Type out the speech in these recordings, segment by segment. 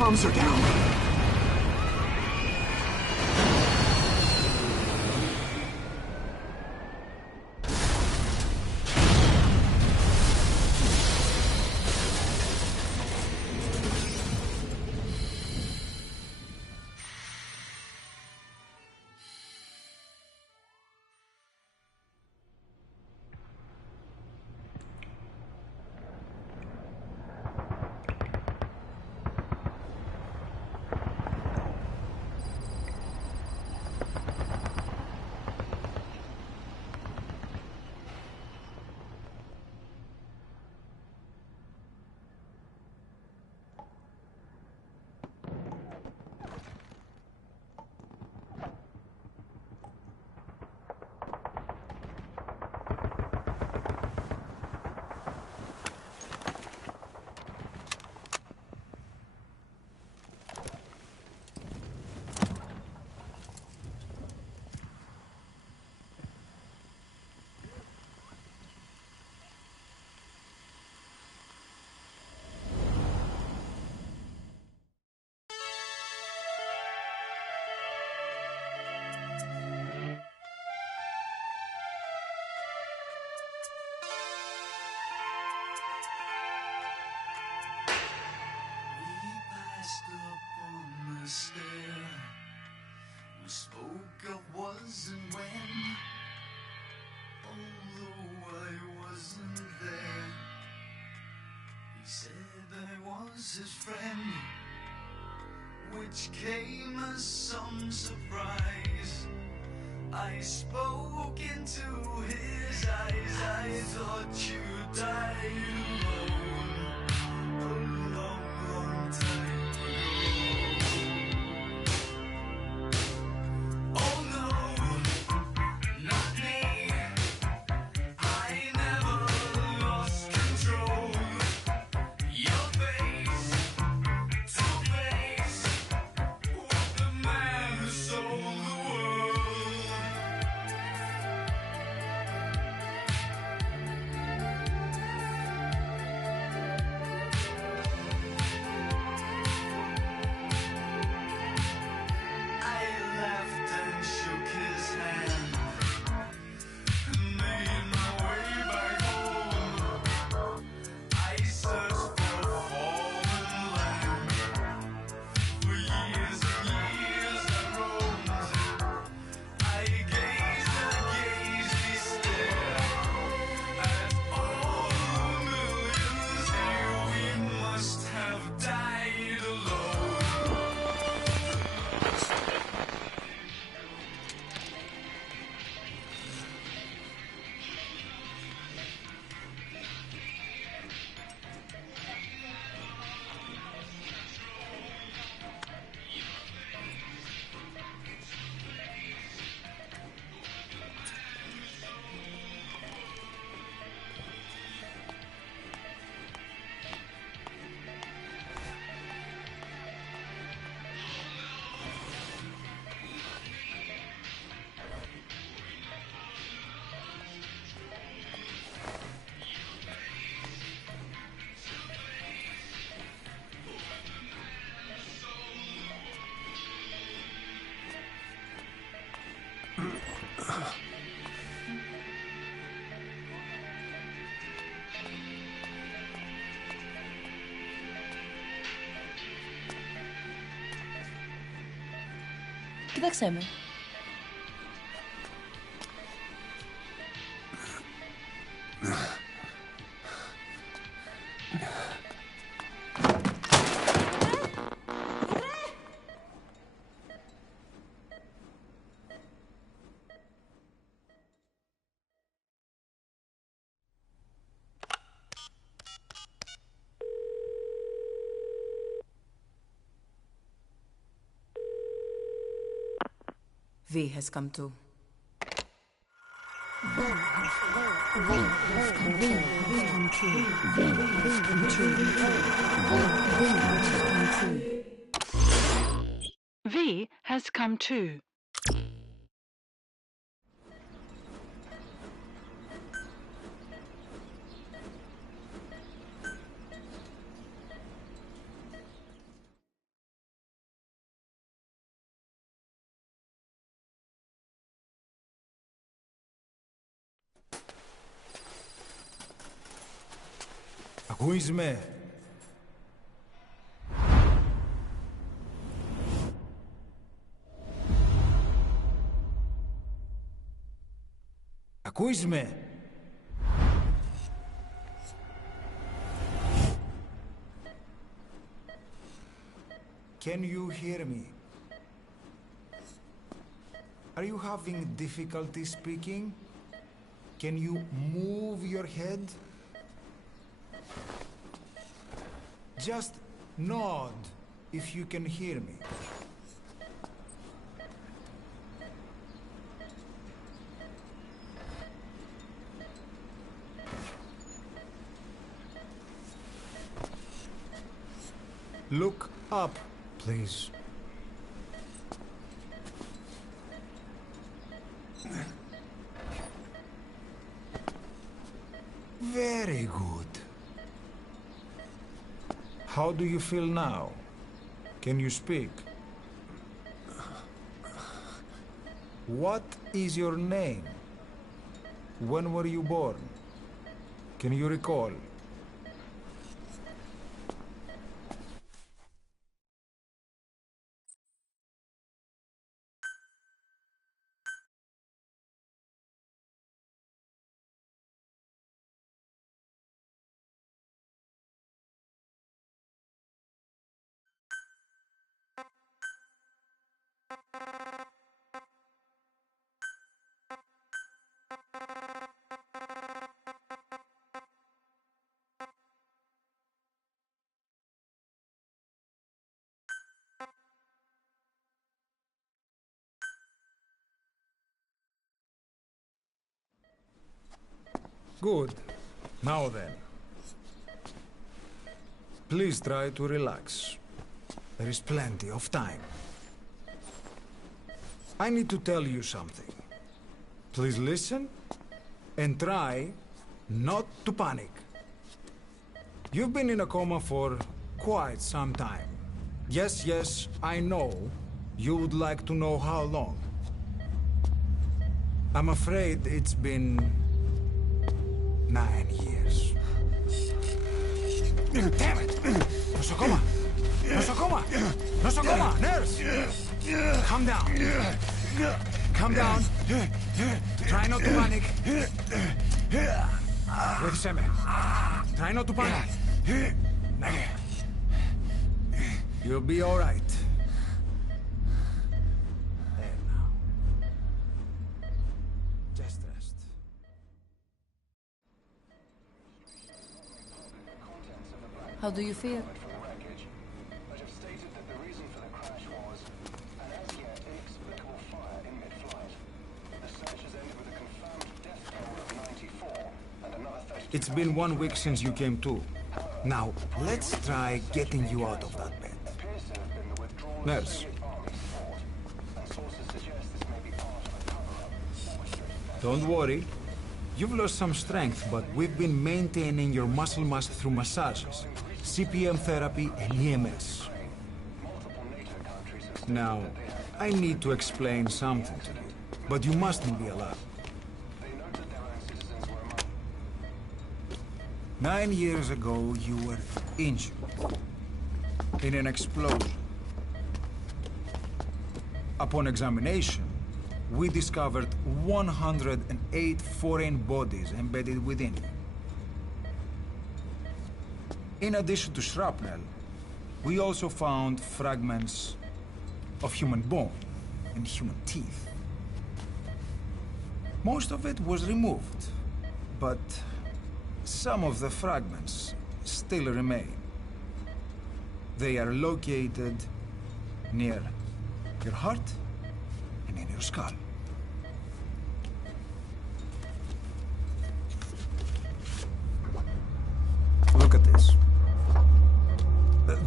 comms are down. We spoke of was and when, although I wasn't there. He said I was his friend, which came as some surprise. I spoke into his eyes. I thought you died alone a long, long time ago. Oh no, not me. I never lost control. Your face to face with the man who sold the world. I laughed and shook his hand and made my way back home. I searched for a foreign land. For years and years I roamed. I gazed stare at all the millions here. We must have died alone. Κοίταξέ με. V has come to. V has come too. Ακούς με? Ακούς με? Can you hear me? Are you having difficulty speaking? Can you move your head? Just nod if you can hear me. Look up, please. Very good. How do you feel now? Can you speak? What is your name? When were you born? Can you recall? Good. Now then. Please try to relax. There is plenty of time. I need to tell you something. Please listen and try not to panic. You've been in a coma for quite some time. Yes, I know. You would like to know how long. I'm afraid it's been 9 years. Damn it! Nosocoma! Nosocoma! Nosocoma! Nurse! Calm down. Calm down. Try not to panic. Βοήθησέ με. Try not to panic. You'll be all right. There now. Just rest. How do you feel? It's been 1 week since you came to. Now, let's try getting you out of that bed. Nurse. Don't worry. You've lost some strength, but we've been maintaining your muscle mass through massages, CPM therapy, and EMS. Now, I need to explain something to you, but you mustn't be alarmed. 9 years ago, you were injured in an explosion. Upon examination, we discovered 108 foreign bodies embedded within you. In addition to shrapnel, we also found fragments of human bone and human teeth. Most of it was removed, but some of the fragments still remain. They are located near your heart and in your skull. Look at this.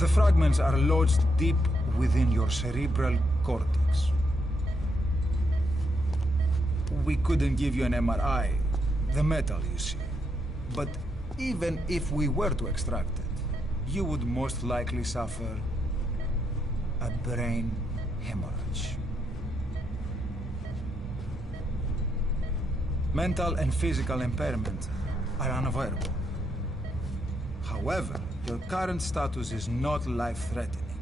The fragments are lodged deep within your cerebral cortex. We couldn't give you an MRI, the metal, you see. But even if we were to extract it, you would most likely suffer a brain hemorrhage. Mental and physical impairment are unavoidable. However, your current status is not life-threatening.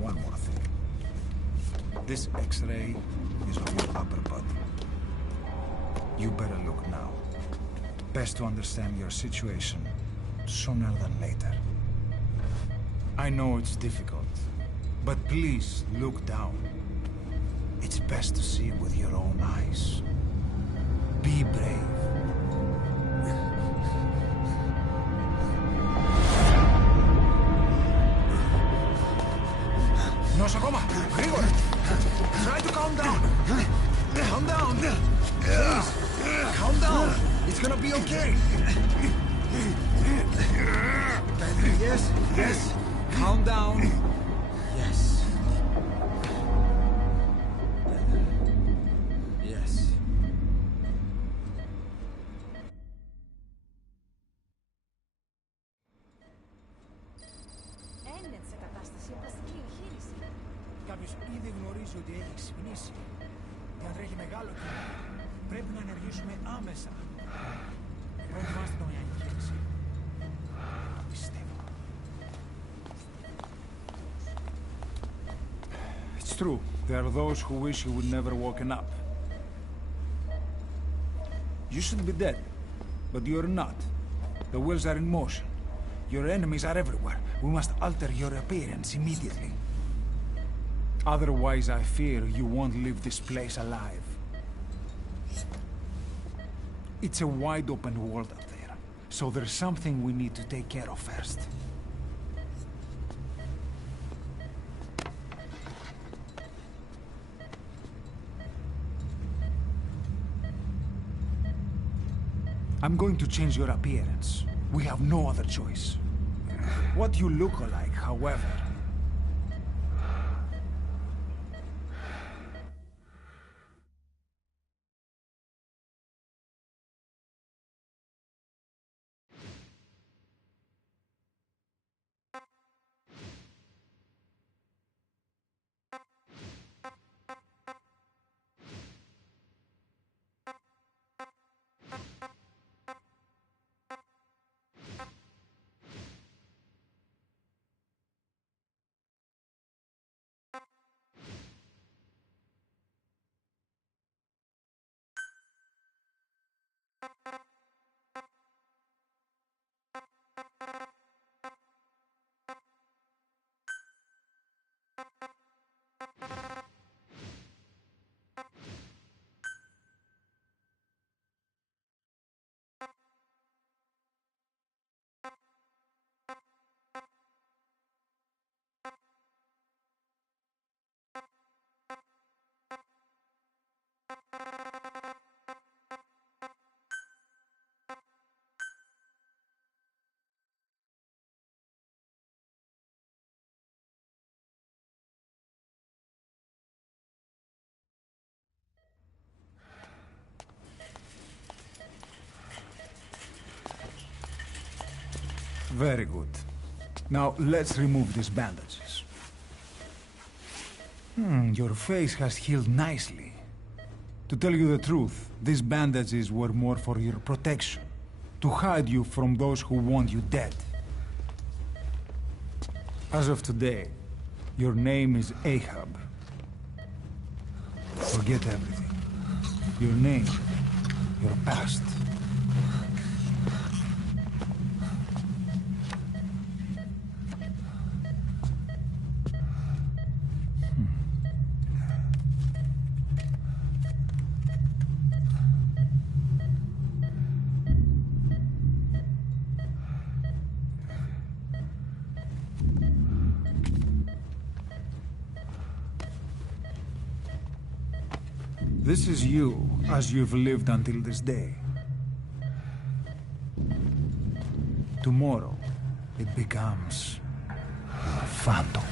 One more thing. This X-ray is of your upper body. You better look now. Best to understand your situation sooner than later. I know it's difficult, but please look down. It's best to see with your own eyes. Be brave. Nosakoma, Grigor! Try to calm down! Calm down! Please! Calm down! It's gonna be okay! Yes, yes! Calm down! Yes. Yes. Έμεινε σε κατάσταση πλαστική εγχείρηση. Κάποιος ήδη γνωρίζει ότι έχει ξυπνήσει. Και αν τρέχει μεγάλο κίνημα, πρέπει να ενεργήσουμε άμεσα. Προετοιμάστε το μια εγχείρηση. Το πιστεύω. It's true. There are those who wish you would never woken up. You should be dead, but you're not. The wheels are in motion. Your enemies are everywhere. We must alter your appearance immediately. Otherwise, I fear you won't leave this place alive. It's a wide open world out there, so there's something we need to take care of first. I'm going to change your appearance. We have no other choice. What you look like, however... Very good. Now, let's remove these bandages. Your face has healed nicely. To tell you the truth, these bandages were more for your protection, to hide you from those who want you dead. As of today, your name is Ahab. Forget everything. Your name, your past. This is you, as you've lived until this day. Tomorrow, it becomes a phantom.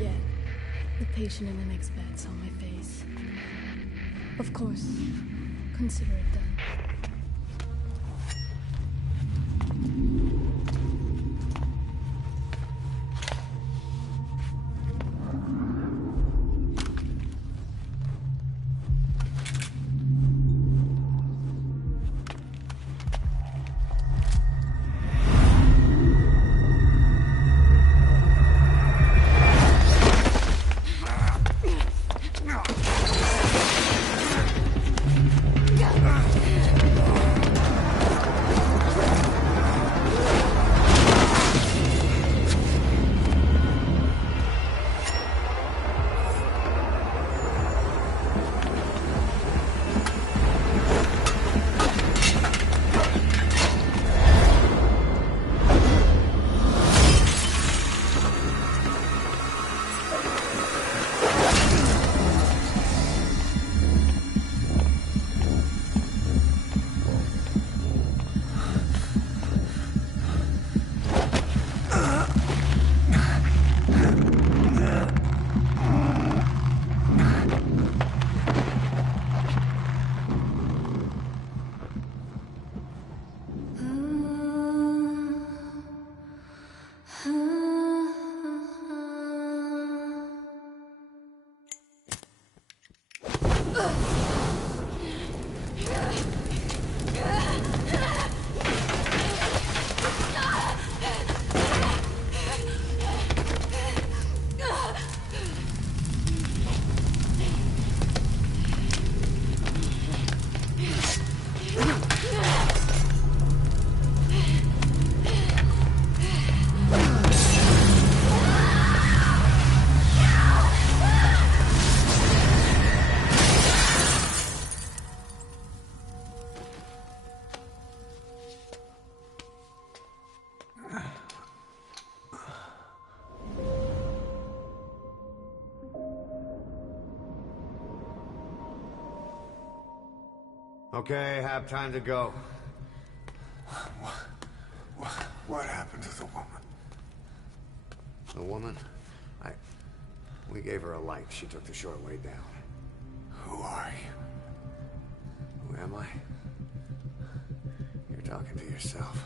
yet. The patient in the next bed saw my face. Of course. Consider it done. Okay, have time to go. What happened to the woman? The woman? We gave her a light. She took the short way down. Who are you? Who am I? You're talking to yourself.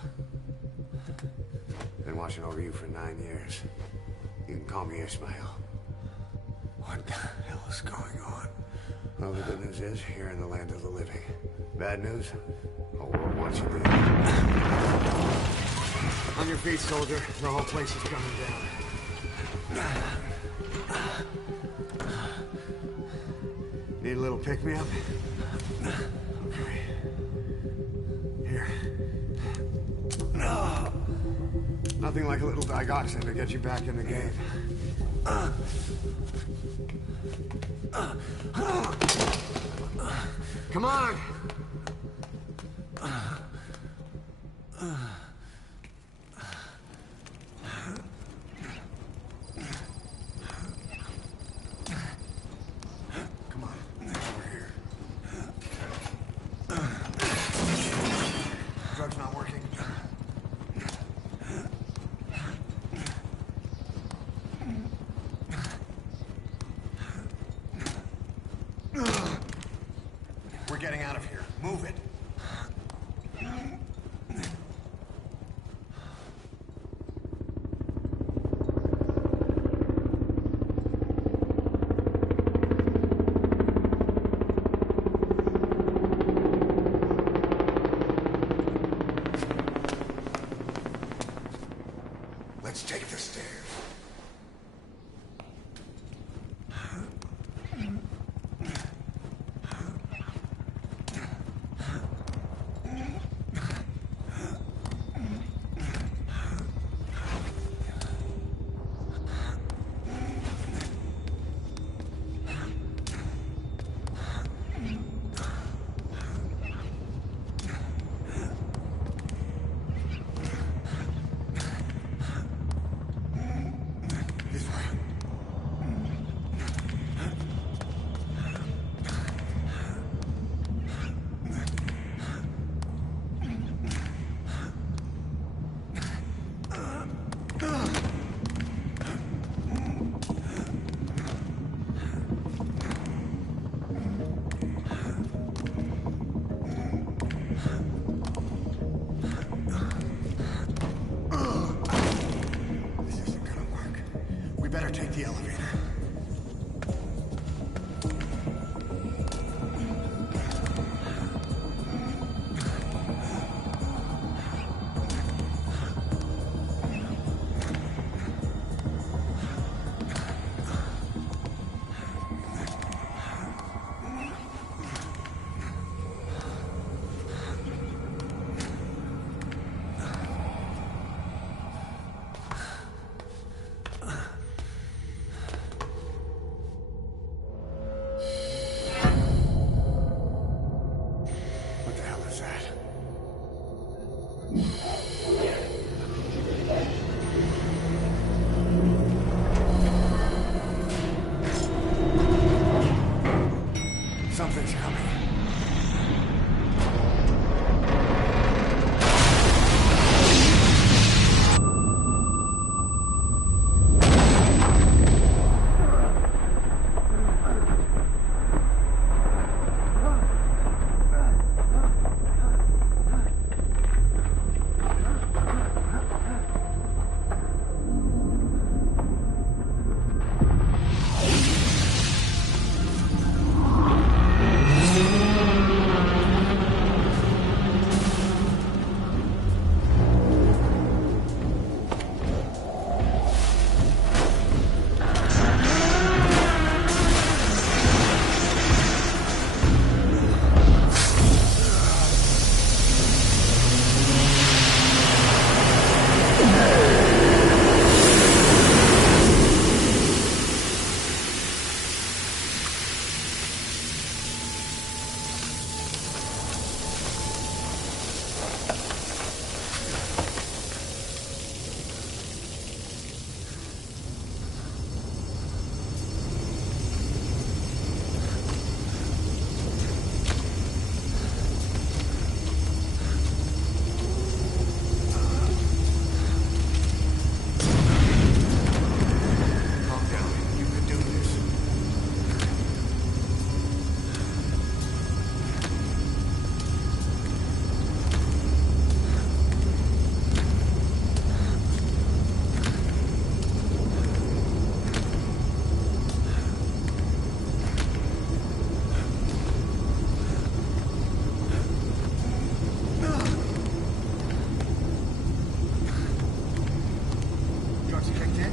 Been watching over you for 9 years. You can call me Ishmael. What the hell is going on? Well, the good news is, you're in the land of the living. Bad news? The world wants you dead. On your feet, soldier. The whole place is coming down. Need a little pick-me-up? Okay. Here. Nothing like a little digoxin to get you back in the game. Come on! Come on, over here. Drug's not working. We're getting out of here. Move it. Let's take the stairs. better take the elevator. What the hell is that? Something's coming. Calm down. You can do this. Drugs kicked in?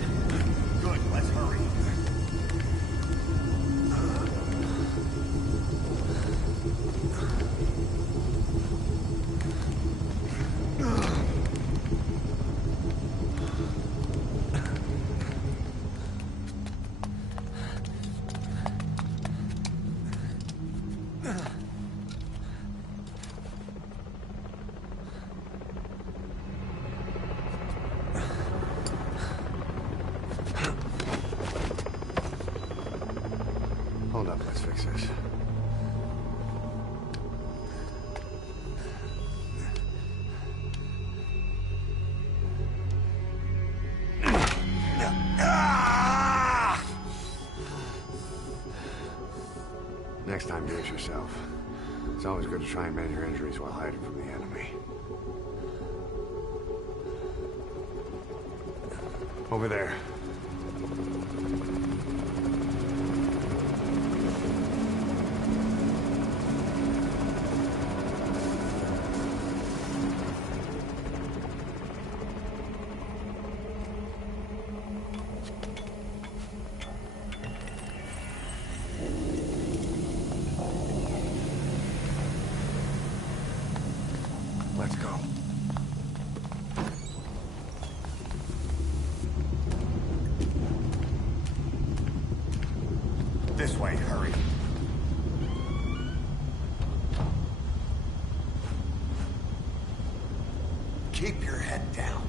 Good, let's hurry. Hold up, let's fix this. Next time, do it yourself. It's always good to try and mend your injuries while hiding from the enemy. Over there. Let's go. This way, hurry. Keep your head down.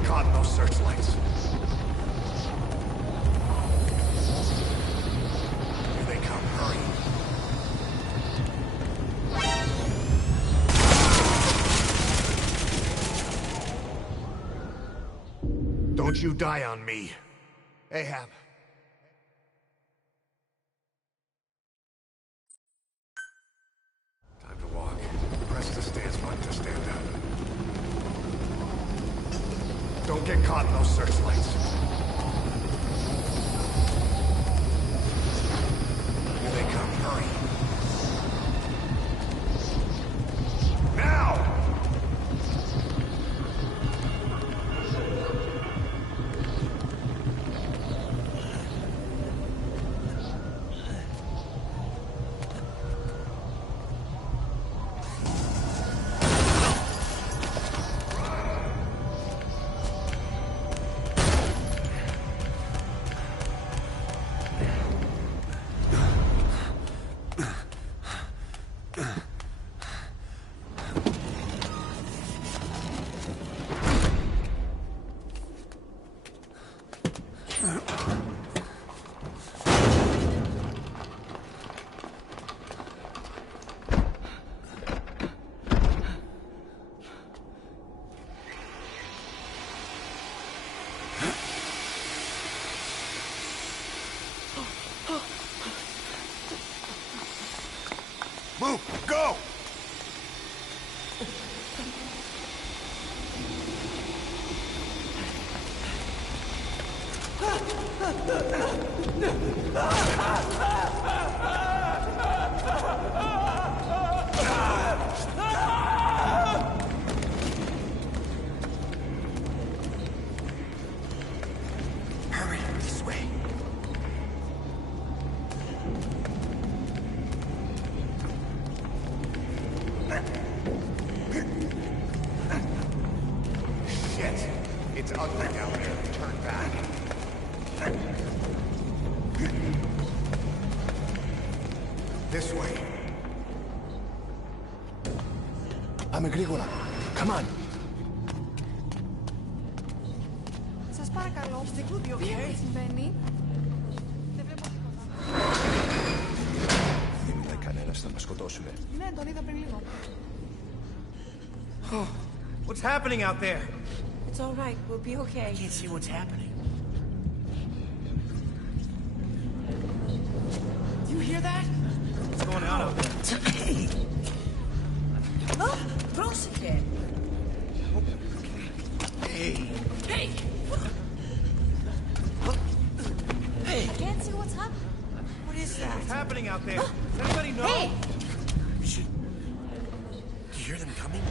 get caught in those searchlights. Here they come. Hurry. Don't you die on me, Ahab. Time to walk. Press the stance button to stand up. Don't get caught in those searchlights. Here they come. Hurry. Now! Move! Go! Hurry, this way. Shit! It's ugly down there. Turn back. This way. Πάμε γρήγορα. Come on. Σας παρακαλώ. Τι συμβαίνει? Δεν βλέπω τίποτα. Δεν μιλάει κανένας, θα μας σκοτώσουνε. Ναι, τον είδα πριν λίγο. What's happening out there? It's all right. We'll be okay. I can't see what's happening. Do you hear that? What's going on out there? Oh, Bruce again. Hey. Hey! Hey. I can't see what's happening. What is that? What's happening out there? Does anybody know? Hey! We should... Do you hear them coming?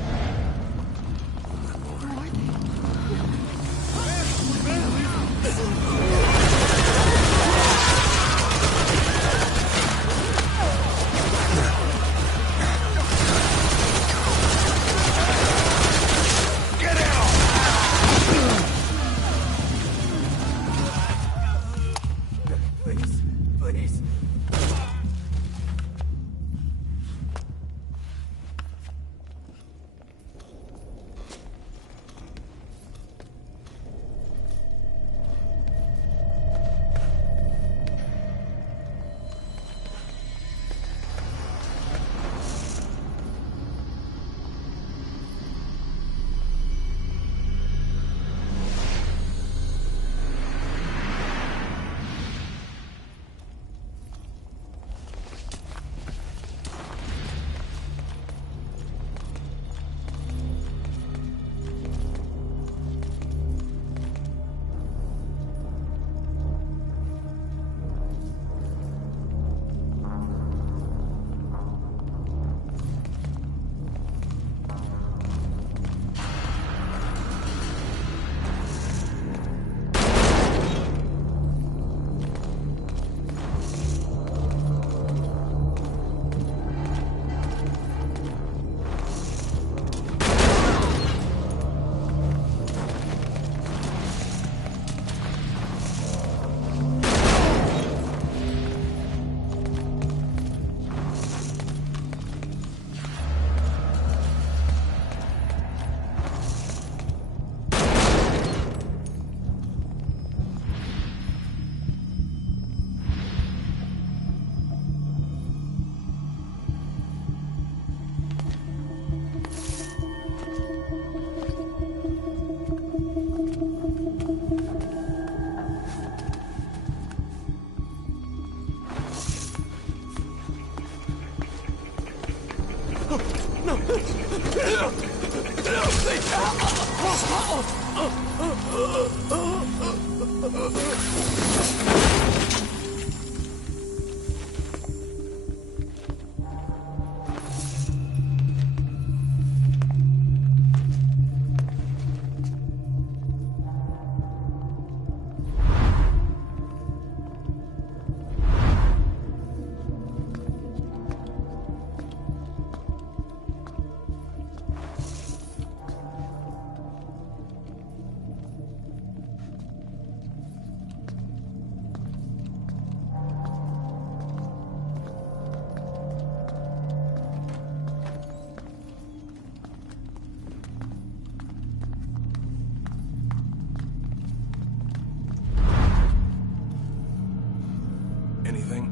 Anything?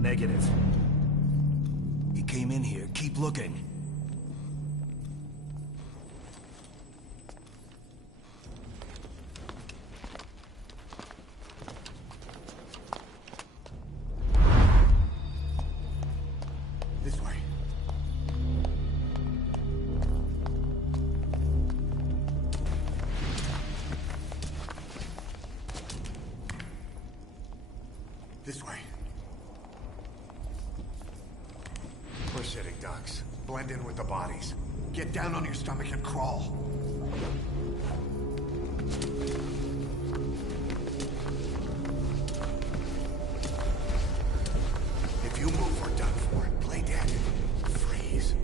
Negative. He came in here. Keep looking. This way. This way. We're sitting ducks. Blend in with the bodies. Get down on your stomach and crawl. If you move, we're done for. Play dead. Freeze.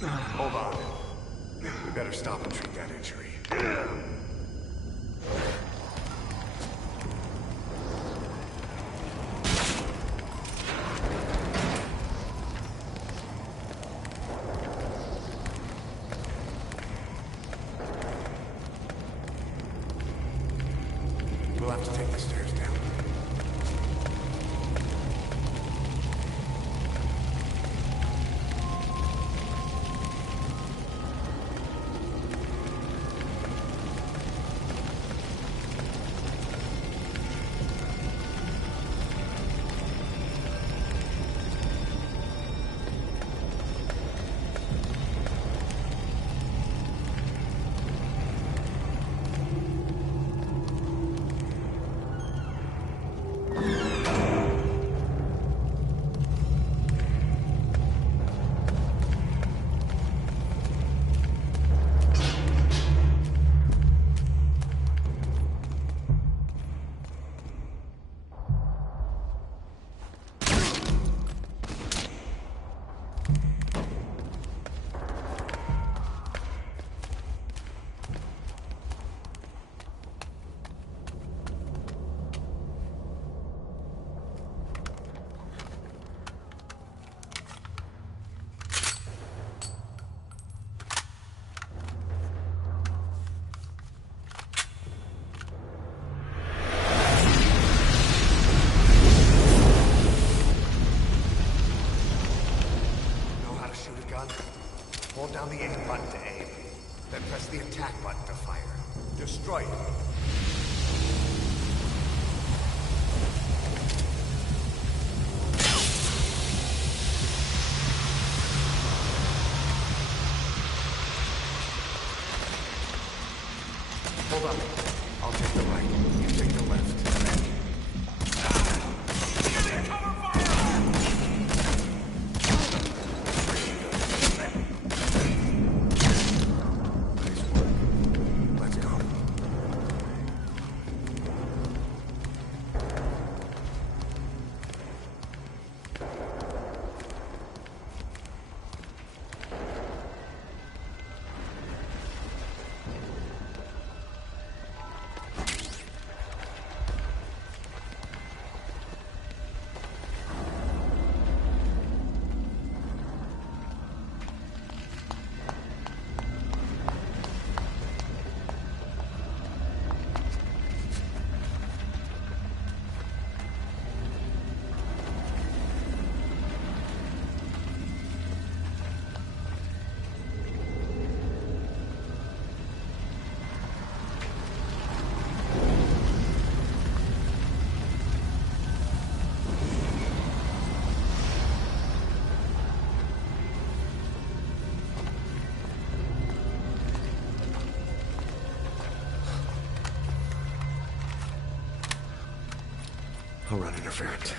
Hold on. We better stop and treat that injury. We'll have to take the stairs down. Hold down the aim button to aim. Then press the attack button to fire. Destroy it. Hold on. I'll take the right. You take the left. I'll run interference.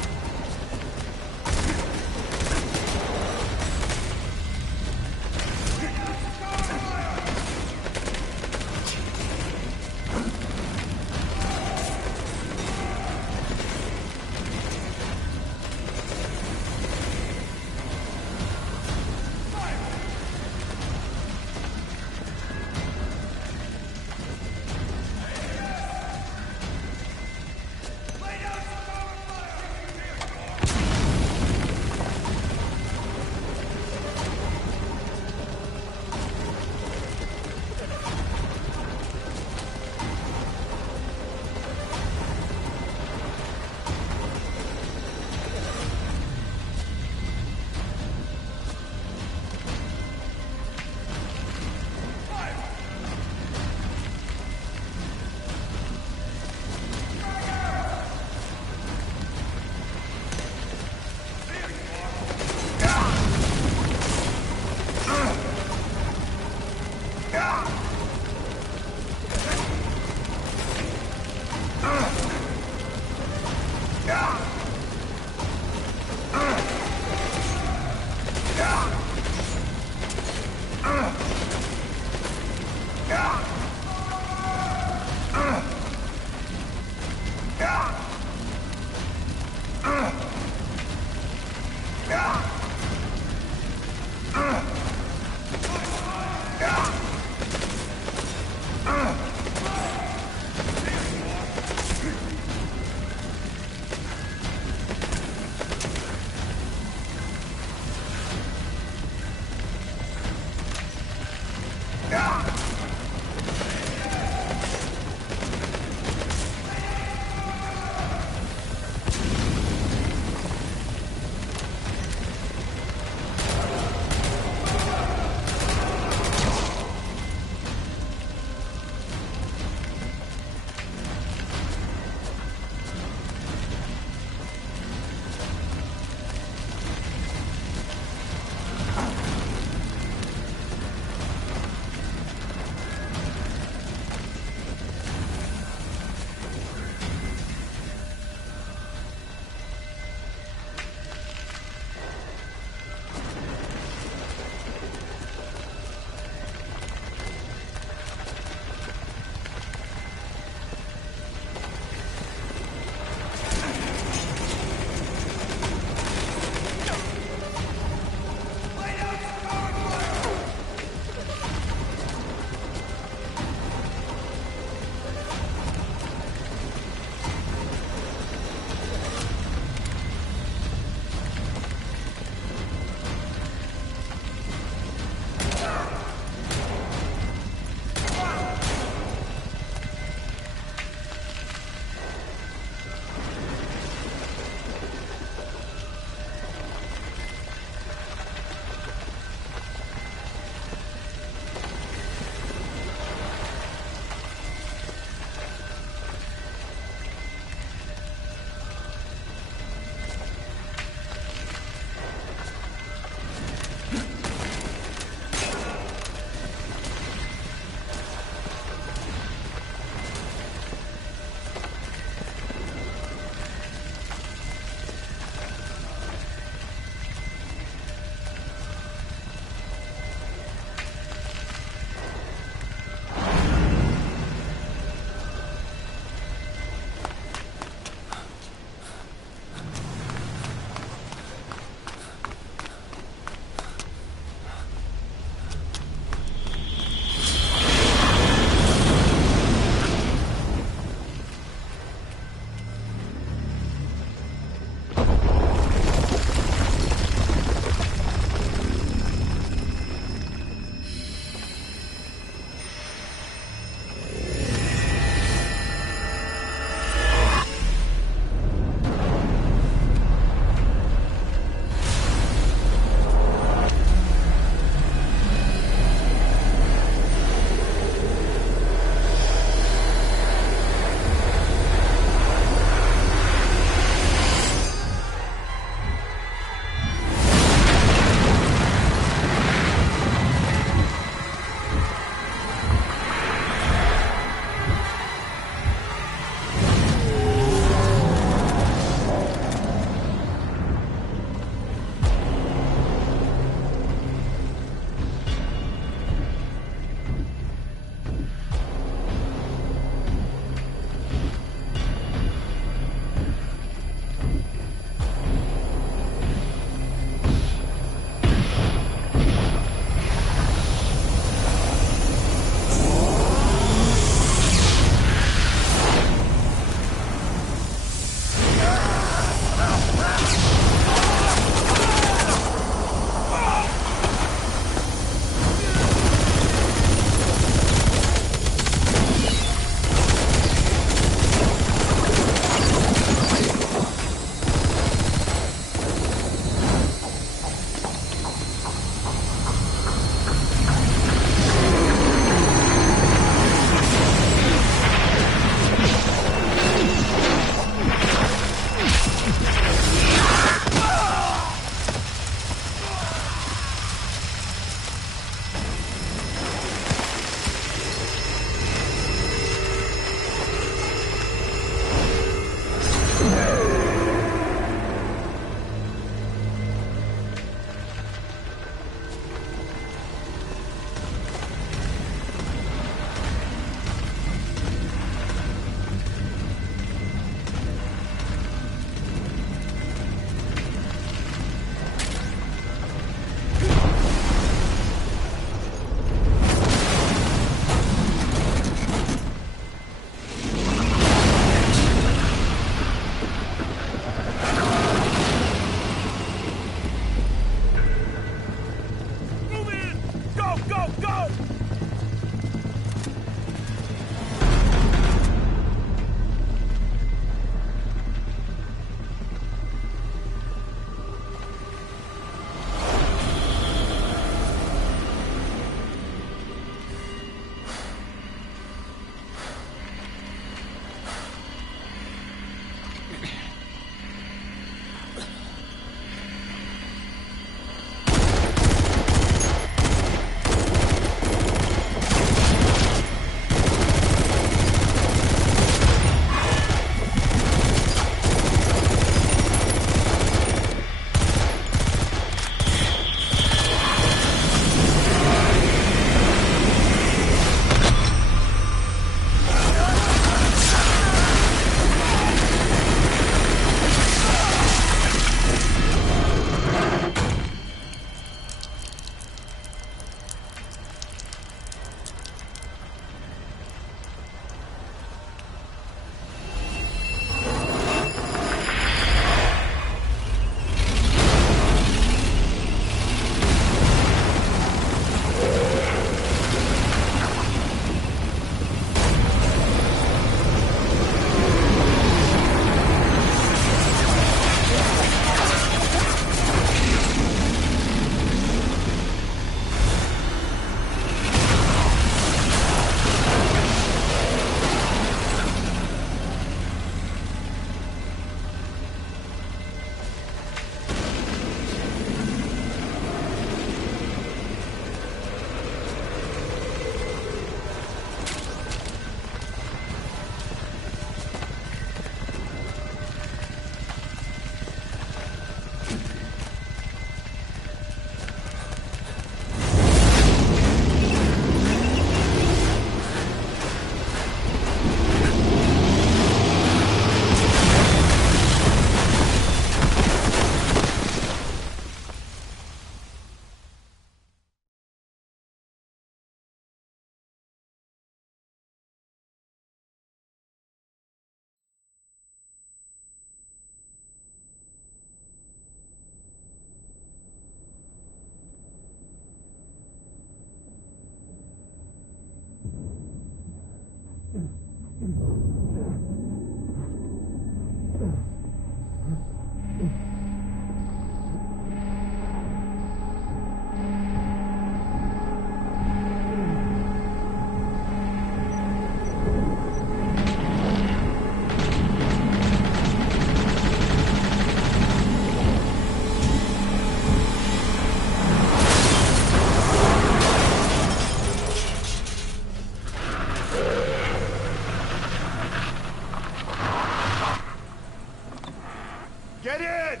Get in!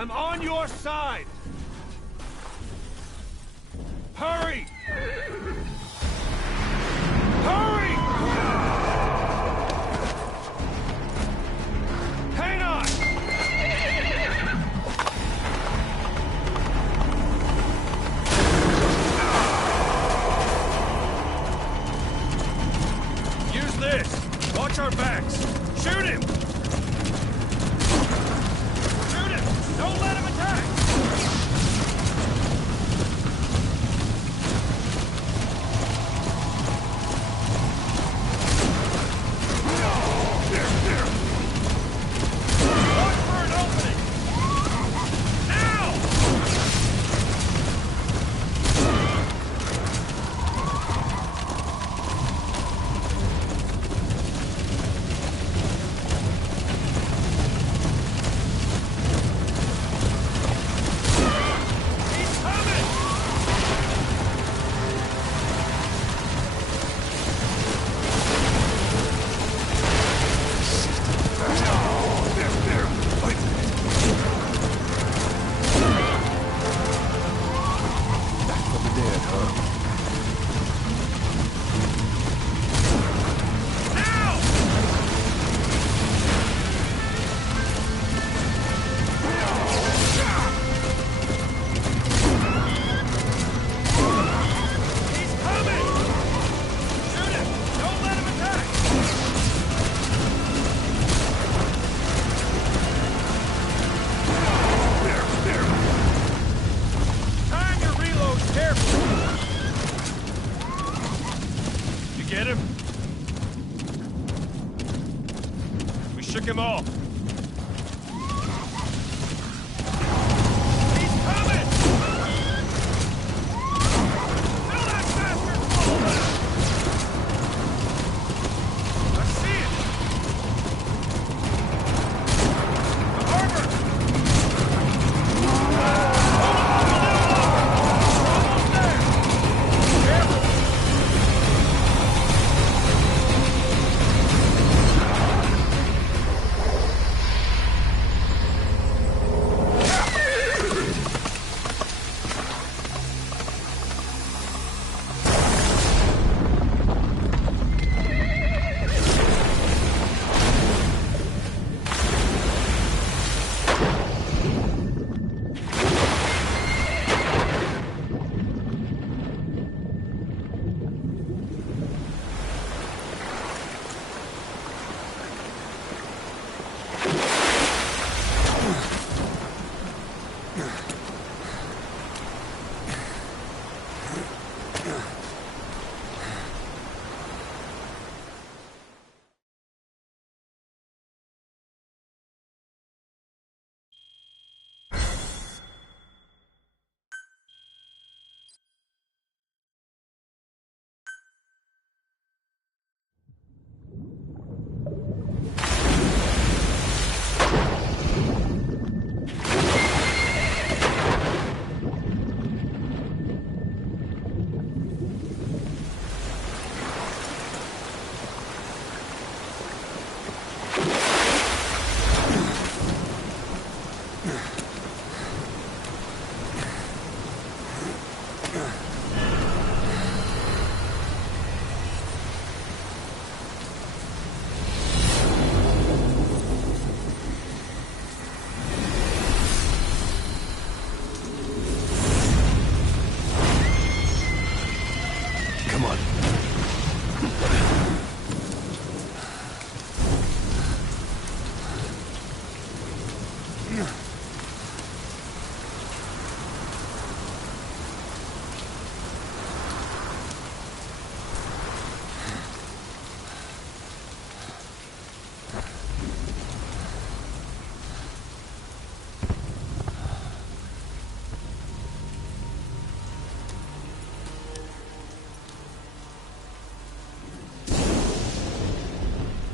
I'm on your side! Hurry! Hurry! Hang on! Use this! Watch our backs! Shoot him! Shoot him! Don't let him attack! get him? We shook him off. He's coming! Kill that bastard! I see it! The harbor! Almost there! Careful!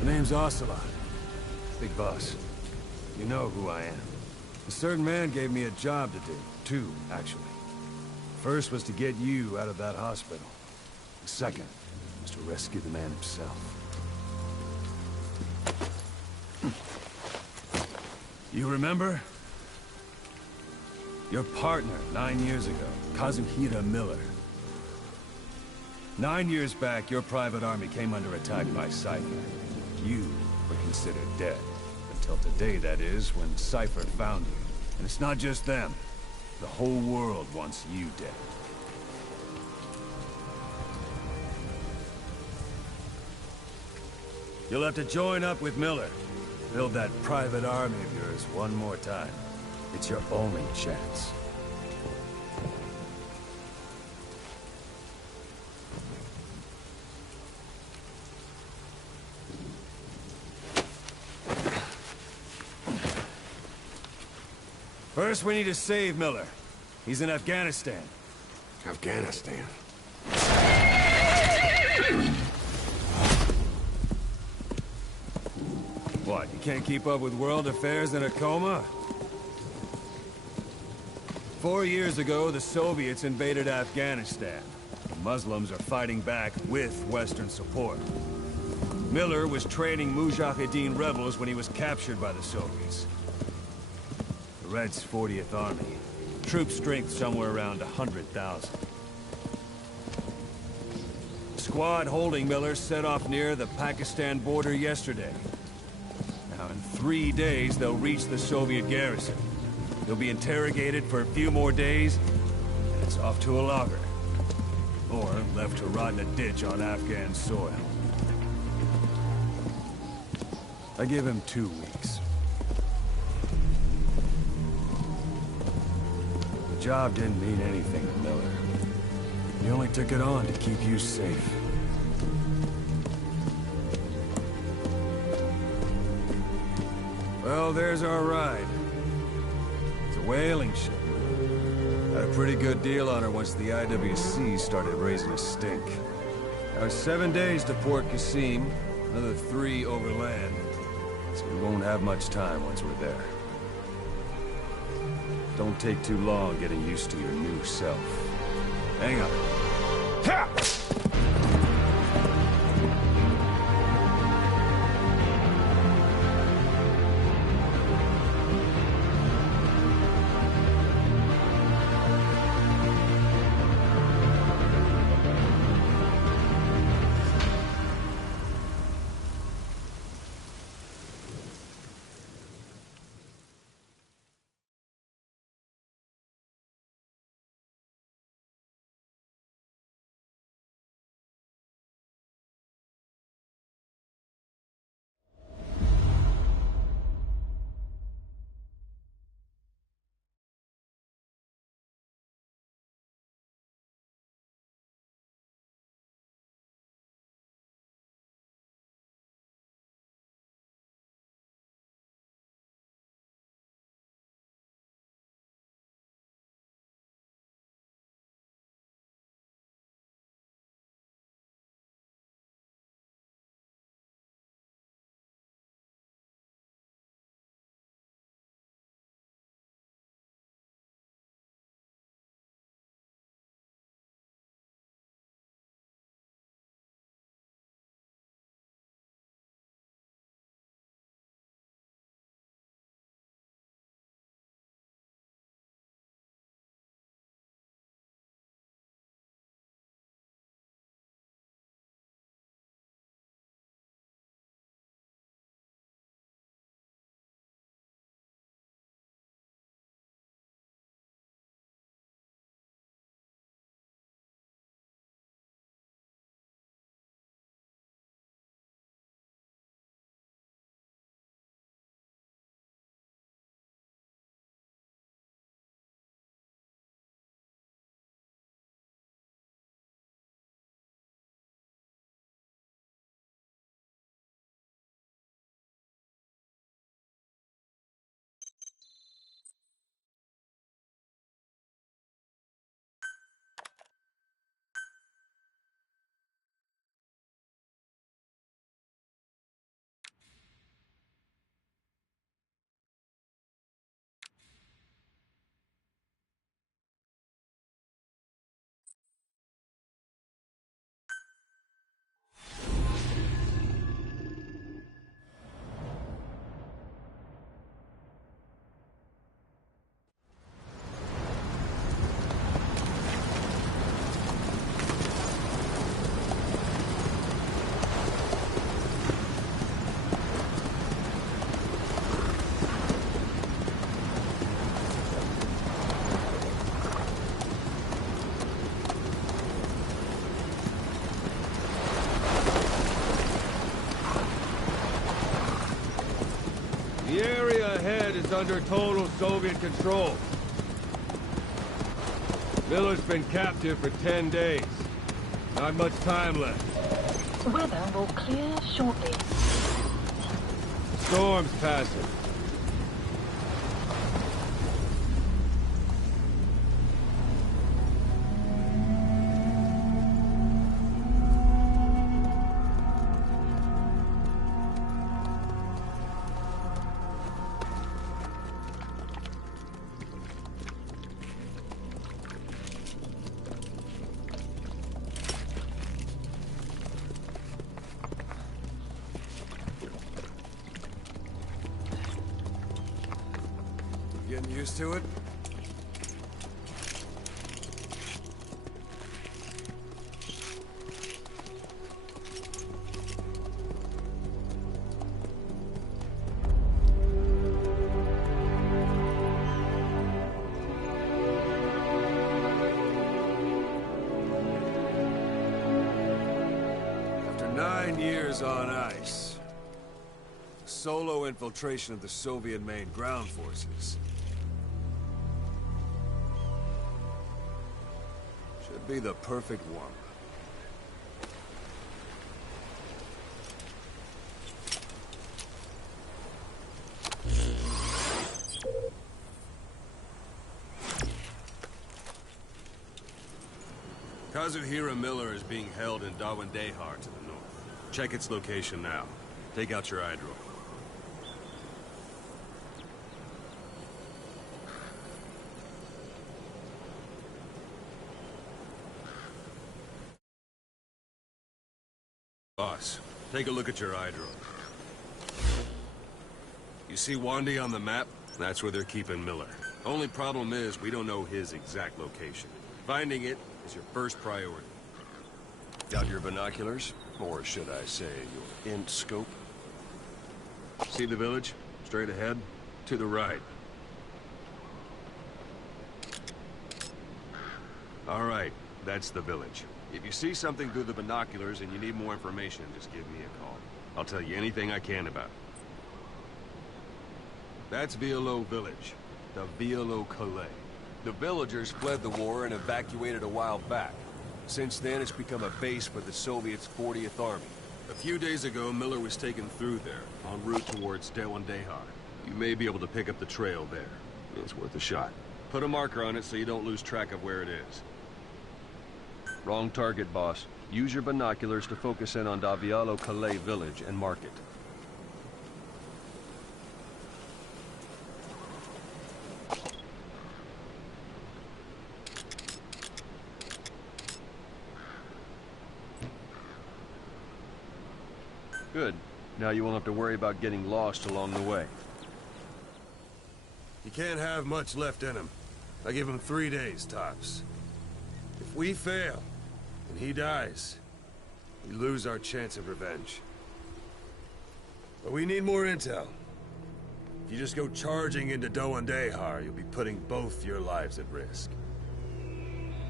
My name's Ocelot. Big boss. You know who I am. A certain man gave me a job to do. Two, actually. First was to get you out of that hospital. The second was to rescue the man himself. You remember? Your partner 9 years ago, Kazuhira Miller. 9 years back, your private army came under attack by Cypher. You were considered dead. Until today, that is, when Cypher found you. And it's not just them. The whole world wants you dead. You'll have to join up with Miller. Build that private army of yours one more time. It's your only chance. First, we need to save Miller. He's in Afghanistan. Afghanistan? What, you can't keep up with world affairs in a coma? 4 years ago, the Soviets invaded Afghanistan. The Muslims are fighting back with Western support. Miller was training Mujahideen rebels when he was captured by the Soviets. The Reds' 40th Army. Troop strength somewhere around 100,000. The squad holding Miller set off near the Pakistan border yesterday. Now, in 3 days, they'll reach the Soviet garrison. They'll be interrogated for a few more days, and it's off to a lager. Or left to rot in a ditch on Afghan soil. I give him 2 weeks. The job didn't mean anything to Miller. He only took it on to keep you safe. Well, there's our ride. It's a whaling ship. Had a pretty good deal on her once the IWC started raising a stink. Now 7 days to Port Qasim, another 3 overland. So we won't have much time once we're there. Don't take too long getting used to your new self. Hang on. Ha! The area ahead is under total Soviet control. Miller's been captive for 10 days. Not much time left. Weather will clear shortly. Storm's passing. Getting used to it? After 9 years on ice, solo infiltration of the Soviet main ground forces should be the perfect warm-up. Kazuhira Miller is being held in Dawandehar to the north. Check its location now. Take out your eye droid. Boss, take a look at your eye droid. You see Wandi on the map? That's where they're keeping Miller. Only problem is, we don't know his exact location. Finding it is your first priority. Got your binoculars? Or should I say, your int scope? See the village? Straight ahead? To the right. All right, that's the village. If you see something through the binoculars and you need more information, just give me a call. I'll tell you anything I can about it. That's Violo Village. The Violo Calais. The villagers fled the war and evacuated a while back. Since then, it's become a base for the Soviets' 40th Army. A few days ago, Miller was taken through there, en route towards Dawandehar. You may be able to pick up the trail there. It's worth a shot. Put a marker on it so you don't lose track of where it is. Wrong target, boss. Use your binoculars to focus in on Davialo Calais village and mark it. Good. Now you won't have to worry about getting lost along the way. He can't have much left in him. I give him 3 days, tops. If we fail, and he dies, we lose our chance of revenge. But we need more intel. If you just go charging into Dawandehar, you'll be putting both your lives at risk.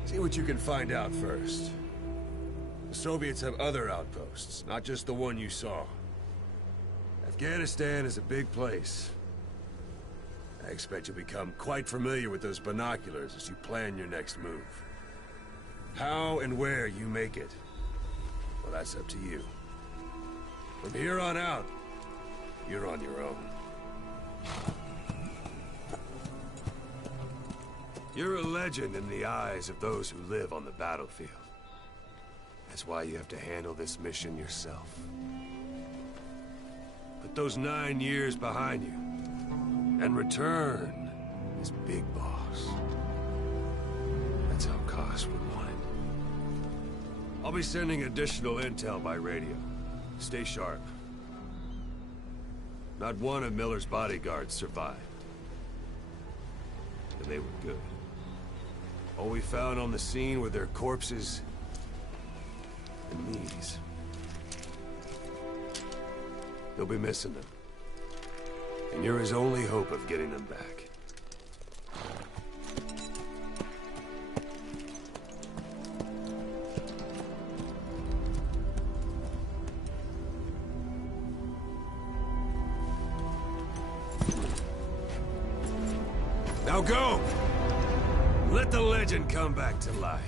See what you can find out first. The Soviets have other outposts, not just the one you saw. Afghanistan is a big place. I expect you'll become quite familiar with those binoculars as you plan your next move. How and where you make it, well, that's up to you. From here on out, you're on your own. You're a legend in the eyes of those who live on the battlefield. That's why you have to handle this mission yourself. Put those 9 years behind you, and return as Big Boss. That's how Koss would want it. I'll be sending additional intel by radio. Stay sharp. Not one of Miller's bodyguards survived. And they were good. All we found on the scene were their corpses and knees. They'll be missing them. And you're his only hope of getting them back. Now go! Let the legend come back to life.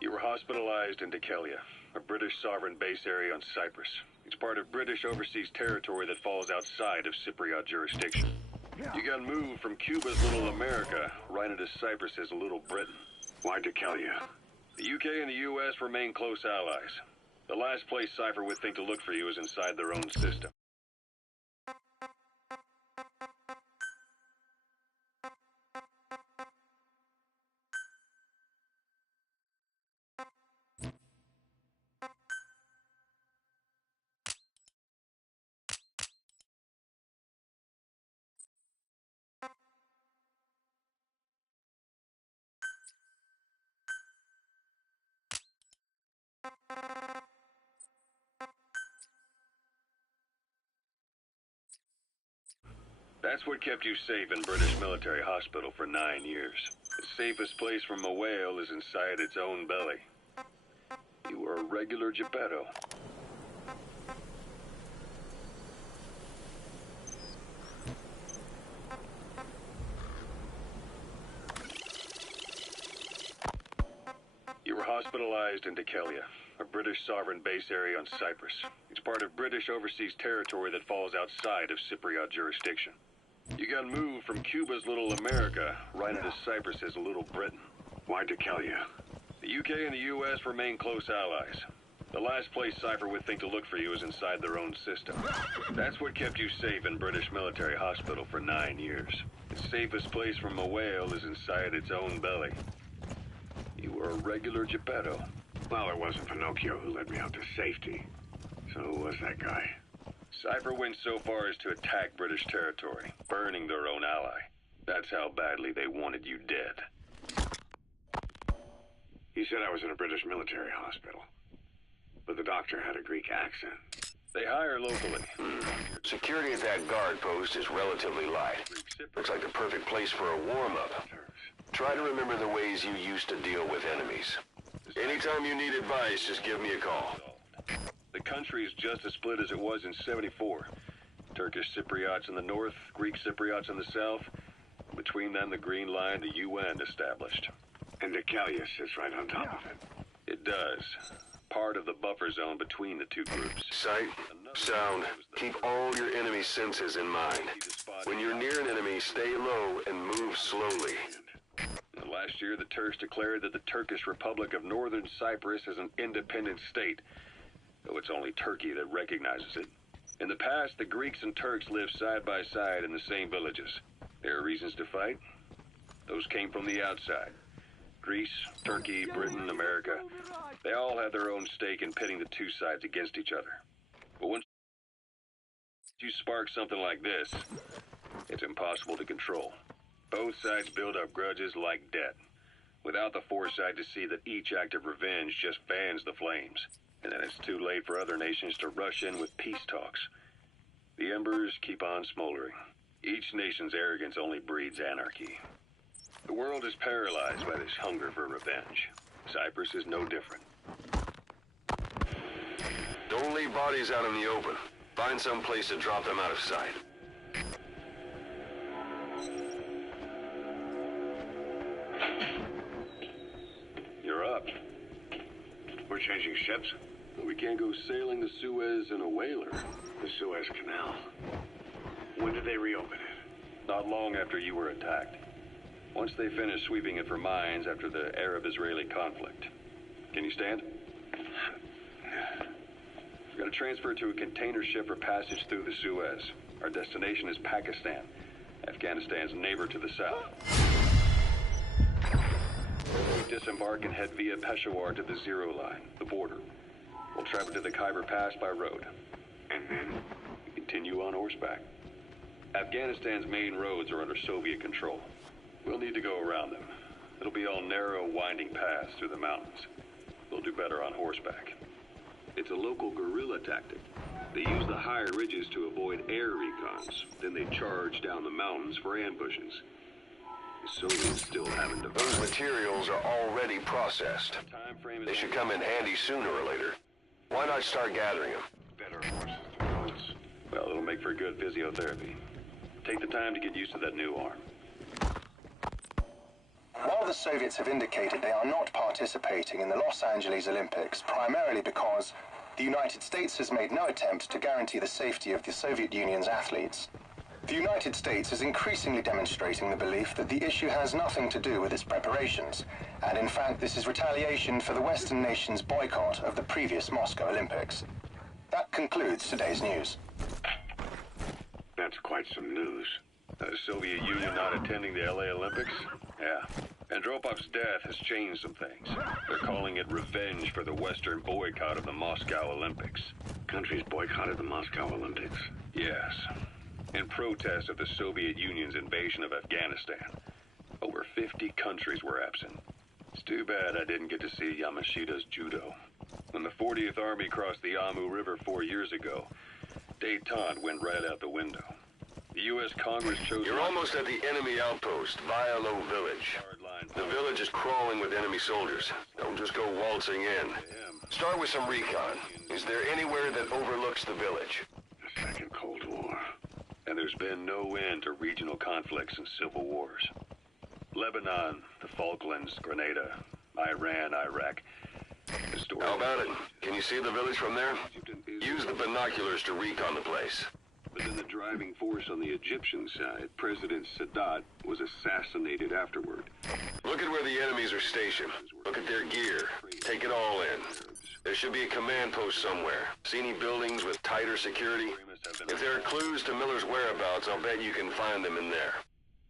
You were hospitalized in Dikelia, a British sovereign base area on Cyprus. It's part of British overseas territory that falls outside of Cypriot jurisdiction. You got moved from Cuba's Little America right into Cyprus's Little Britain. Why Dikelia? The UK and the US remain close allies. The last place Cypher would think to look for you is inside their own system. That's what kept you safe in British military hospital for 9 years. The safest place from a whale is inside its own belly. You were a regular Geppetto. You were hospitalized in Dikelia, a British sovereign base area on Cyprus. It's part of British overseas territory that falls outside of Cypriot jurisdiction. You got moved from Cuba's Little America right into Cyprus's Little Britain. Why Dikelia? The UK and the US remain close allies. The last place Cypher would think to look for you is inside their own system. That's what kept you safe in British military hospital for 9 years. The safest place from a whale is inside its own belly. You were a regular Geppetto. Well, it wasn't Pinocchio who led me out to safety. So who was that guy? Cypher went so far as to attack British territory, burning their own ally. That's how badly they wanted you dead. He said I was in a British military hospital. But the doctor had a Greek accent. They hire locally. Security at that guard post is relatively light. Looks like the perfect place for a warm-up. Try to remember the ways you used to deal with enemies. Anytime you need advice, just give me a call. The country is just as split as it was in '74. Turkish Cypriots in the north, Greek Cypriots in the south. Between them, the Green Line, the UN established. And Dikelia sits right on top of it. It does. Part of the buffer zone between the two groups. Sight, sound, keep all your enemy senses in mind. When you're near an enemy, stay low and move slowly. Last year, the Turks declared that the Turkish Republic of Northern Cyprus is an independent state, though it's only Turkey that recognizes it. In the past, the Greeks and Turks lived side by side in the same villages. There are reasons to fight. Those came from the outside. Greece, Turkey, Britain, America, they all had their own stake in pitting the two sides against each other. But once you spark something like this, it's impossible to control. Both sides build up grudges like debt, without the foresight to see that each act of revenge just fans the flames. And then it's too late for other nations to rush in with peace talks. The embers keep on smoldering. Each nation's arrogance only breeds anarchy. The world is paralyzed by this hunger for revenge. Cyprus is no different. Don't leave bodies out in the open. Find some place to drop them out of sight. You're up. We're changing ships? We can't go sailing the Suez in a whaler. The Suez Canal. When did they reopen it? Not long after you were attacked. Once they finished sweeping it for mines after the Arab-Israeli conflict. Can you stand? We've got to transfer to a container ship for passage through the Suez. Our destination is Pakistan, Afghanistan's neighbor to the south. We disembark and head via Peshawar to the Zero Line, the border. We'll travel to the Khyber Pass by road. And then? We continue on horseback. Afghanistan's main roads are under Soviet control. We'll need to go around them. It'll be all narrow, winding paths through the mountains. We'll do better on horseback. It's a local guerrilla tactic. They use the higher ridges to avoid air recons. Then they charge down the mountains for ambushes. The Soviets still haven't developed. Those materials are already processed. They should come in handy sooner or later. Why not start gathering them? Better horses to notice. Well, it'll make for good physiotherapy. Take the time to get used to that new arm. While the Soviets have indicated they are not participating in the Los Angeles Olympics, primarily because the United States has made no attempt to guarantee the safety of the Soviet Union's athletes, the United States is increasingly demonstrating the belief that the issue has nothing to do with its preparations, and in fact this is retaliation for the Western nations' boycott of the previous Moscow Olympics. That concludes today's news. That's quite some news. The Soviet Union not attending the LA Olympics? Yeah. Andropov's death has changed some things. They're calling it revenge for the Western boycott of the Moscow Olympics. Countries boycotted the Moscow Olympics? Yes. In protest of the Soviet Union's invasion of Afghanistan. Over 50 countries were absent. It's too bad I didn't get to see Yamashita's judo. When the 40th Army crossed the Amu River 4 years ago, détente went right out the window. The U.S. Congress chose... You're almost at the enemy outpost, Vialo Village. The village is crawling with enemy soldiers. Don't just go waltzing in. Start with some recon. Is there anywhere that overlooks the village? The Second Cold War. And there's been no end to regional conflicts and civil wars. Lebanon, the Falklands, Grenada, Iran, Iraq. How about it? Can you see the village from there? Use the binoculars to recon the place. But then the driving force on the Egyptian side, President Sadat, was assassinated afterward. Look at where the enemies are stationed. Look at their gear. Take it all in. There should be a command post somewhere. See any buildings with tighter security? If there are clues to Miller's whereabouts, I'll bet you can find them in there.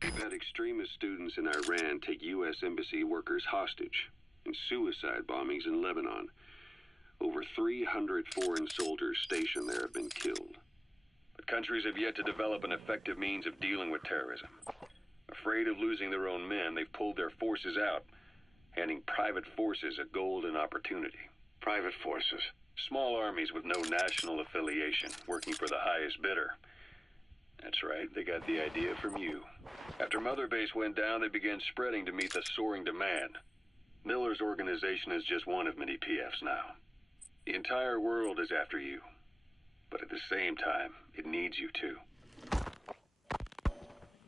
We've had extremist students in Iran take U.S. embassy workers hostage, and suicide bombings in Lebanon. Over 300 foreign soldiers stationed there have been killed. But countries have yet to develop an effective means of dealing with terrorism. Afraid of losing their own men, they've pulled their forces out, handing private forces a golden opportunity. Private forces? Small armies with no national affiliation, working for the highest bidder. That's right, they got the idea from you. After Mother Base went down, they began spreading to meet the soaring demand. Miller's organization is just one of many PFs now. The entire world is after you. But at the same time, it needs you too.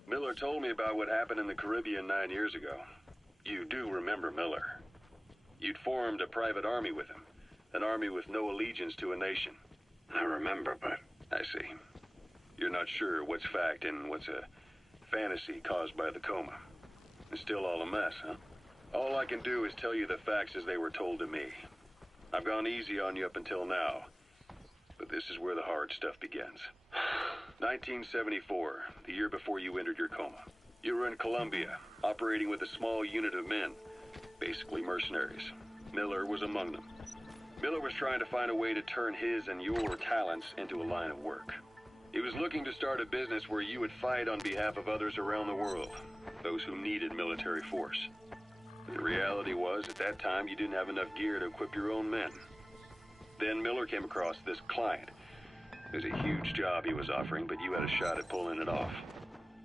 Miller told me about what happened in the Caribbean 9 years ago. You do remember Miller. You'd formed a private army with him. An army with no allegiance to a nation. I remember, but... I see. You're not sure what's fact and what's a fantasy caused by the coma. It's still all a mess, huh? All I can do is tell you the facts as they were told to me. I've gone easy on you up until now, but this is where the hard stuff begins. 1974, the year before you entered your coma. You were in Colombia, operating with a small unit of men, basically mercenaries. Miller was among them. Miller was trying to find a way to turn his and your talents into a line of work. He was looking to start a business where you would fight on behalf of others around the world, those who needed military force. The reality was, at that time, you didn't have enough gear to equip your own men. Then Miller came across this client. It was a huge job he was offering, but you had a shot at pulling it off.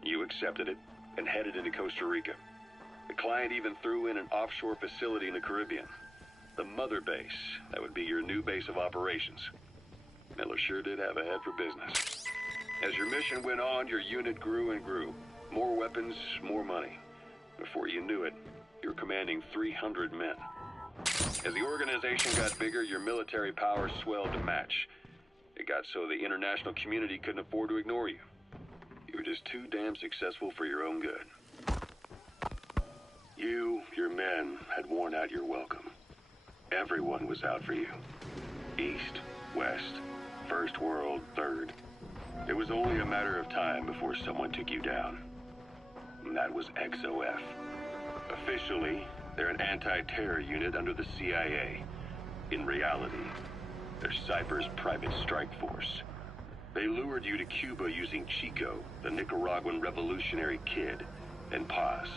You accepted it and headed into Costa Rica. The client even threw in an offshore facility in the Caribbean. The Mother Base, that would be your new base of operations. Miller sure did have a head for business. As your mission went on, your unit grew and grew. More weapons, more money. Before you knew it, you were commanding 300 men. As the organization got bigger, your military powers swelled to match. It got so the international community couldn't afford to ignore you. You were just too damn successful for your own good. You, your men, had worn out your welcome. Everyone was out for you. East, West, First World, Third. It was only a matter of time before someone took you down. And that was XOF. Officially, they're an anti-terror unit under the CIA. In reality, they're Cypher's private strike force. They lured you to Cuba using Chico, the Nicaraguan revolutionary kid, and Paz,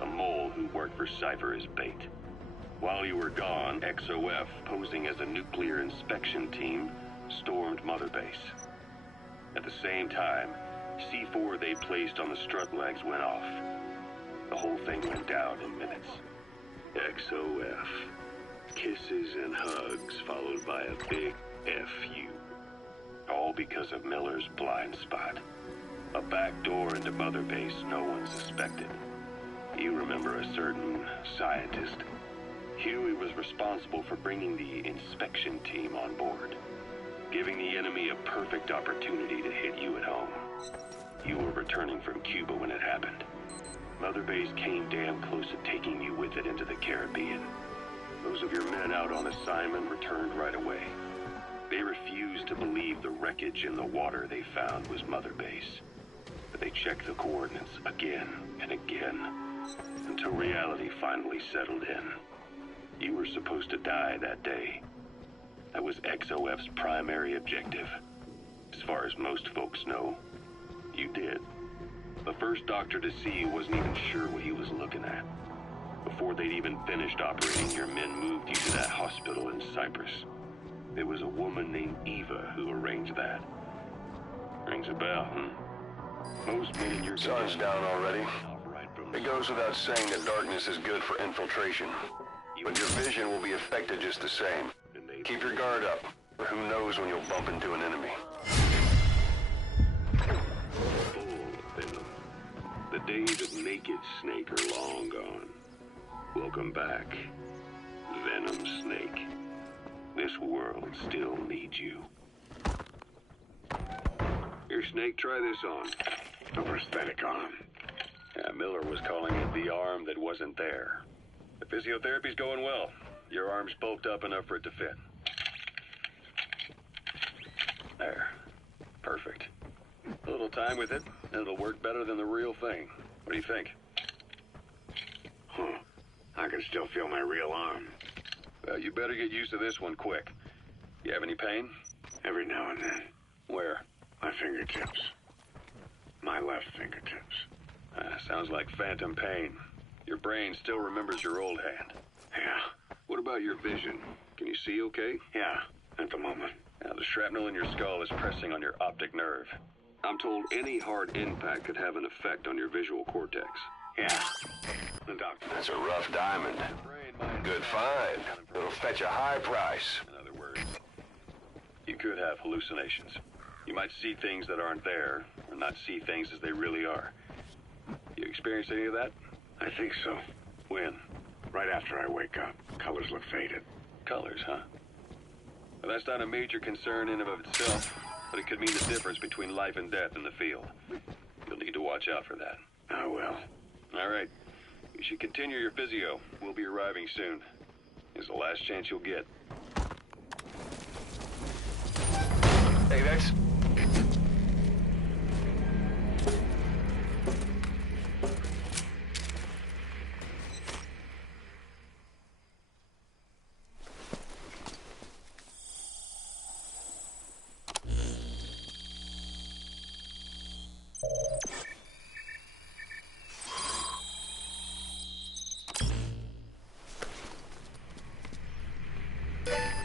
a mole who worked for Cypher as bait. While you were gone, XOF, posing as a nuclear inspection team, stormed Mother Base. At the same time, C4 they placed on the strut legs went off. The whole thing went down in minutes. XOF. Kisses and hugs followed by a big FU. All because of Miller's blind spot. A back door into Mother Base no one suspected. You remember a certain scientist. Huey was responsible for bringing the inspection team on board, giving the enemy a perfect opportunity to hit you at home. You were returning from Cuba when it happened. Mother Base came damn close to taking you with it into the Caribbean. Those of your men out on assignment returned right away. They refused to believe the wreckage in the water they found was Mother Base. But they checked the coordinates again and again, until reality finally settled in. You were supposed to die that day. That was XOF's primary objective. As far as most folks know, you did. The first doctor to see you wasn't even sure what he was looking at. Before they'd even finished operating, your men moved you to that hospital in Cyprus. It was a woman named Eva who arranged that. Rings a bell, hmm? Most men in your Sun's down already. It goes without saying that darkness is good for infiltration. But your vision will be affected just the same. Keep your guard up, or who knows when you'll bump into an enemy. Venom. The days of naked Snake are long gone. Welcome back, Venom Snake. This world still needs you. Here, Snake, try this on. A prosthetic arm. Yeah, Miller was calling it the arm that wasn't there. The physiotherapy's going well. Your arm's bulked up enough for it to fit. There. Perfect. A little time with it, and it'll work better than the real thing. What do you think? Huh. I can still feel my real arm. Well, you better get used to this one quick. You have any pain? Every now and then. Where? My fingertips. My left fingertips. Sounds like phantom pain. Your brain still remembers your old hand. Yeah. What about your vision? Can you see okay? Yeah, at the moment. Now, the shrapnel in your skull is pressing on your optic nerve. I'm told any hard impact could have an effect on your visual cortex. Yeah. The doctor. That's a rough diamond. Good find. It'll fetch a high price. In other words, you could have hallucinations. You might see things that aren't there, or not see things as they really are. You experienced any of that? I think so. When? Right after I wake up. Colors look faded. Colors, huh? Well, that's not a major concern in and of itself, but it could mean the difference between life and death in the field. You'll need to watch out for that. I will. All right. You should continue your physio. We'll be arriving soon. It's the last chance you'll get. Hey, that's...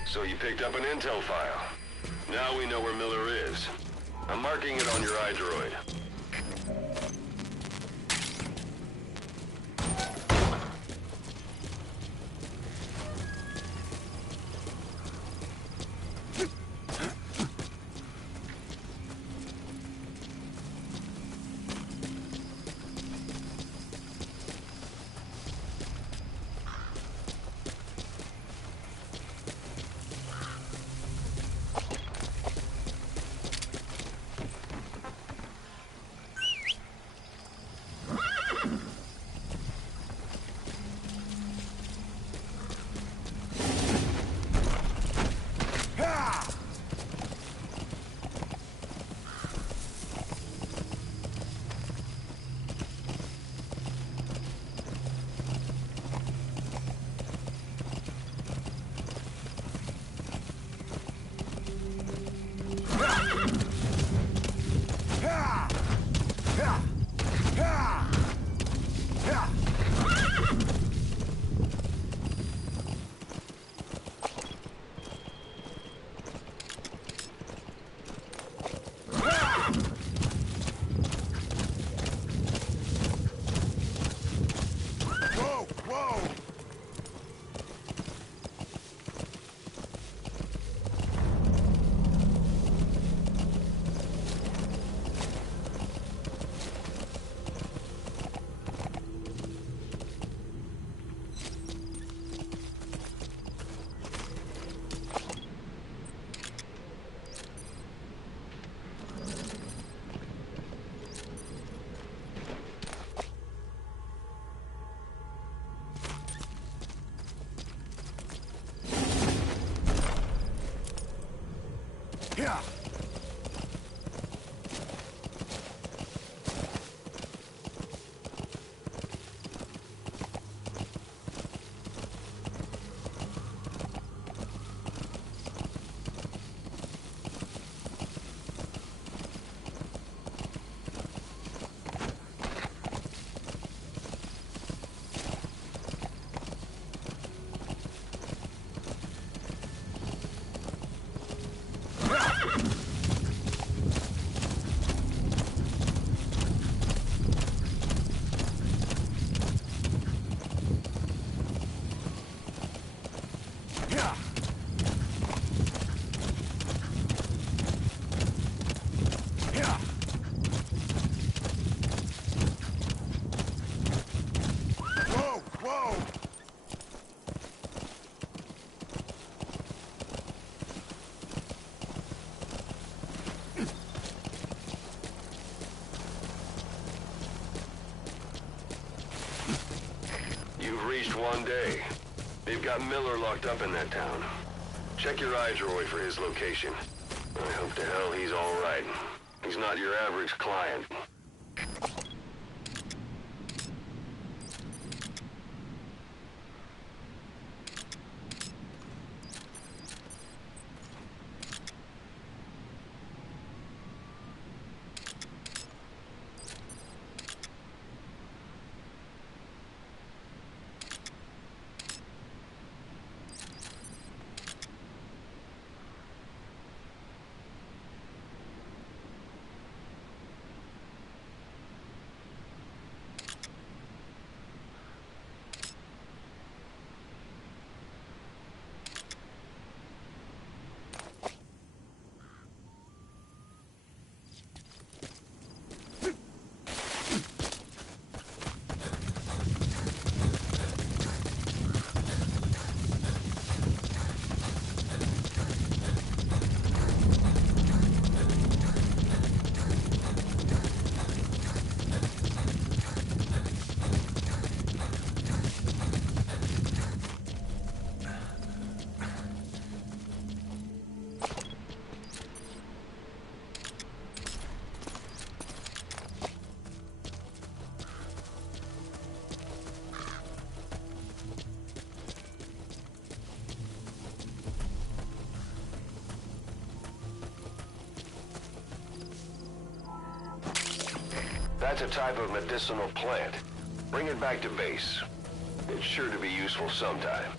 So you picked up an intel file. Now we know where Miller is. I'm marking it on your iDroid. Yeah. One Day. They've got Miller locked up in that town. Check your eyes, Roy, for his location. I hope to hell he's all right. He's not your average client. That's a type of medicinal plant. Bring it back to base. It's sure to be useful sometime.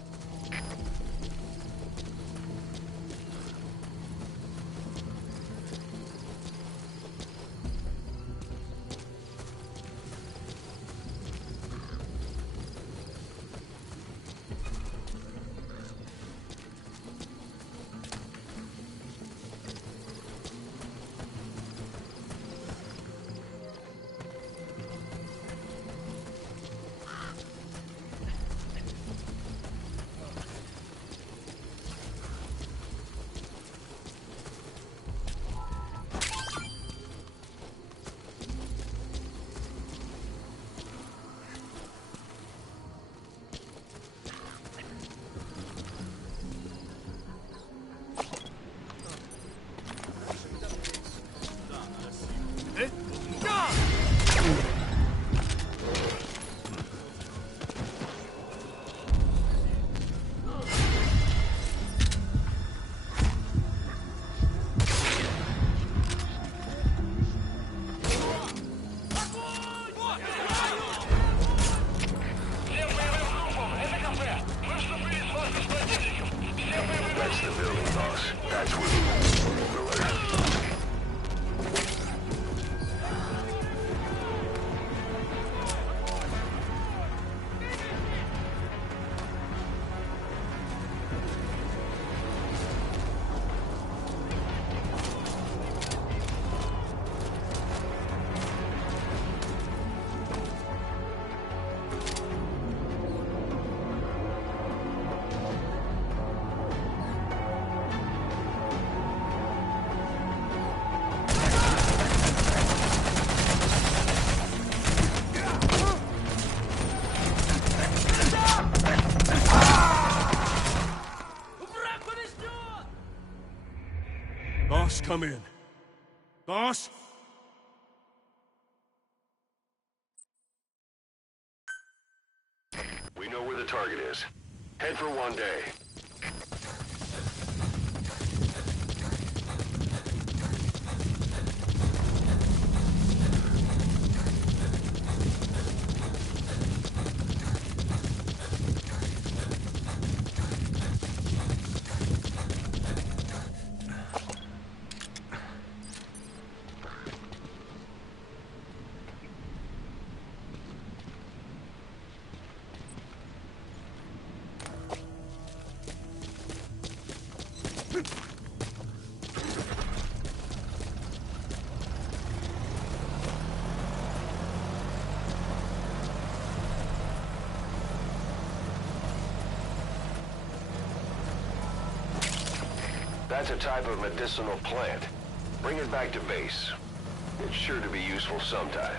That's the building, boss. That's where we Miller. Boss, come in. Boss? We know where the target is. Head for One Day. That's a type of medicinal plant. Bring it back to base. It's sure to be useful sometime.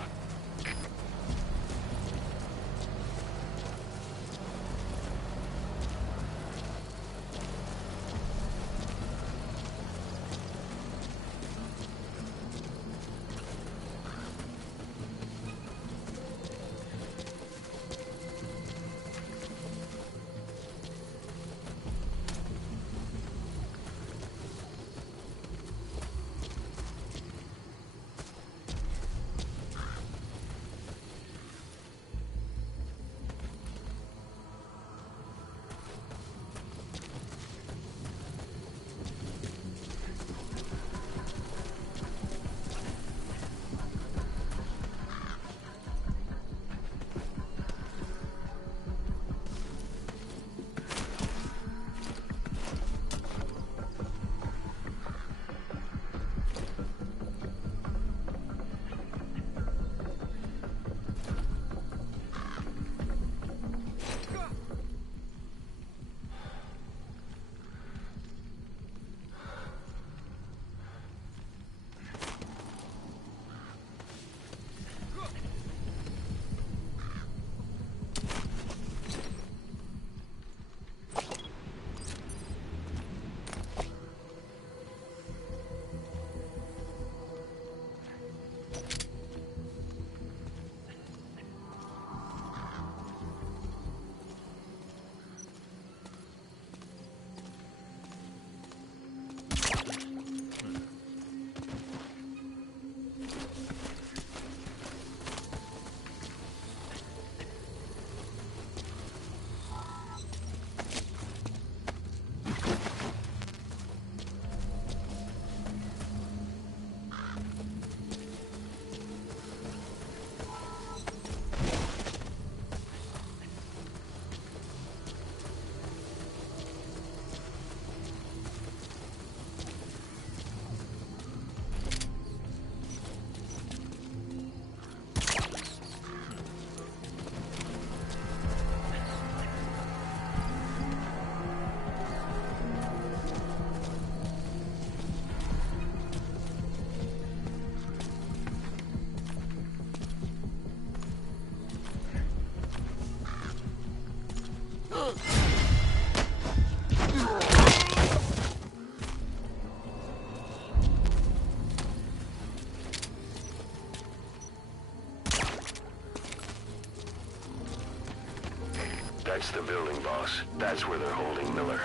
That's the building, boss. That's where they're holding Miller.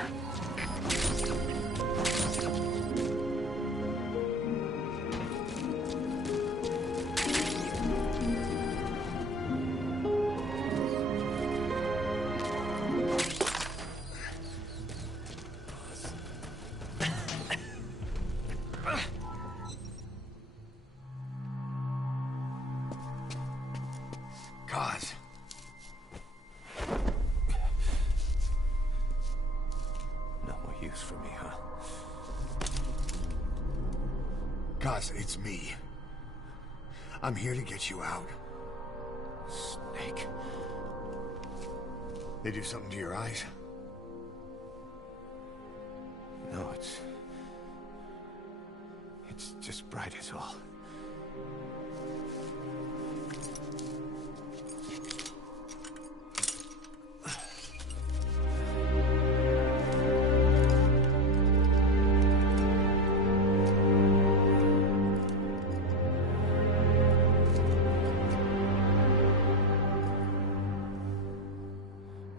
God. No more use for me, huh? Guys, it's me. I'm here to get you out. Snake. They do something to your eyes? No, it's just bright as all.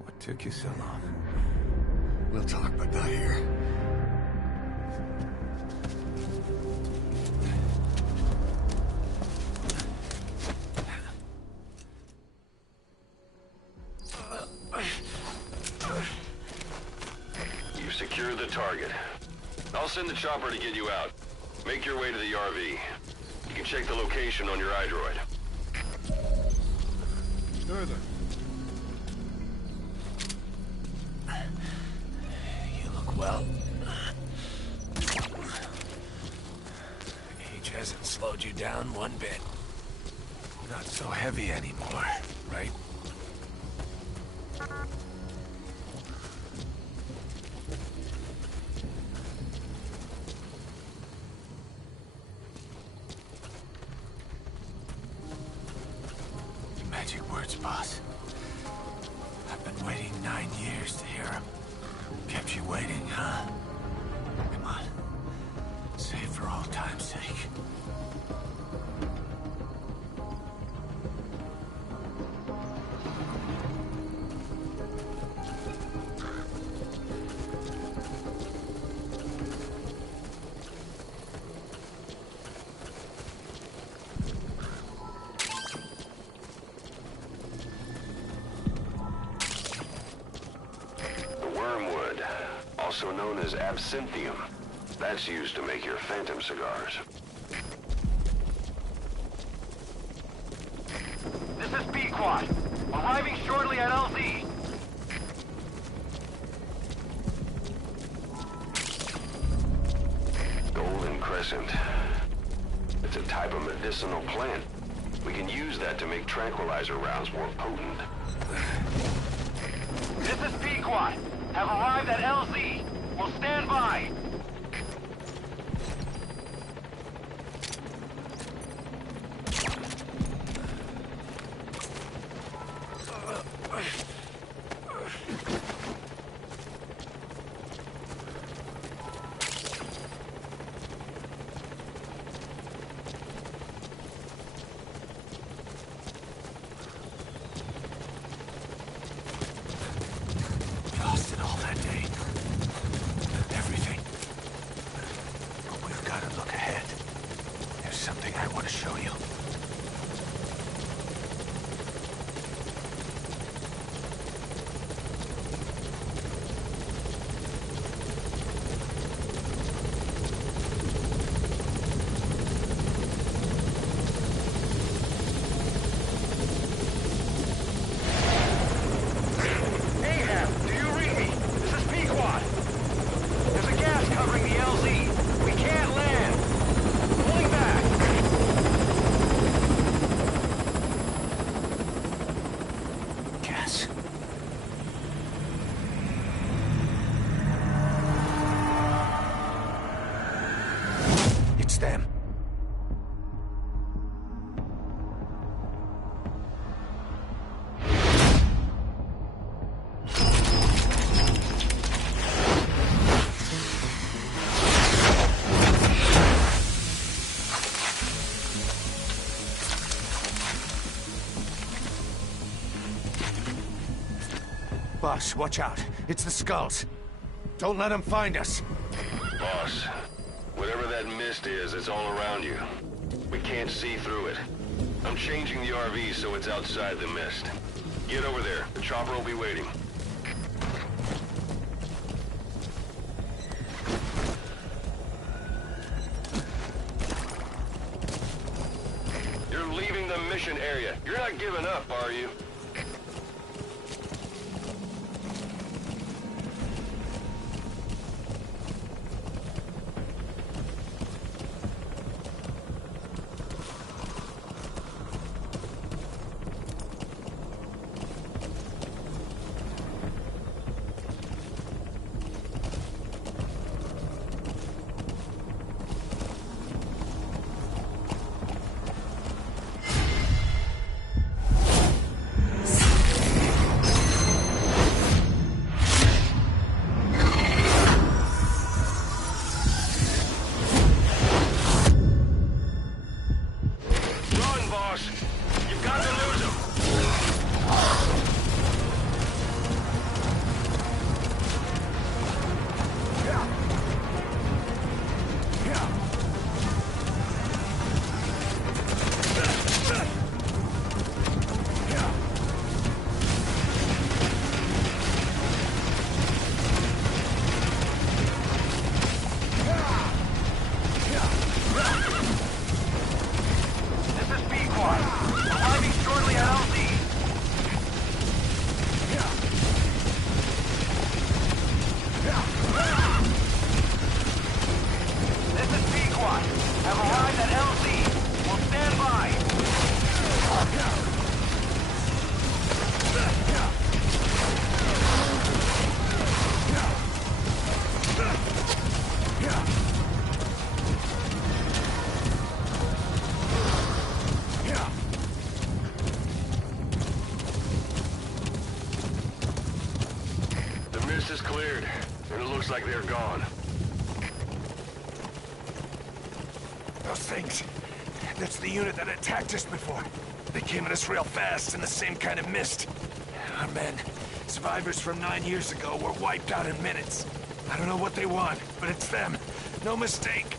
What took you so long? We'll talk, but not here. You secured the target. I'll send the chopper to get you out. Make your way to the RV. You can check the location on your iDroid. Further. You look well. Age hasn't slowed you down one bit. Not so heavy anymore, right? Magic words, boss. I've been waiting 9 years to hear them. Kept you waiting, huh? Come on. Say it for all time's sake. Wormwood, also known as absinthium. That's used to make your phantom cigars. This is Pequod. Arriving shortly at LZ. Golden Crescent. It's a type of medicinal plant. We can use that to make tranquilizer rounds more potent. This is Pequod. Have arrived at LZ. We'll stand by. Lost it all that day. Everything. But we've got to look ahead. There's something I want to show you. Ahab, do you read me? This is Pequod. There's a gas covering the LZ. We can't land. Pulling back. Gas. It's them. Boss, watch out. It's the Skulls. Don't let them find us. Boss, whatever that mist is, it's all around you. We can't see through it. I'm changing the RV so it's outside the mist. Get over there. The chopper will be waiting. You're leaving the mission area. You're not giving up, are you? Is cleared, and it looks like they're gone. Those things. That's the unit that attacked us before. They came at us real fast in the same kind of mist. Our men, survivors from 9 years ago, were wiped out in minutes. I don't know what they want, but it's them. No mistake.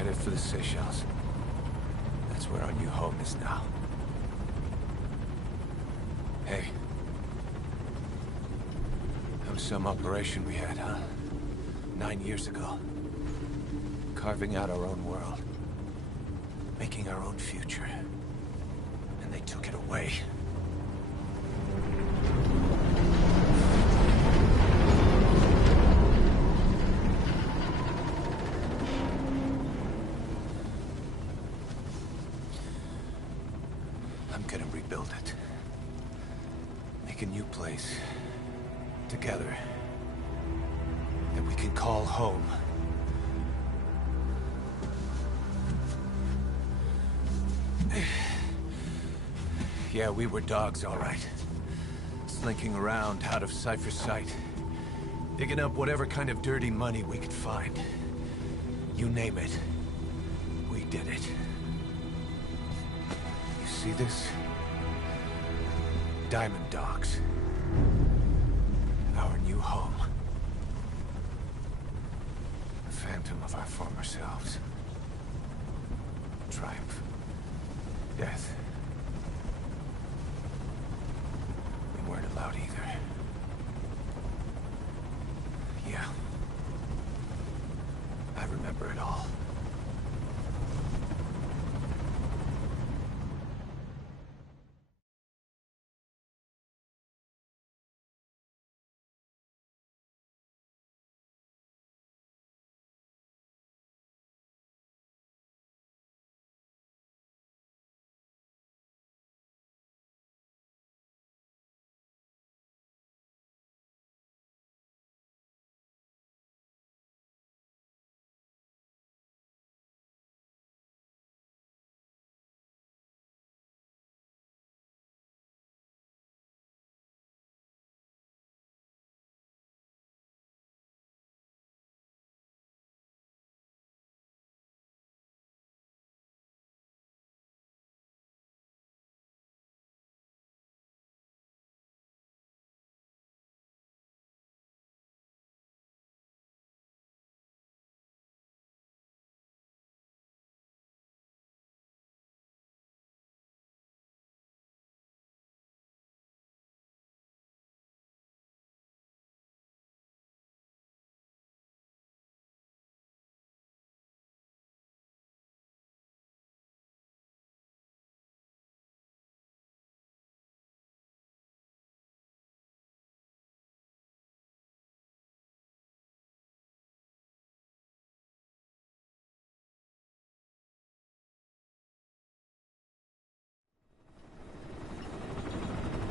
Headed for the Seychelles. That's where our new home is now. Hey. That was some operation we had, huh? 9 years ago. Carving out our own world. Making our own future. And they took it away. I'm gonna rebuild it. Make a new place. Together. That we can call home. Yeah, we were dogs, all right. Slinking around out of Cypher's sight. Digging up whatever kind of dirty money we could find. You name it. We did it. You see this? Diamond Dogs. Our new home. A phantom of our former selves. Triumph. Death. We weren't allowed either. Yeah. I remember it all.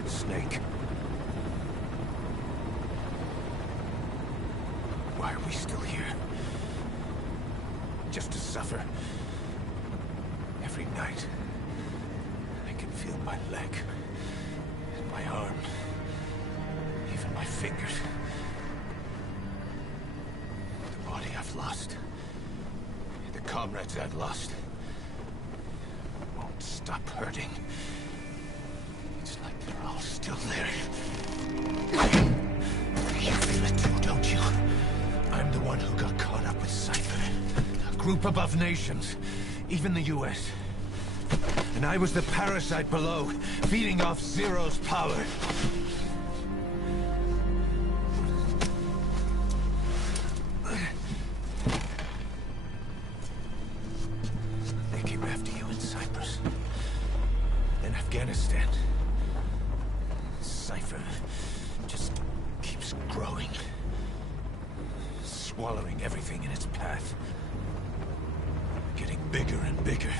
Snake. Why are we still here? Just to suffer. Every night, I can feel my leg, and my arm, even my fingers. The body I've lost, the comrades I've lost, won't stop hurting. It's like they're all still there. You feel it too, don't you? I'm the one who got caught up with Cypher. A group above nations, even the US. And I was the parasite below, feeding off Zero's power. They came after you in Cyprus. Then Afghanistan. Cypher just keeps growing. Swallowing everything in its path. Getting bigger and bigger.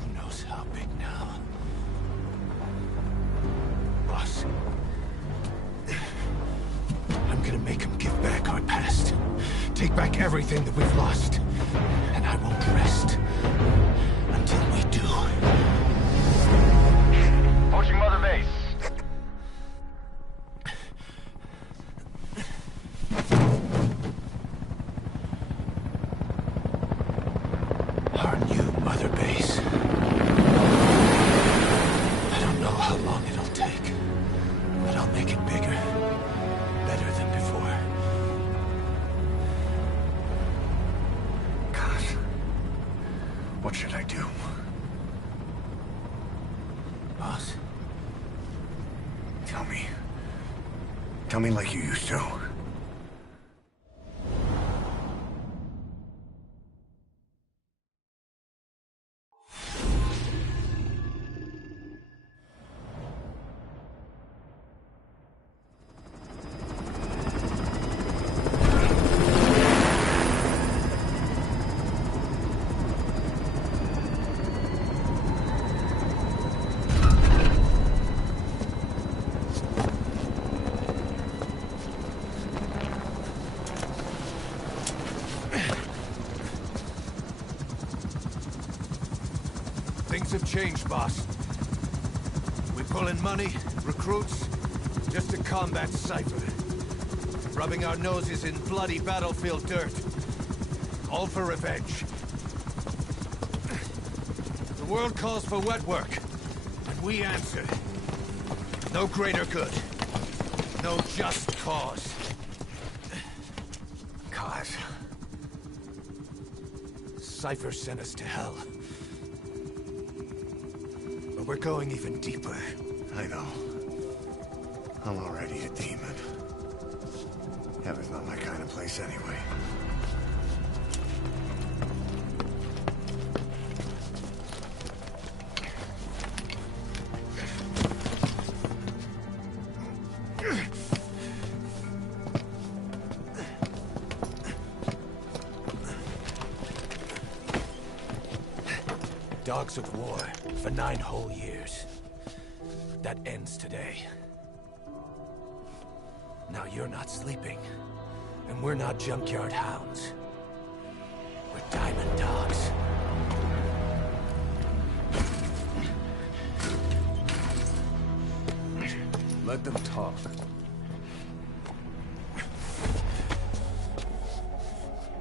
Who knows how big now? Boss. I'm gonna make him give back our past. Take back everything that we've lost. And I won't rest until we do. Approaching Mother Base. Our new Mother Base. I don't know how long it'll take, but I'll make it bigger. Better than before. God. What should I do? Boss? Tell me. Tell me like you used to. Things have changed, boss. We pull in money, recruits, just to combat Cypher. Rubbing our noses in bloody battlefield dirt. All for revenge. The world calls for wet work, and we answered. No greater good. No just cause. Cause. Cypher sent us to hell. But we're going even deeper. I know. I'm already a demon. Heaven's not my kind of place anyway. Dogs of war for 9 whole years. That ends today. Now you're not sleeping, and we're not junkyard hounds. We're diamond dogs. Let them talk.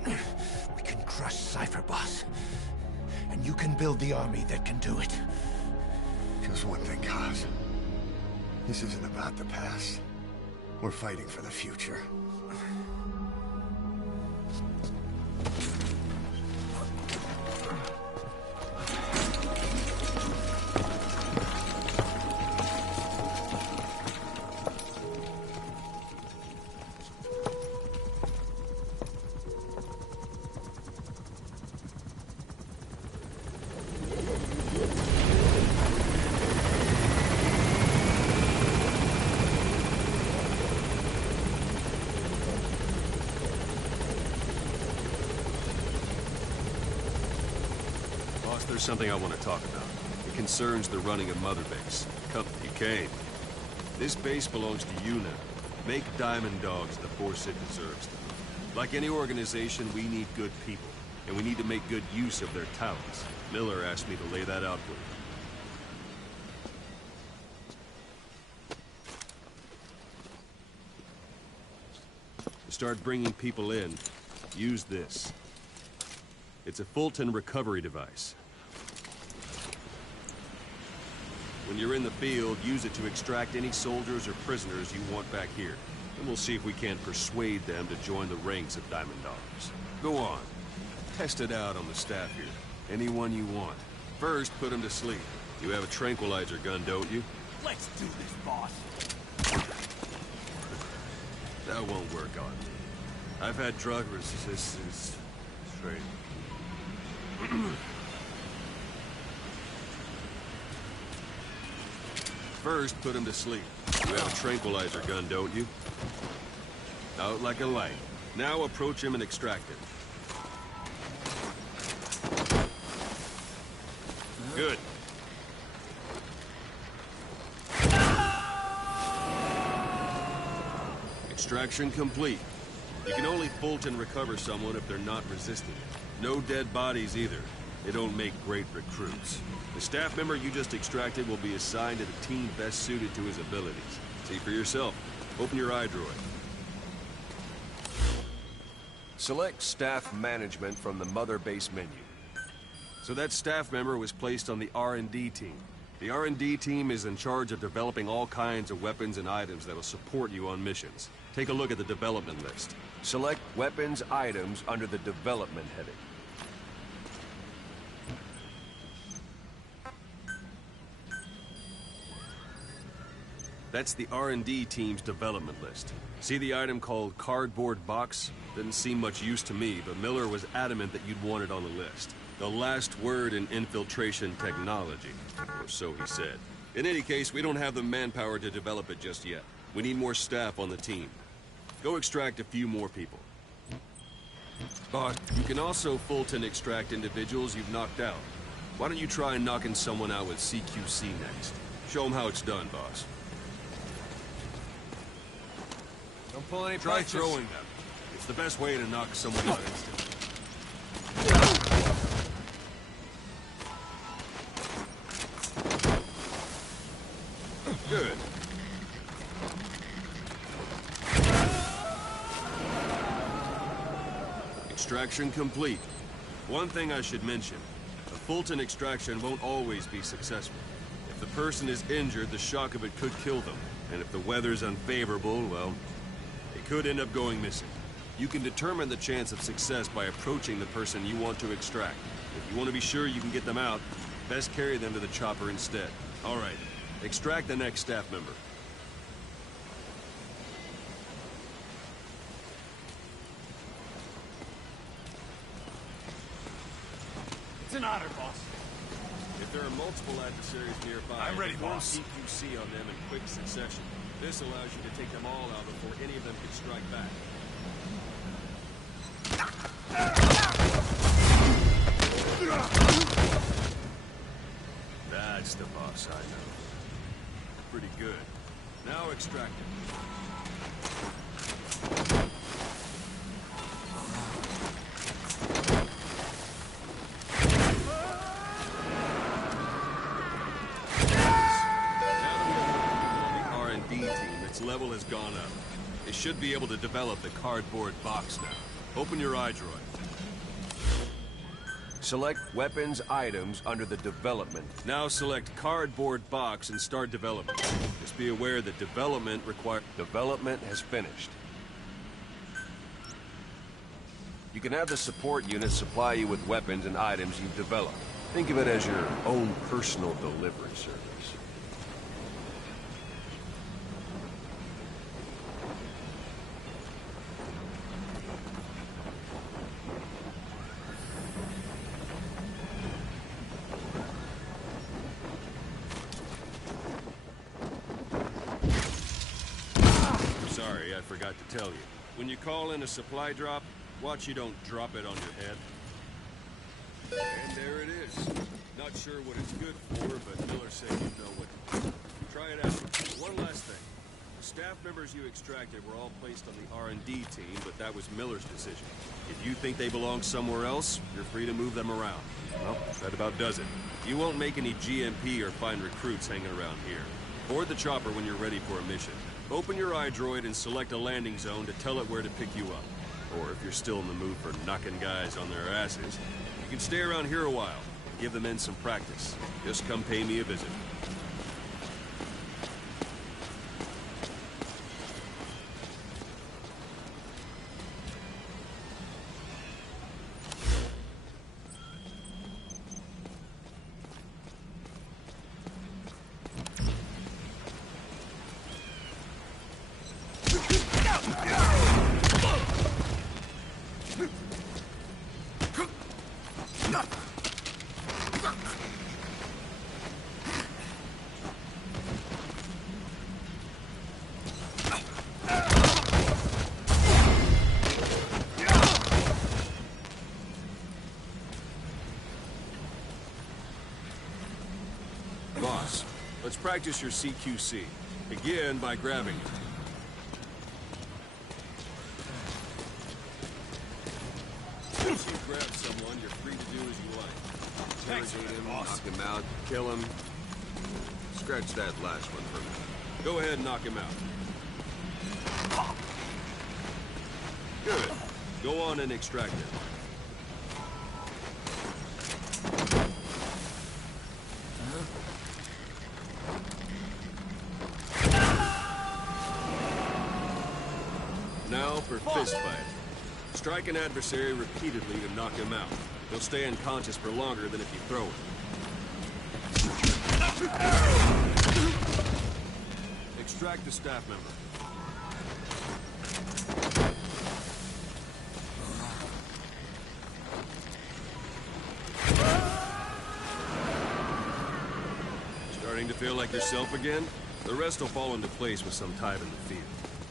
We can crush Cypher, boss. And you can build the army that can do it. Just one thing, Kaz. This isn't about the past. We're fighting for the future. There's something I want to talk about. It concerns the running of Mother Base. Company Kane. This base belongs to you now. Make Diamond Dogs the force it deserves. Like any organization, we need good people. And we need to make good use of their talents. Miller asked me to lay that out for you. To start bringing people in, use this. It's a Fulton recovery device. When you're in the field, use it to extract any soldiers or prisoners you want back here. And we'll see if we can't persuade them to join the ranks of Diamond Dogs. Go on. Test it out on the staff here. Anyone you want. First, put them to sleep. You have a tranquilizer gun, don't you? Let's do this, boss. That won't work on me. I've had drug resistance training. First, put him to sleep. You have a tranquilizer gun, don't you? Out like a light. Now approach him and extract him. Good. Extraction complete. You can only Fulton recover someone if they're not resisting. No dead bodies either. They don't make great recruits. The staff member you just extracted will be assigned to the team best suited to his abilities. See for yourself. Open your iDroid. Select Staff Management from the Mother Base menu. So that staff member was placed on the R&D team. The R&D team is in charge of developing all kinds of weapons and items that will support you on missions. Take a look at the development list. Select Weapons Items under the Development heading. That's the R&D team's development list. See the item called Cardboard Box? Didn't seem much use to me, but Miller was adamant that you'd want it on the list. The last word in infiltration technology, or so he said. In any case, we don't have the manpower to develop it just yet. We need more staff on the team. Go extract a few more people. Boss, you can also Fulton extract individuals you've knocked out. Why don't you try knocking someone out with CQC next? Show them how it's done, boss. Don't pull any Try punches. throwing them. It's the best way to knock someone out instantly. Extraction complete. One thing I should mention. A Fulton extraction won't always be successful. If the person is injured, the shock of it could kill them. And if the weather's unfavorable, well, they could end up going missing. You can determine the chance of success by approaching the person you want to extract. If you want to be sure you can get them out, best carry them to the chopper instead. All right, extract the next staff member. It's an honor, boss. If there are multiple adversaries nearby, I'm ready, form boss. CQC on them in quick succession. This allows you to take them all out before any of them can strike back. That's the boss I know. Pretty good. Now extract it. Level has gone up. They should be able to develop the cardboard box now. Open your iDroid. Select weapons items under the development. Now select cardboard box and start development. Just be aware that development requires... Development has finished. You can have the support unit supply you with weapons and items you've developed. Think of it as your own personal delivery service. Sorry, I forgot to tell you. When you call in a supply drop, watch you don't drop it on your head. And there it is. Not sure what it's good for, but Miller said you know what to do. Try it out. One last thing. The staff members you extracted were all placed on the R&D team, but that was Miller's decision. If you think they belong somewhere else, you're free to move them around. Well, that about does it. You won't make any GMP or find recruits hanging around here. Board the chopper when you're ready for a mission. Open your iDroid and select a landing zone to tell it where to pick you up. Or if you're still in the mood for knocking guys on their asses, you can stay around here a while and give the men some practice. Just come pay me a visit. Boss, let's practice your CQC. Begin by grabbing it. Once you grab someone, you're free to do as you like. Interrogate him, knock him out, kill him. Scratch that last one for me. Go ahead and knock him out. Good. Go on and extract it. Now for fist fight. Strike an adversary repeatedly to knock him out. He'll stay unconscious for longer than if you throw it. Extract the staff member. Starting to feel like yourself again? The rest will fall into place with some time in the field.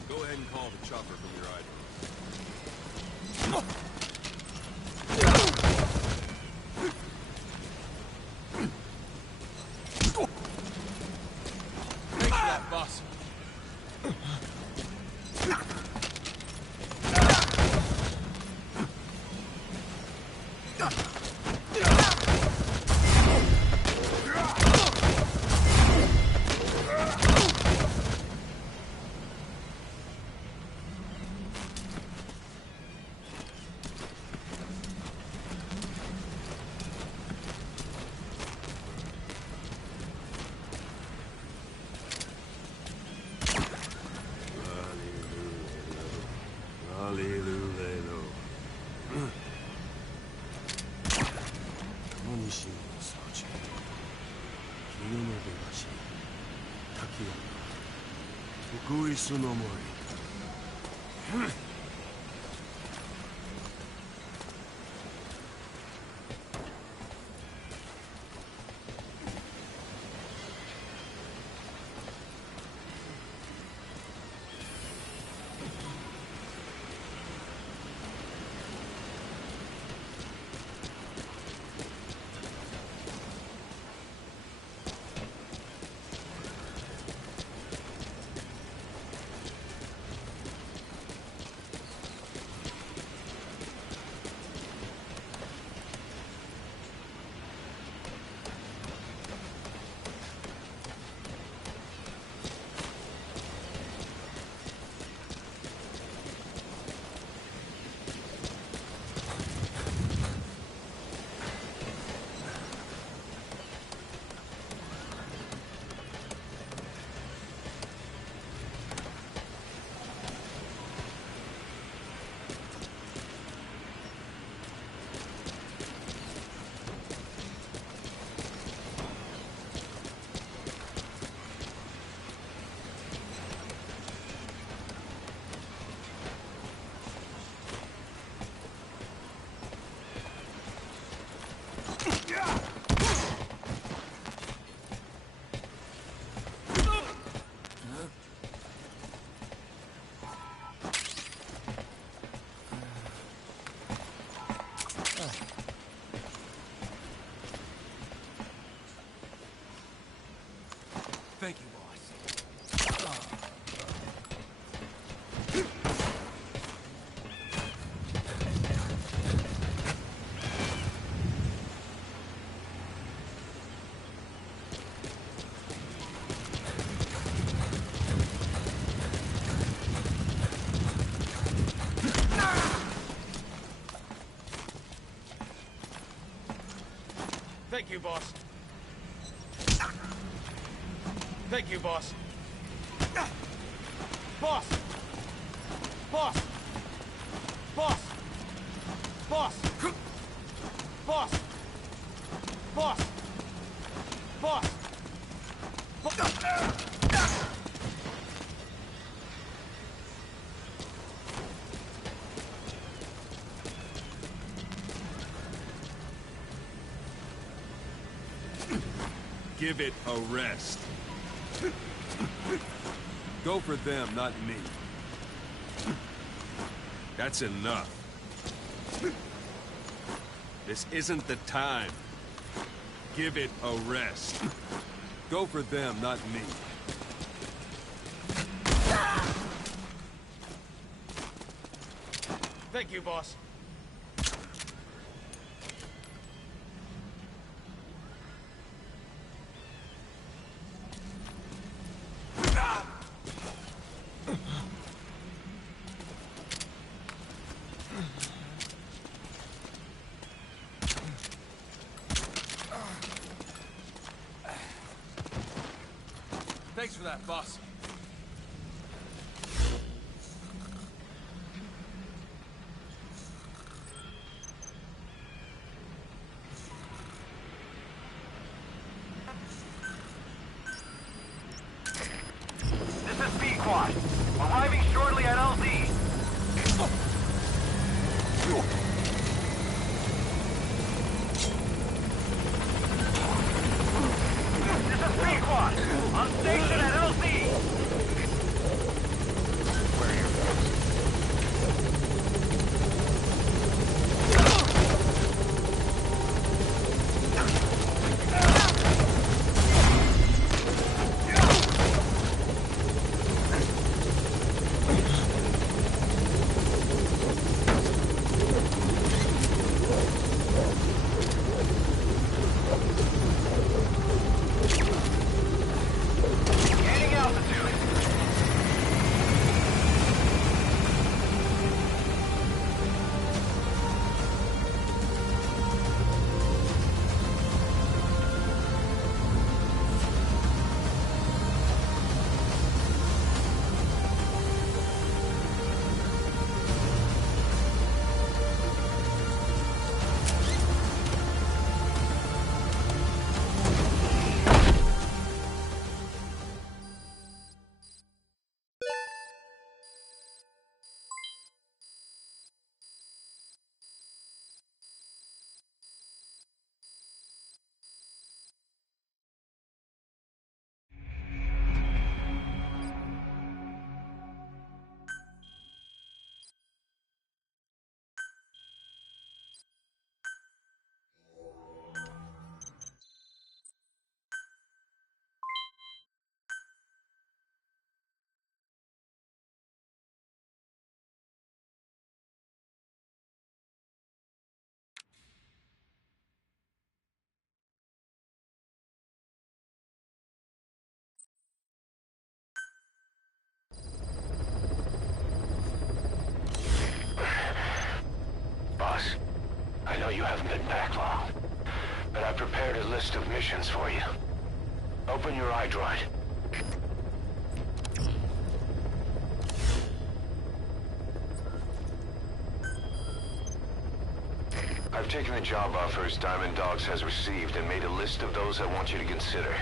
Go ahead and call the chopper from your iDroid. Thanks for that, boss. 西の幸清の出橋滝山徳磯の森Thank you, boss. Thank you, boss. Thank you, boss. Boss! Boss! Boss! Boss! Boss! Boss! Boss! Give it a rest. Go for them, not me. That's enough. This isn't the time. Give it a rest. Go for them, not me. Thank you, boss. Thanks for that, boss. This is B-Quad. Arriving shortly at LZ. This is B-Quad. On station at LZ. list of missions for you. Open your iDroid. I've taken the job offers Diamond Dogs has received and made a list of those I want you to consider.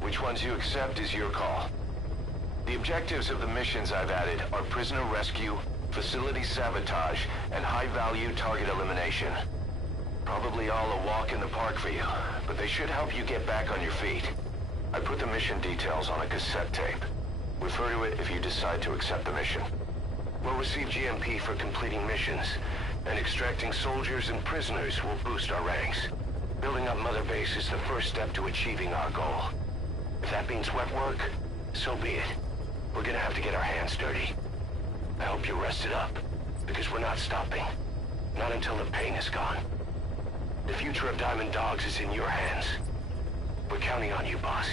Which ones you accept is your call. The objectives of the missions I've added are prisoner rescue, facility sabotage, and high-value target elimination. Probably all a walk in the park for you, but they should help you get back on your feet. I put the mission details on a cassette tape. Refer to it if you decide to accept the mission. We'll receive GMP for completing missions, and extracting soldiers and prisoners will boost our ranks. Building up Mother Base is the first step to achieving our goal. If that means wet work, so be it. We're gonna have to get our hands dirty. I hope you're rested up, because we're not stopping. Not until the pain is gone. The future of Diamond Dogs is in your hands. We're counting on you, boss.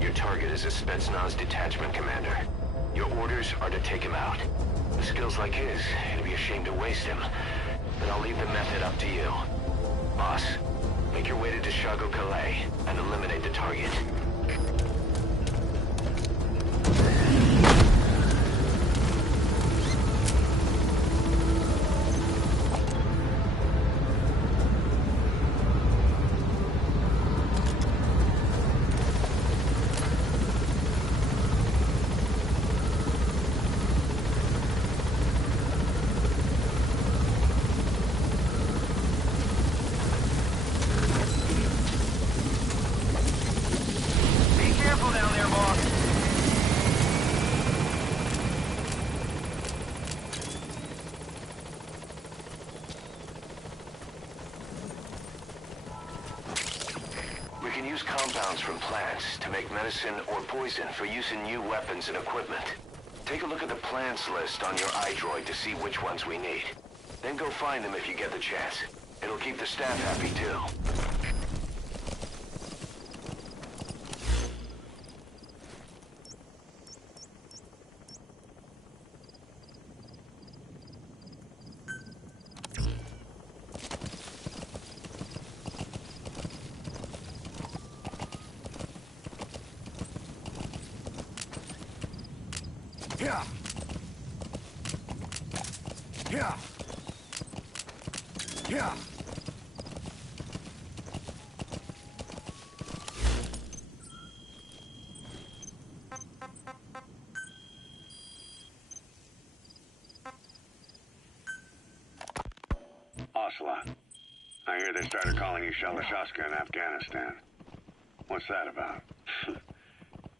Your target is a Spetsnaz detachment commander. Your orders are to take him out. With skills like his, it'd be a shame to waste him. But I'll leave the method up to you. Boss, make your way to Deshago Calais and eliminate the target. use compounds from plants to make medicine or poison for use in new weapons and equipment. Take a look at the plants list on your iDroid to see which ones we need. Then go find them if you get the chance. It'll keep the staff happy too. Yeah. Yeah. Yeah. Ocelot. I hear they started calling you Shalashashka in Afghanistan. What's that about?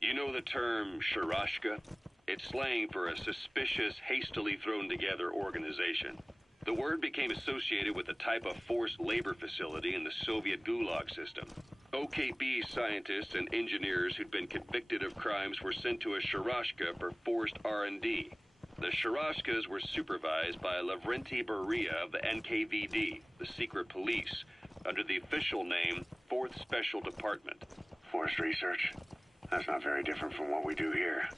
You know the term Sharashka? It's slang for a suspicious, hastily thrown together organization. The word became associated with a type of forced labor facility in the Soviet Gulag system. OKB scientists and engineers who'd been convicted of crimes were sent to a Sharashka for forced R&D. The Sharashkas were supervised by Lavrenti Beria of the NKVD, the secret police, under the official name 4th Special Department. Forced research? That's not very different from what we do here.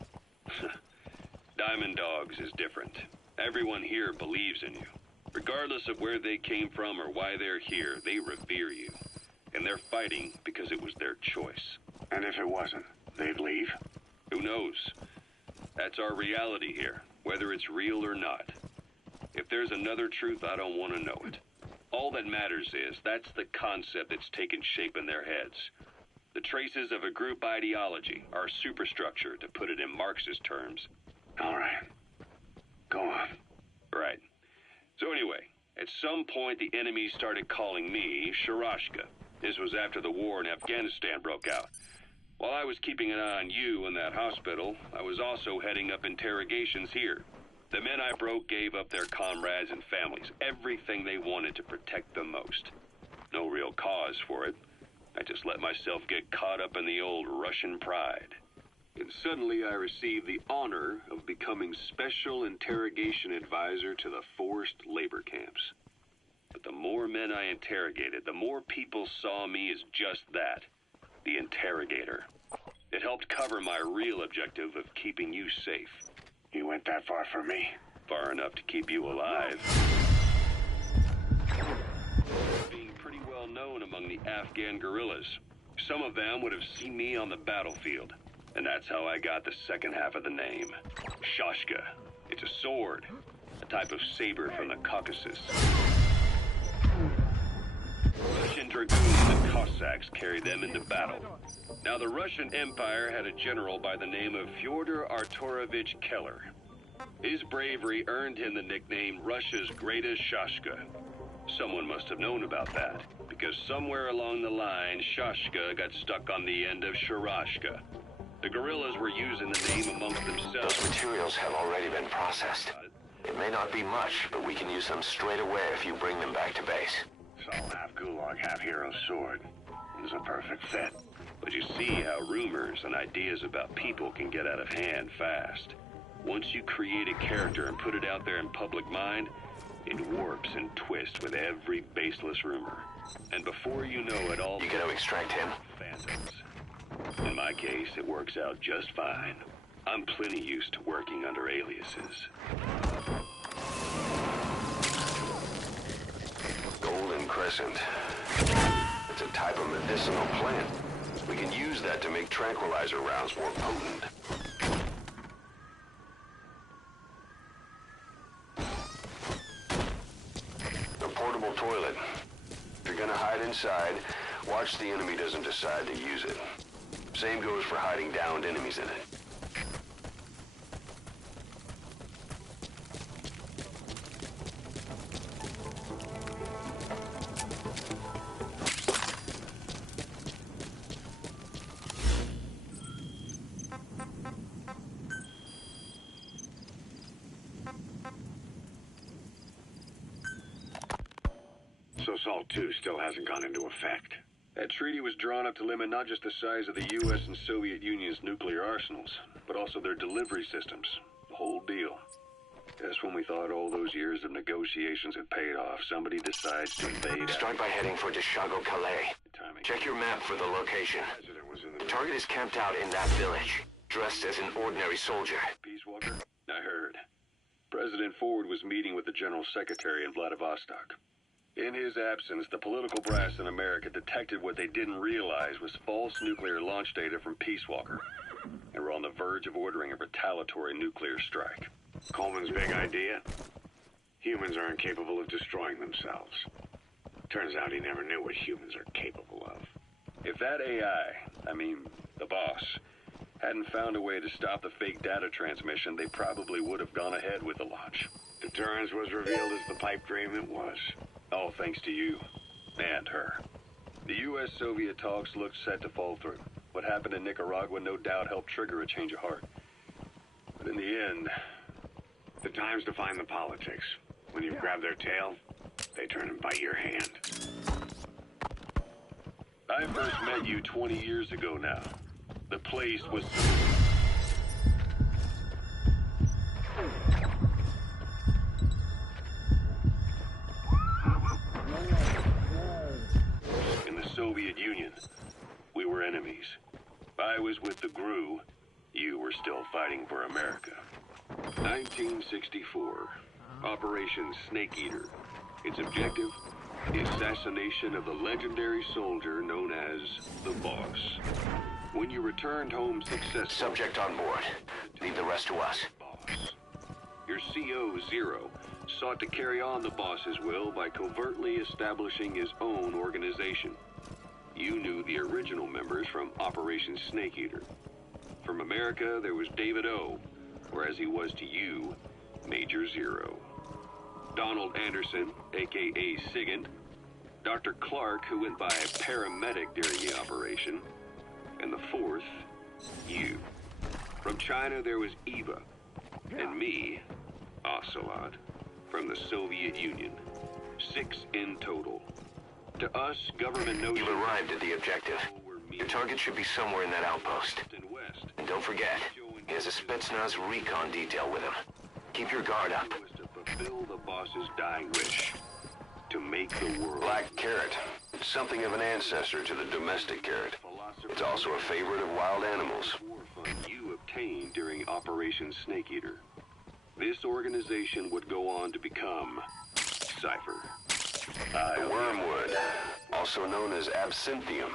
Diamond Dogs is different. Everyone here believes in you. Regardless of where they came from or why they're here, they revere you. And they're fighting because it was their choice. And if it wasn't, they'd leave? Who knows? That's our reality here, whether it's real or not. If there's another truth, I don't want to know it. All that matters is that's the concept that's taken shape in their heads. The traces of a group ideology, our superstructure, to put it in Marxist terms. All right. Go on. Right. So anyway, at some point the enemy started calling me Sharashka. This was after the war in Afghanistan broke out. While I was keeping an eye on you in that hospital, I was also heading up interrogations here. The men I broke gave up their comrades and families, everything they wanted to protect them most. No real cause for it. I just let myself get caught up in the old Russian pride. And suddenly I received the honor of becoming Special Interrogation Advisor to the forced labor camps. But the more men I interrogated, the more people saw me as just that, the interrogator. It helped cover my real objective of keeping you safe. You went that far for me? Far enough to keep you alive. Being pretty well known among the Afghan guerrillas. Some of them would have seen me on the battlefield. And that's how I got the second half of the name. Shashka. It's a sword. A type of saber from the Caucasus. Russian dragoons and Cossacks carried them into battle. Now the Russian Empire had a general by the name of Fyodor Arturovich Keller. His bravery earned him the nickname Russia's Greatest Shashka. Someone must have known about that, because somewhere along the line, Shashka got stuck on the end of Sharashka. The guerrillas were using the name amongst themselves. Those materials have already been processed. It may not be much, but we can use them straight away if you bring them back to base. So half Gulag, half Hero sword. It's a perfect fit. But you see how rumors and ideas about people can get out of hand fast. Once you create a character and put it out there in public mind, it warps and twists with every baseless rumor. And before you know it all... You gotta extract him. Phantoms. In my case, it works out just fine. I'm plenty used to working under aliases. Golden Crescent. It's a type of medicinal plant. We can use that to make tranquilizer rounds more potent. A portable toilet. If you're gonna hide inside, watch the enemy doesn't decide to use it. Same goes for hiding downed enemies in it. So Salt 2 still hasn't gone into effect. That treaty was drawn up to limit not just the size of the U.S. and Soviet Union's nuclear arsenals, but also their delivery systems. The whole deal. Just when we thought all those years of negotiations had paid off, somebody decides to invade. Start by heading for Deshago Calais. Check your map for the location. The target is camped out in that village, dressed as an ordinary soldier. Peace Walker? I heard. President Ford was meeting with the General Secretary in Vladivostok. In his absence, the political brass in America detected what they didn't realize was false nuclear launch data from Peace Walker. They were on the verge of ordering a retaliatory nuclear strike. Coleman's big idea? Humans are incapable of destroying themselves. Turns out he never knew what humans are capable of. If that AI, I mean, the boss, hadn't found a way to stop the fake data transmission, they probably would have gone ahead with the launch. Deterrence was revealed as the pipe dream it was. All thanks to you. And her. The U.S.-Soviet talks looked set to fall through. What happened in Nicaragua no doubt helped trigger a change of heart. But in the end... The time's to find the politics. When you've grabbed their tail, they turn and bite your hand. I first met you 20 years ago now. The place was... in the Soviet Union. We were enemies. I was with the GRU. You were still fighting for America. 1964. Operation Snake Eater. Its objective? The assassination of the legendary soldier known as the Boss. When you returned home successful... Subject on board. Leave the rest to us. Your CO, Zero, sought to carry on the Boss's will by covertly establishing his own organization. You knew the original members from Operation Snake Eater. From America, there was David O., whereas he was to you, Major Zero. Donald Anderson, a.k.a. Sigint, Dr. Clark, who went by a paramedic during the operation, and the fourth, you. From China, there was Eva, and me, Ocelot, from the Soviet Union. 6 in total. To us, government knows... You've arrived at the objective. Your target should be somewhere in that outpost. And don't forget, he has a Spetsnaz recon detail with him. Keep your guard up. Fulfill the boss's dying wish. To make the world... Black Carrot. Something of an ancestor to the domestic carrot. It's also a favorite of wild animals. You obtained during Operation Snake Eater. This organization would go on to become Cypher. The wormwood, also known as absinthium.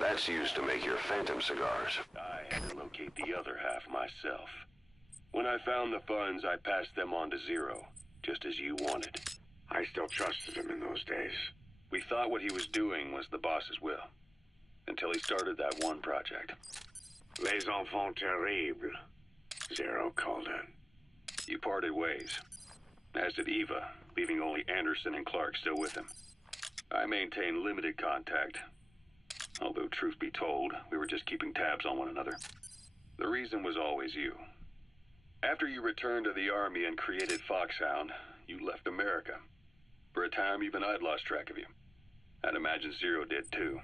That's used to make your phantom cigars. I had to locate the other half myself. When I found the funds, I passed them on to Zero, just as you wanted. I still trusted him in those days. We thought what he was doing was the boss's will, until he started that one project. Les enfants terribles, Zero called it. You parted ways, as did Eva, leaving only Anderson and Clark still with him. I maintained limited contact, although truth be told, we were just keeping tabs on one another. The reason was always you. After you returned to the Army and created Foxhound, you left America. For a time, even I'd lost track of you. I'd imagine Zero did too.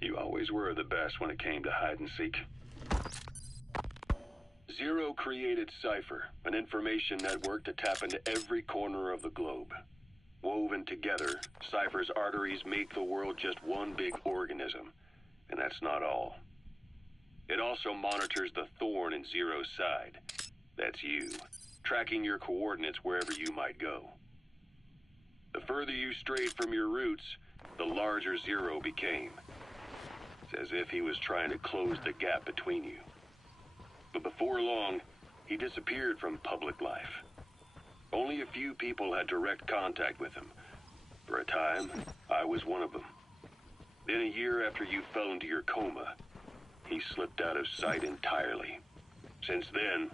You always were the best when it came to hide and seek. Zero created Cypher, an information network to tap into every corner of the globe. Woven together, Cypher's arteries make the world just one big organism, and that's not all. It also monitors the thorn in Zero's side. That's you, tracking your coordinates wherever you might go. The further you strayed from your roots, the larger Zero became. It's as if he was trying to close the gap between you. But before long, he disappeared from public life. Only a few people had direct contact with him. For a time, I was one of them. Then a year after you fell into your coma, he slipped out of sight entirely. Since then,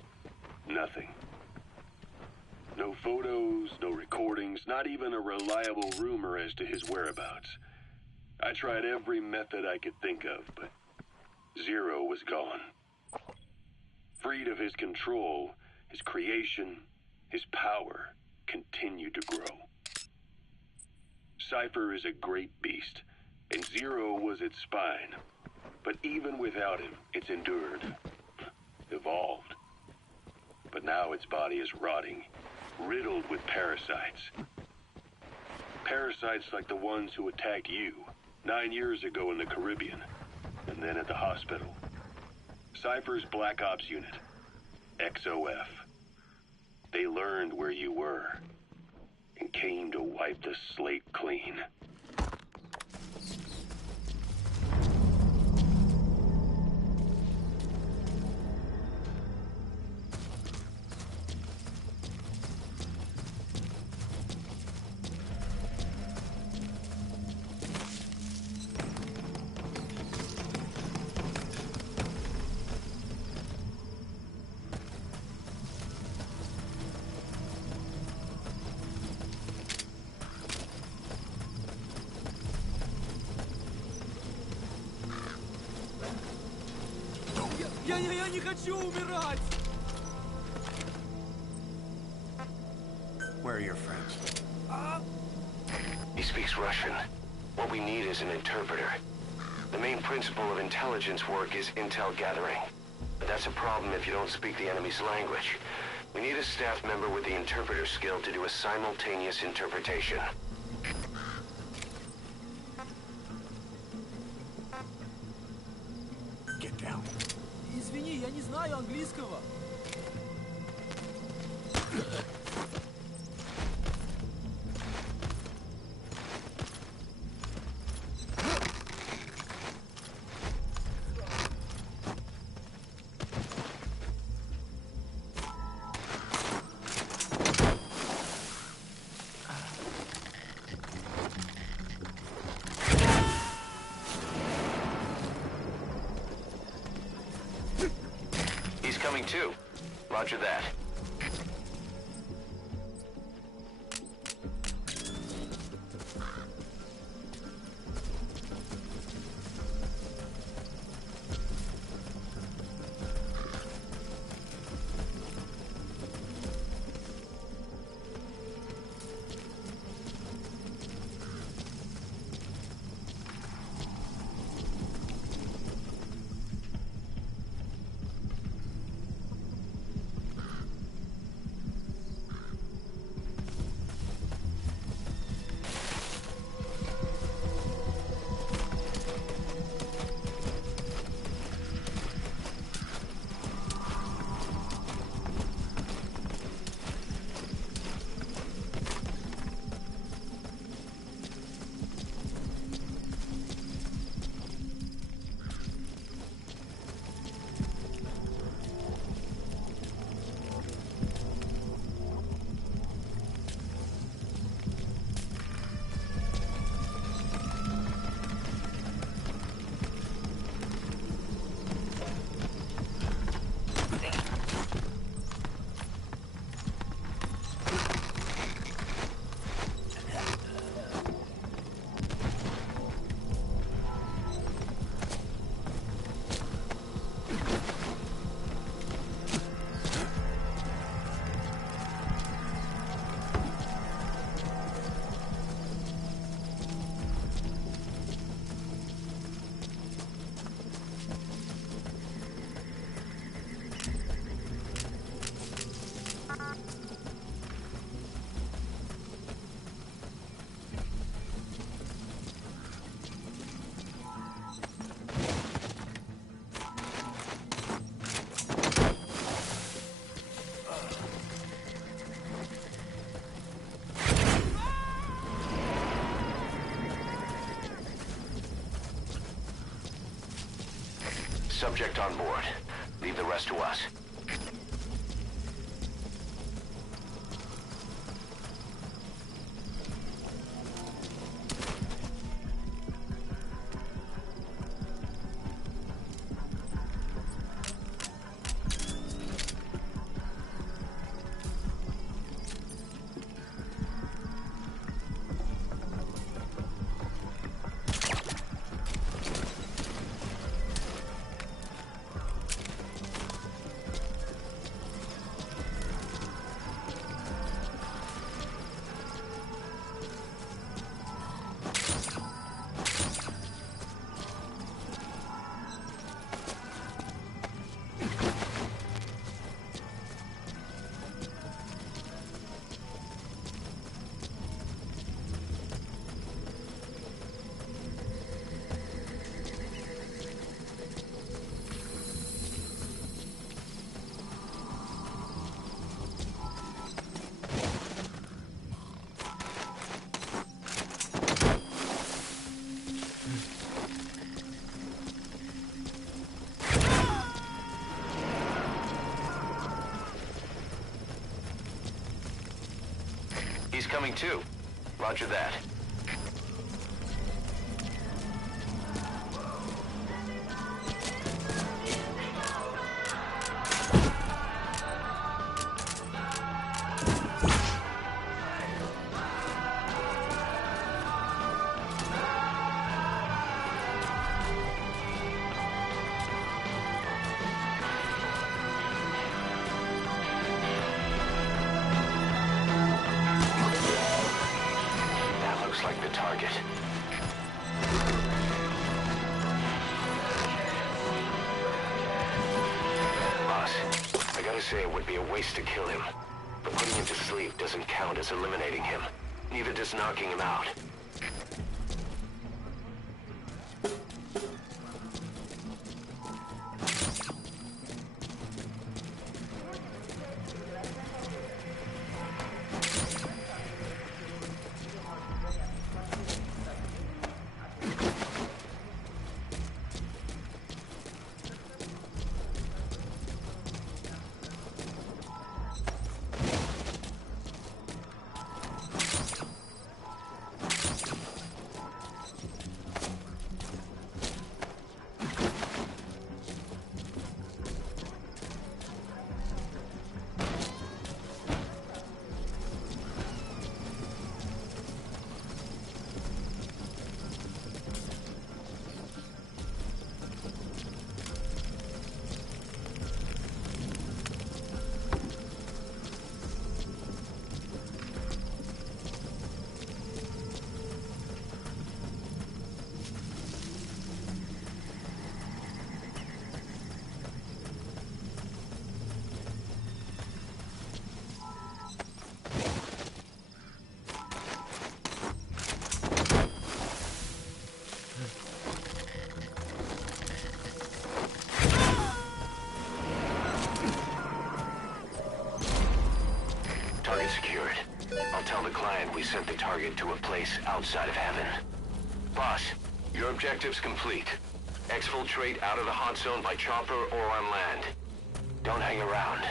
nothing. No photos, no recordings, not even a reliable rumor as to his whereabouts. I tried every method I could think of, but Zero was gone. Freed of his control, his creation, his power continued to grow. Cypher is a great beast, and Zero was its spine. But even without him, it's endured, evolved. But now its body is rotting, riddled with parasites. Parasites like the ones who attacked you 9 years ago in the Caribbean, and then at the hospital. Cypher's Black Ops Unit, XOF. They learned where you were, and came to wipe the slate clean. Я не хочу умирать! Where are your friends? He speaks Russian. What we need is an interpreter. The main principle of intelligence work is intel gathering. But that's a problem if you don't speak the enemy's language. We need a staff member with the interpreter skill to do a simultaneous interpretation. Get down. Извини, я не знаю английского. Coming too. Roger that. Subject on board. Leave the rest to us. He's coming too. Roger that. Like the target. Boss, I gotta say it would be a waste to kill him. But putting him to sleep doesn't count as eliminating him. Neither does knocking him out. Target secured. I'll tell the client we sent the target to a place outside of heaven. Boss, your objective's complete. Exfiltrate out of the hot zone by chopper or on land. Don't hang around.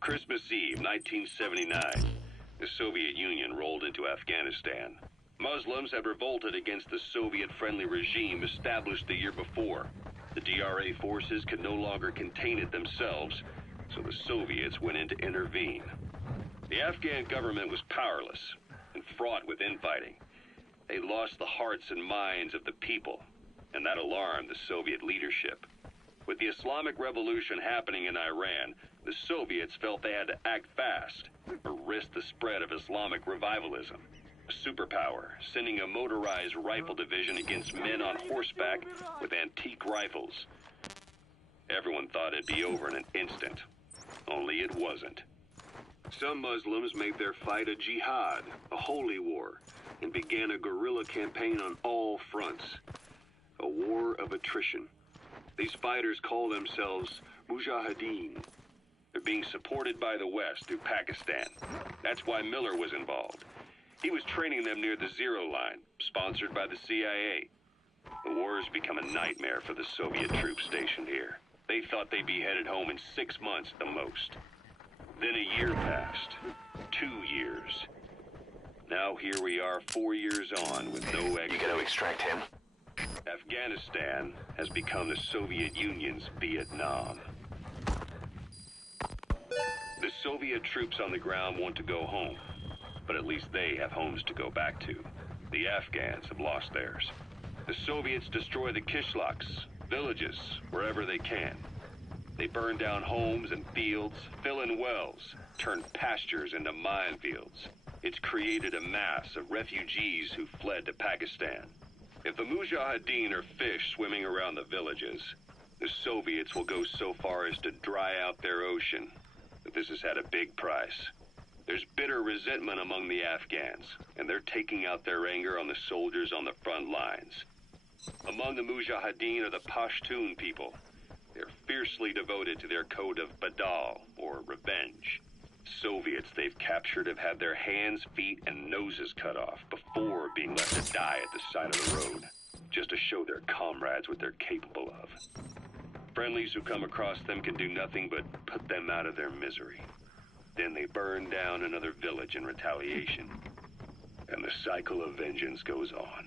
Christmas Eve, 1979. The Soviet Union rolled into Afghanistan. Muslims had revolted against the Soviet-friendly regime established the year before. The DRA forces could no longer contain it themselves, so the Soviets went in to intervene. The Afghan government was powerless and fraught with infighting. They lost the hearts and minds of the people, and that alarmed the Soviet leadership. With the Islamic Revolution happening in Iran, the Soviets felt they had to act fast or risk the spread of Islamic revivalism. A superpower, sending a motorized rifle division against men on horseback with antique rifles. Everyone thought it'd be over in an instant, only it wasn't. Some Muslims made their fight a jihad, a holy war, and began a guerrilla campaign on all fronts. A war of attrition. These fighters call themselves Mujahideen. They're being supported by the West through Pakistan. That's why Miller was involved. He was training them near the Zero Line, sponsored by the CIA. The war has become a nightmare for the Soviet troops stationed here. They thought they'd be headed home in 6 months at the most. Then a year passed. 2 years. Now here we are 4 years on with no exit. You gotta extract him. Afghanistan has become the Soviet Union's Vietnam. The Soviet troops on the ground want to go home, but at least they have homes to go back to. The Afghans have lost theirs. The Soviets destroy the kishlaks, villages, wherever they can. They burn down homes and fields, fill in wells, turn pastures into minefields. It's created a mass of refugees who fled to Pakistan. If the Mujahideen are fish swimming around the villages, the Soviets will go so far as to dry out their ocean. But this has had a big price. There's bitter resentment among the Afghans, and they're taking out their anger on the soldiers on the front lines. Among the Mujahideen are the Pashtun people. They're fiercely devoted to their code of Badal, or revenge. Soviets they've captured have had their hands, feet, and noses cut off before being left to die at the side of the road, just to show their comrades what they're capable of. Friendlies who come across them can do nothing but put them out of their misery. Then they burn down another village in retaliation. And the cycle of vengeance goes on.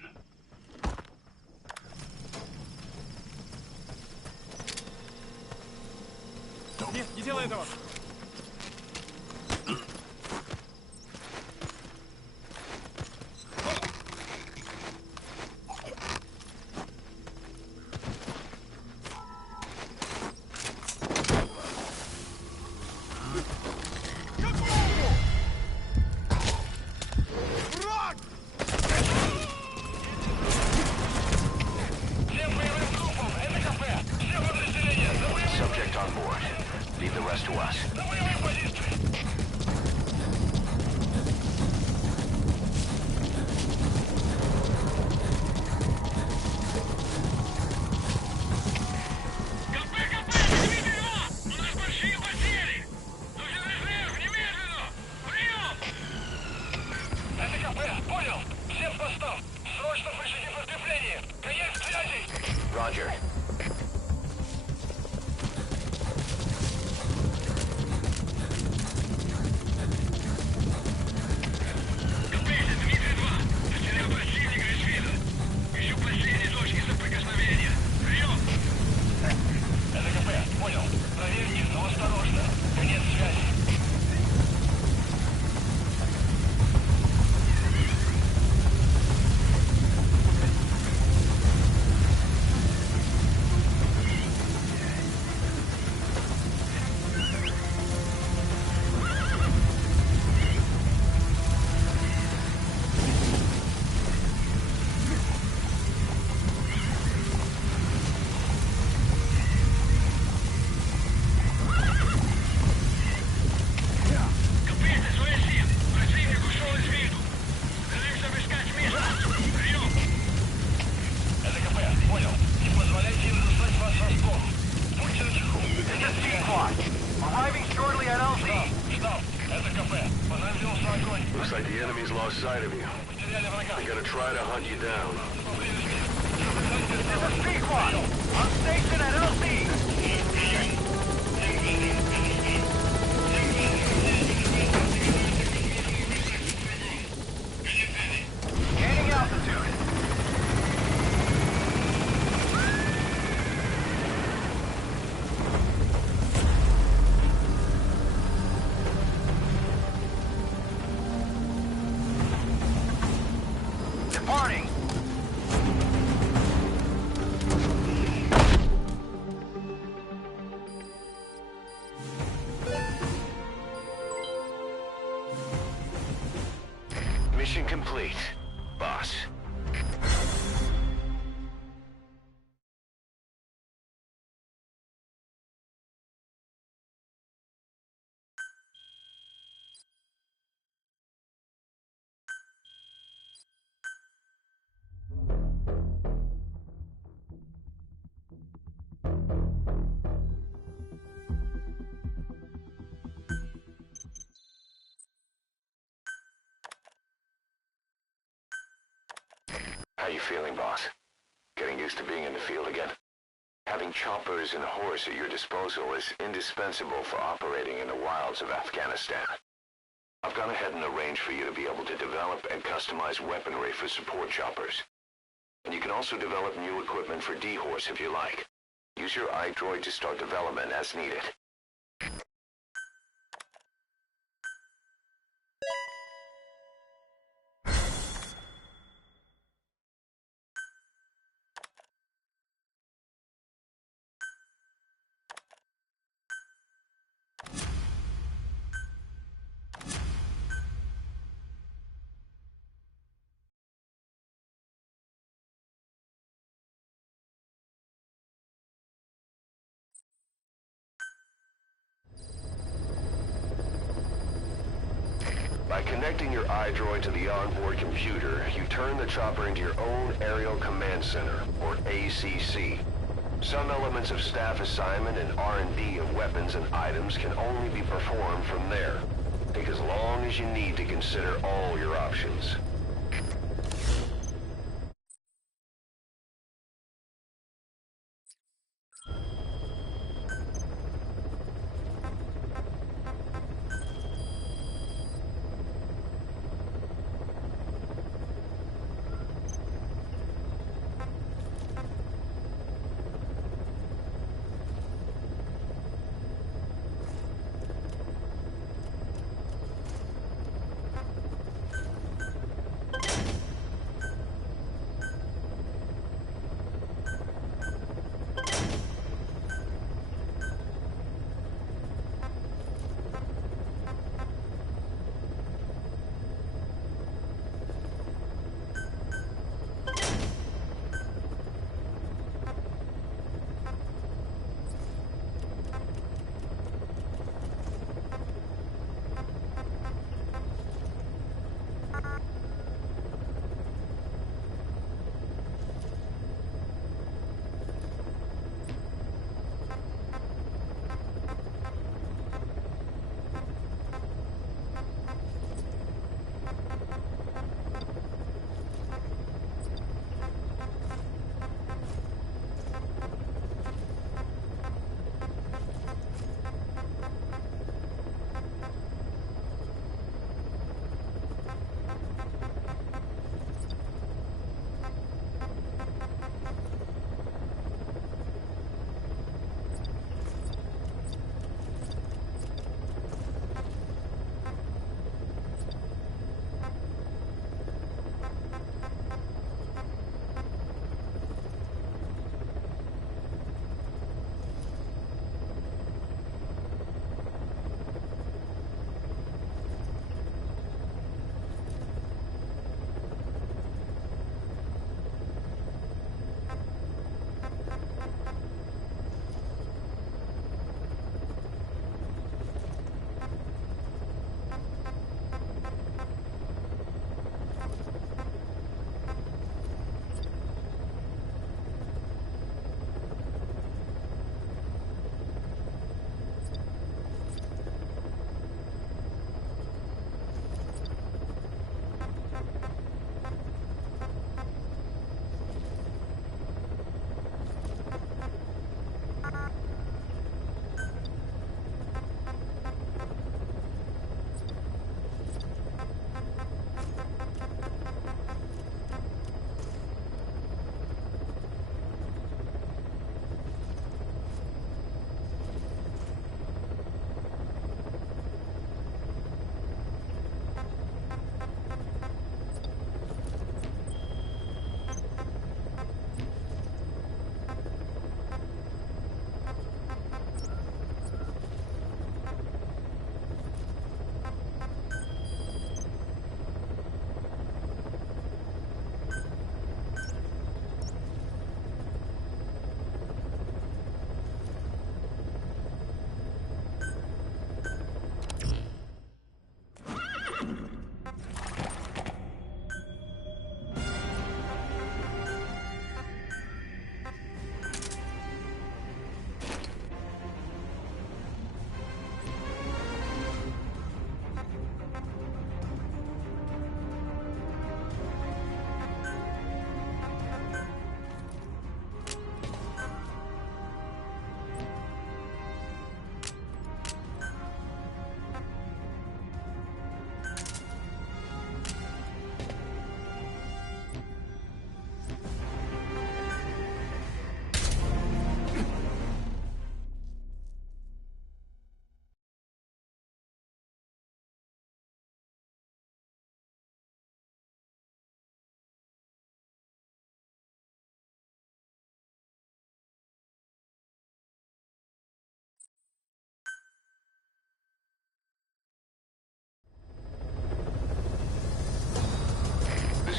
Нет, не делай этого! Subject on board. Leave the rest to us. Roger. Arriving shortly at LZ. Looks like the enemy's lost sight of you. They're gonna try to hunt you down. This is Pequod. On station at LZ. Gaining altitude. Departing. Mission complete, boss. How you feeling, boss? Getting used to being in the field again? Having choppers and horse at your disposal is indispensable for operating in the wilds of Afghanistan. I've gone ahead and arranged for you to be able to develop and customize weaponry for support choppers. And you can also develop new equipment for D-Horse if you like. Use your iDroid to start development as needed. By connecting your iDroid to the onboard computer, you turn the chopper into your own Aerial Command Center, or ACC. Some elements of staff assignment and R&D of weapons and items can only be performed from there. Take as long as you need to consider all your options.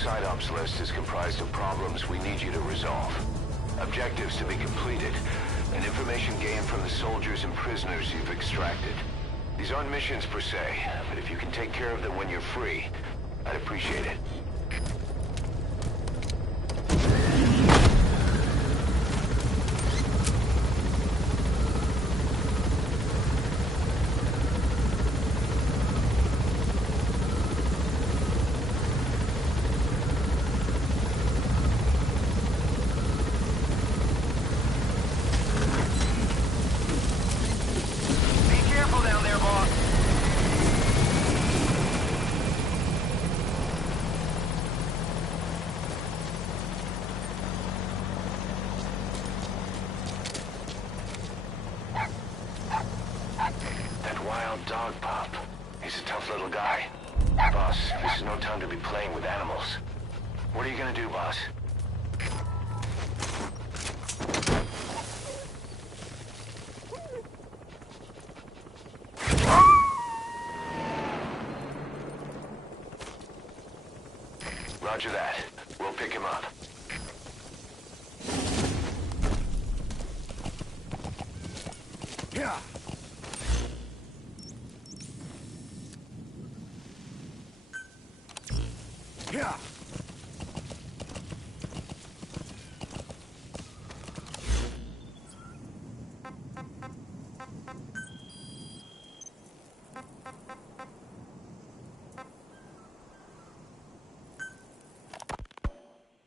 Side ops list is comprised of problems we need you to resolve. Objectives to be completed, and information gained from the soldiers and prisoners you've extracted. These aren't missions per se, but if you can take care of them when you're free, I'd appreciate it. Dog Pop. He's a tough little guy. Boss, this is no time to be playing with animals. What are you gonna do, boss? Roger that. We'll pick him up. Yeah. Yeah.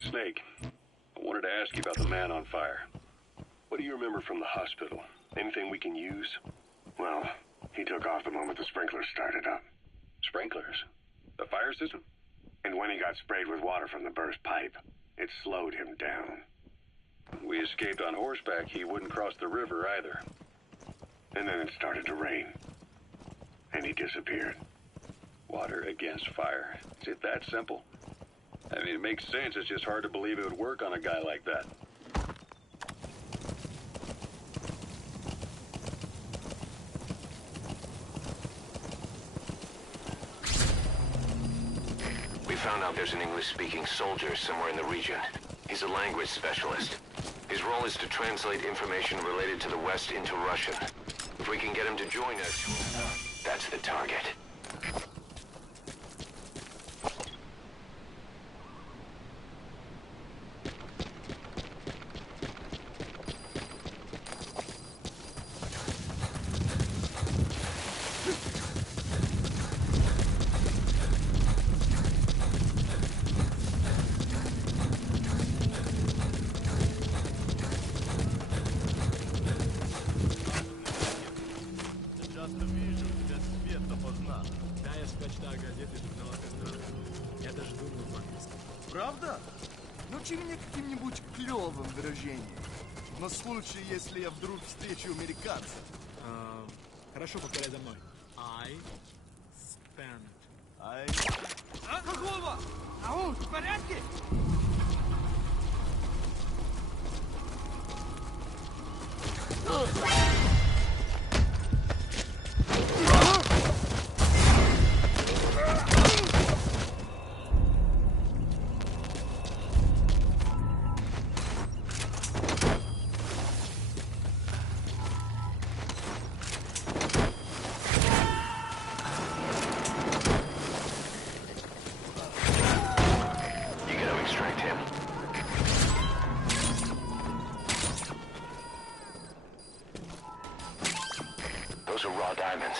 Snake, I wanted to ask you about the man on fire. What do you remember from the hospital? Anything we can use? Well, he took off the moment the sprinklers started up. Sprinklers? The fire system? And when he got sprayed with water from the burst pipe, it slowed him down. We escaped on horseback. He wouldn't cross the river either. And then it started to rain. And he disappeared. Water against fire. Is it that simple? I mean, it makes sense. It's just hard to believe it would work on a guy like that. We found out there's an English-speaking soldier somewhere in the region. He's a language specialist. His role is to translate information related to the West into Russian. If we can get him to join us, that's the target. Правда? Научи меня каким-нибудь клёвым выражением. На случай, если я вдруг встречу американца. Хорошо, повторяй за мной. I spent. Какого? Ау, в порядке? Those are raw diamonds.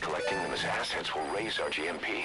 Collecting them as assets will raise our GMP.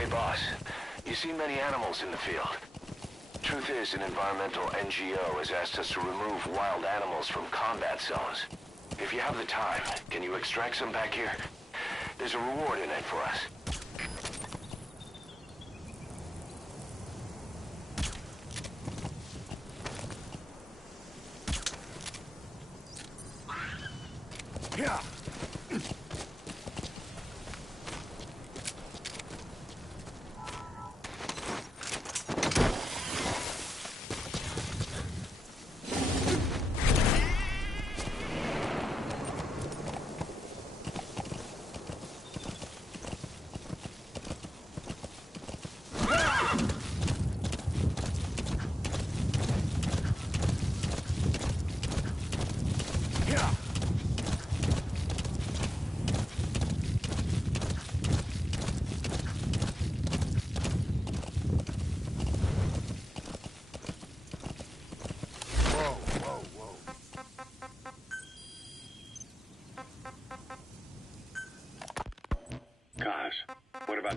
Say, boss, you see many animals in the field. Truth is, an environmental NGO has asked us to remove wild animals from combat zones. If you have the time, can you extract some back here? There's a reward in it for us. Yeah.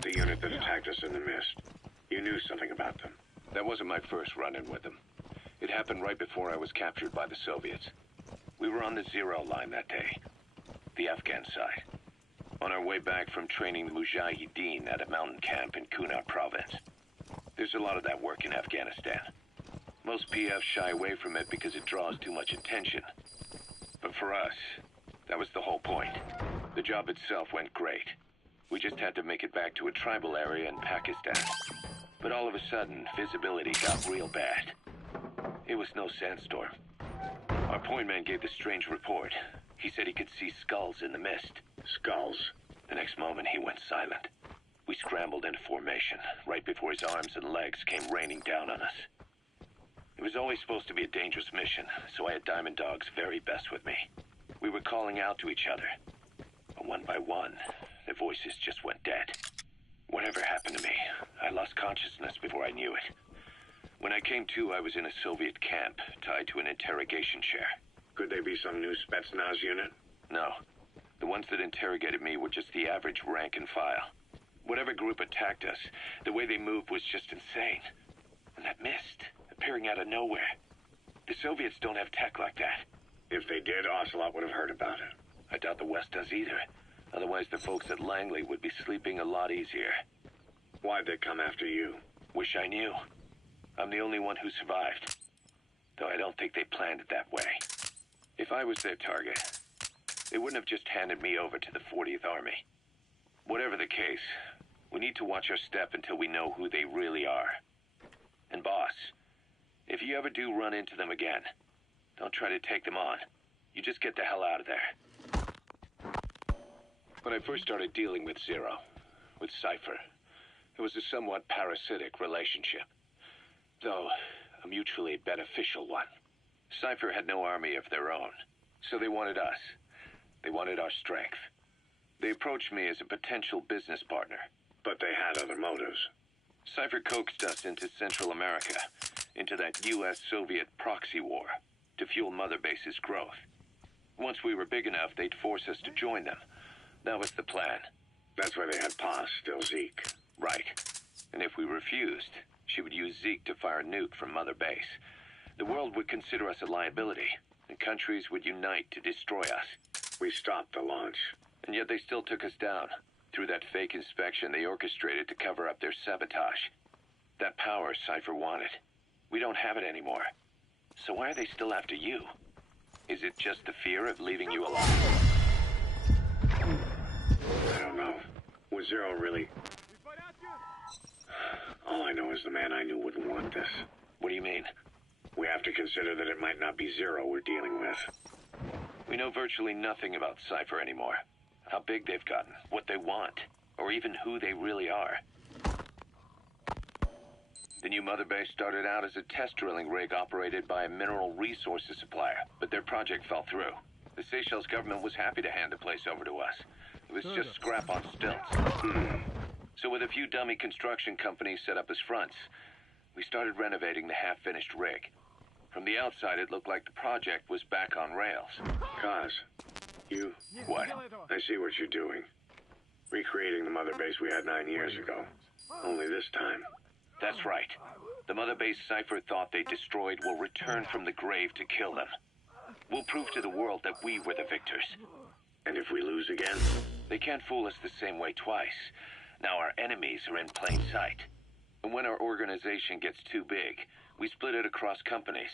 The unit that attacked us in the mist. You knew something about them. That wasn't my first run-in with them. It happened right before I was captured by the Soviets. We were on the Zero line that day, the Afghan side, on our way back from training the Mujahideen at a mountain camp in Kunar province. There's a lot of that work in Afghanistan. Most PFs shy away from it because it draws too much attention. But for us, that was the whole point. The job itself went great. We just had to make it back to a tribal area in Pakistan. But all of a sudden, visibility got real bad. It was no sandstorm. Our point man gave the strange report. He said he could see skulls in the mist. Skulls? The next moment, he went silent. We scrambled into formation, right before his arms and legs came raining down on us. It was always supposed to be a dangerous mission, so I had Diamond Dog's very best with me. We were calling out to each other. But one by one, their voices just went dead. Whatever happened to me, I lost consciousness before I knew it. When I came to, I was in a Soviet camp, tied to an interrogation chair. Could they be some new Spetsnaz unit? No. The ones that interrogated me were just the average rank and file. Whatever group attacked us, the way they moved was just insane. And that mist, appearing out of nowhere. The Soviets don't have tech like that. If they did, Ocelot would have heard about it. I doubt the West does either. Otherwise, the folks at Langley would be sleeping a lot easier. Why'd they come after you? Wish I knew. I'm the only one who survived. Though I don't think they planned it that way. If I was their target, they wouldn't have just handed me over to the 40th Army. Whatever the case, we need to watch our step until we know who they really are. And boss, if you ever do run into them again, don't try to take them on. You just get the hell out of there. When I first started dealing with Zero, with Cypher, it was a somewhat parasitic relationship. Though, a mutually beneficial one. Cypher had no army of their own, so they wanted us. They wanted our strength. They approached me as a potential business partner. But they had other motives. Cypher coaxed us into Central America, into that U.S.-Soviet proxy war, to fuel Mother Base's growth. Once we were big enough, they'd force us to join them. That was the plan. That's why they had Paz, still Zeke. Right. And if we refused, she would use Zeke to fire a nuke from Mother Base. The world would consider us a liability, and countries would unite to destroy us. We stopped the launch. And yet they still took us down. Through that fake inspection they orchestrated to cover up their sabotage. That power Cypher wanted. We don't have it anymore. So why are they still after you? Is it just the fear of leaving you alone? I don't know. Was Zero really... All I know is the man I knew wouldn't want this. What do you mean? We have to consider that it might not be Zero we're dealing with. We know virtually nothing about Cypher anymore. How big they've gotten, what they want, or even who they really are. The new Mother Base started out as a test drilling rig operated by a mineral resources supplier, but their project fell through. The Seychelles government was happy to hand the place over to us. It was just scrap on stilts. So with a few dummy construction companies set up as fronts, we started renovating the half-finished rig. From the outside, it looked like the project was back on rails. Kaz, you... What? I see what you're doing. Recreating the mother base we had 9 years ago. Only this time. That's right. The mother base Cypher thought they destroyed will return from the grave to kill them. We'll prove to the world that we were the victors. And if we lose again? They can't fool us the same way twice. Now our enemies are in plain sight. And when our organization gets too big, we split it across companies.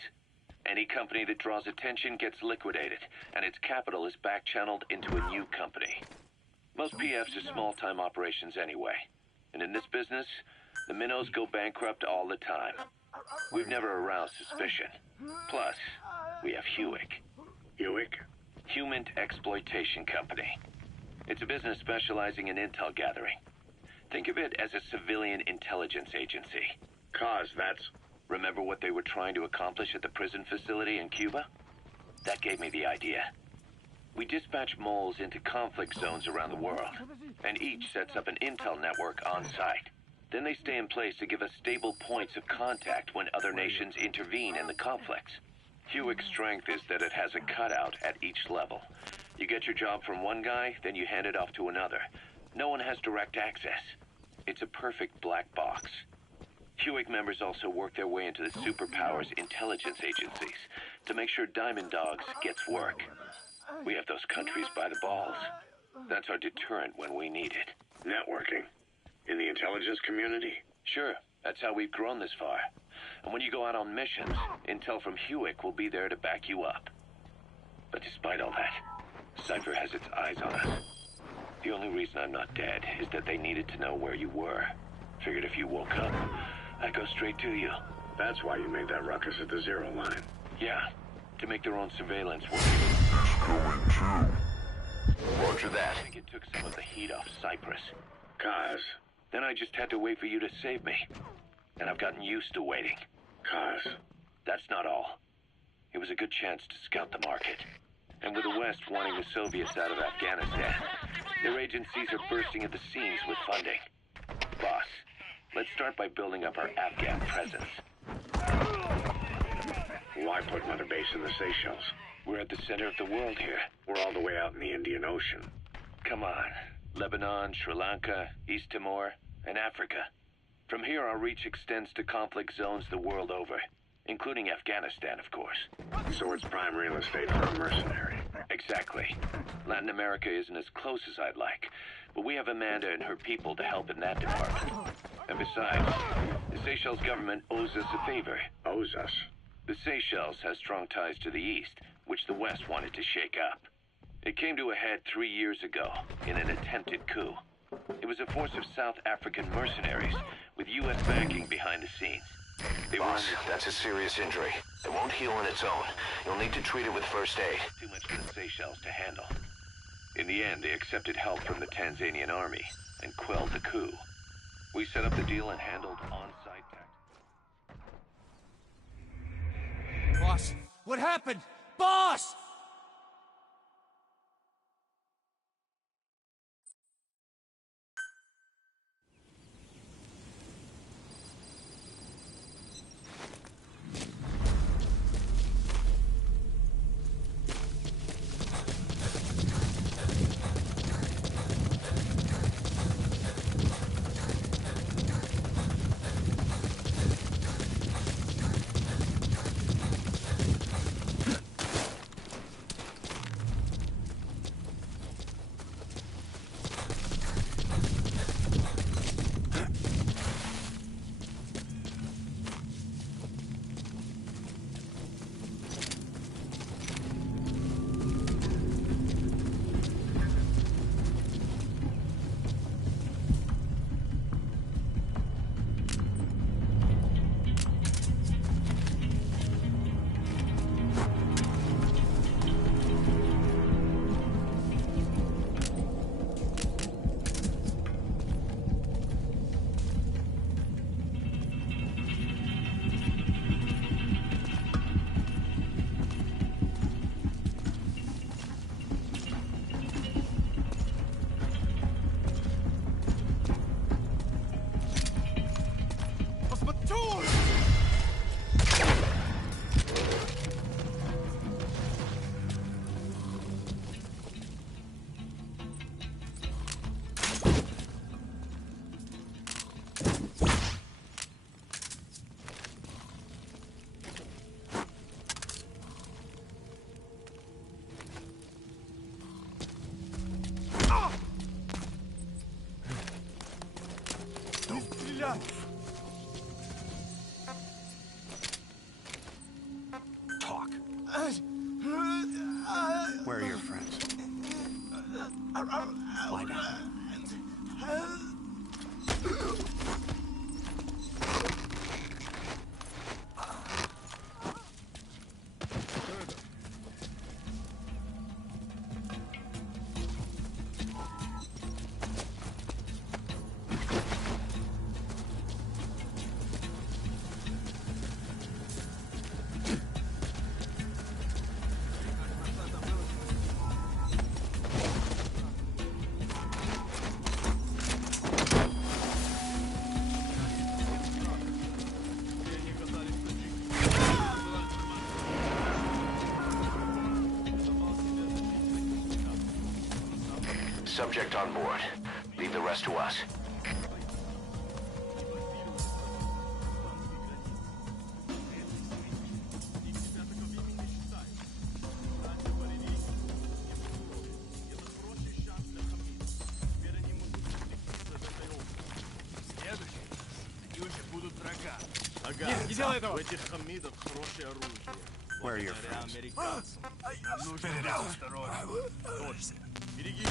Any company that draws attention gets liquidated, and its capital is back-channeled into a new company. Most PFs are small-time operations anyway. And in this business, the minnows go bankrupt all the time. We've never aroused suspicion. Plus, we have Hewick. Hewick? Human Exploitation Company. It's a business specializing in intel gathering. Think of it as a civilian intelligence agency. Cause that's... Remember what they were trying to accomplish at the prison facility in Cuba? That gave me the idea. We dispatch moles into conflict zones around the world, and each sets up an intel network on site. Then they stay in place to give us stable points of contact when other nations intervene in the conflicts. Hewick's strength is that it has a cutout at each level. You get your job from one guy, then you hand it off to another. No one has direct access. It's a perfect black box. Hewick members also work their way into the superpowers intelligence agencies to make sure Diamond Dogs gets work. We have those countries by the balls. That's our deterrent when we need it. Networking? In the intelligence community? Sure, that's how we've grown this far. And when you go out on missions, intel from Hewick will be there to back you up. But despite all that, Cypher has its eyes on us. The only reason I'm not dead is that they needed to know where you were. Figured if you woke up, I'd go straight to you. That's why you made that ruckus at the Zero line. Yeah, to make their own surveillance work. Roger that. I think it took some of the heat off Cyprus. Kaz. Then I just had to wait for you to save me. And I've gotten used to waiting. Kaz. That's not all. It was a good chance to scout the market. And with the West wanting the Soviets out of Afghanistan, their agencies are bursting at the seams with funding. Boss, let's start by building up our Afghan presence. Why put Mother Base in the Seychelles? We're at the center of the world here. We're all the way out in the Indian Ocean. Come on. Lebanon, Sri Lanka, East Timor, and Africa. From here, our reach extends to conflict zones the world over, including Afghanistan, of course. So it's prime real estate for a mercenary. Exactly. Latin America isn't as close as I'd like, but we have Amanda and her people to help in that department. And besides, the Seychelles government owes us a favor. Owes us? The Seychelles has strong ties to the east, which the West wanted to shake up. It came to a head 3 years ago in an attempted coup. It was a force of South African mercenaries with U.S. backing behind the scenes. Boss, that's a serious injury. It won't heal on its own. You'll need to treat it with first aid. Too much for the Seychelles to handle. In the end, they accepted help from the Tanzanian army and quelled the coup. We set up the deal and handled on-site tactics. Boss, what happened? Boss! Talk. Where are your friends? Lie down. Subject on board. Leave the rest to us. Не делай этого! У этих хамидов хорошее оружие. Where are your friends? Spit it out! Точно. Берегись!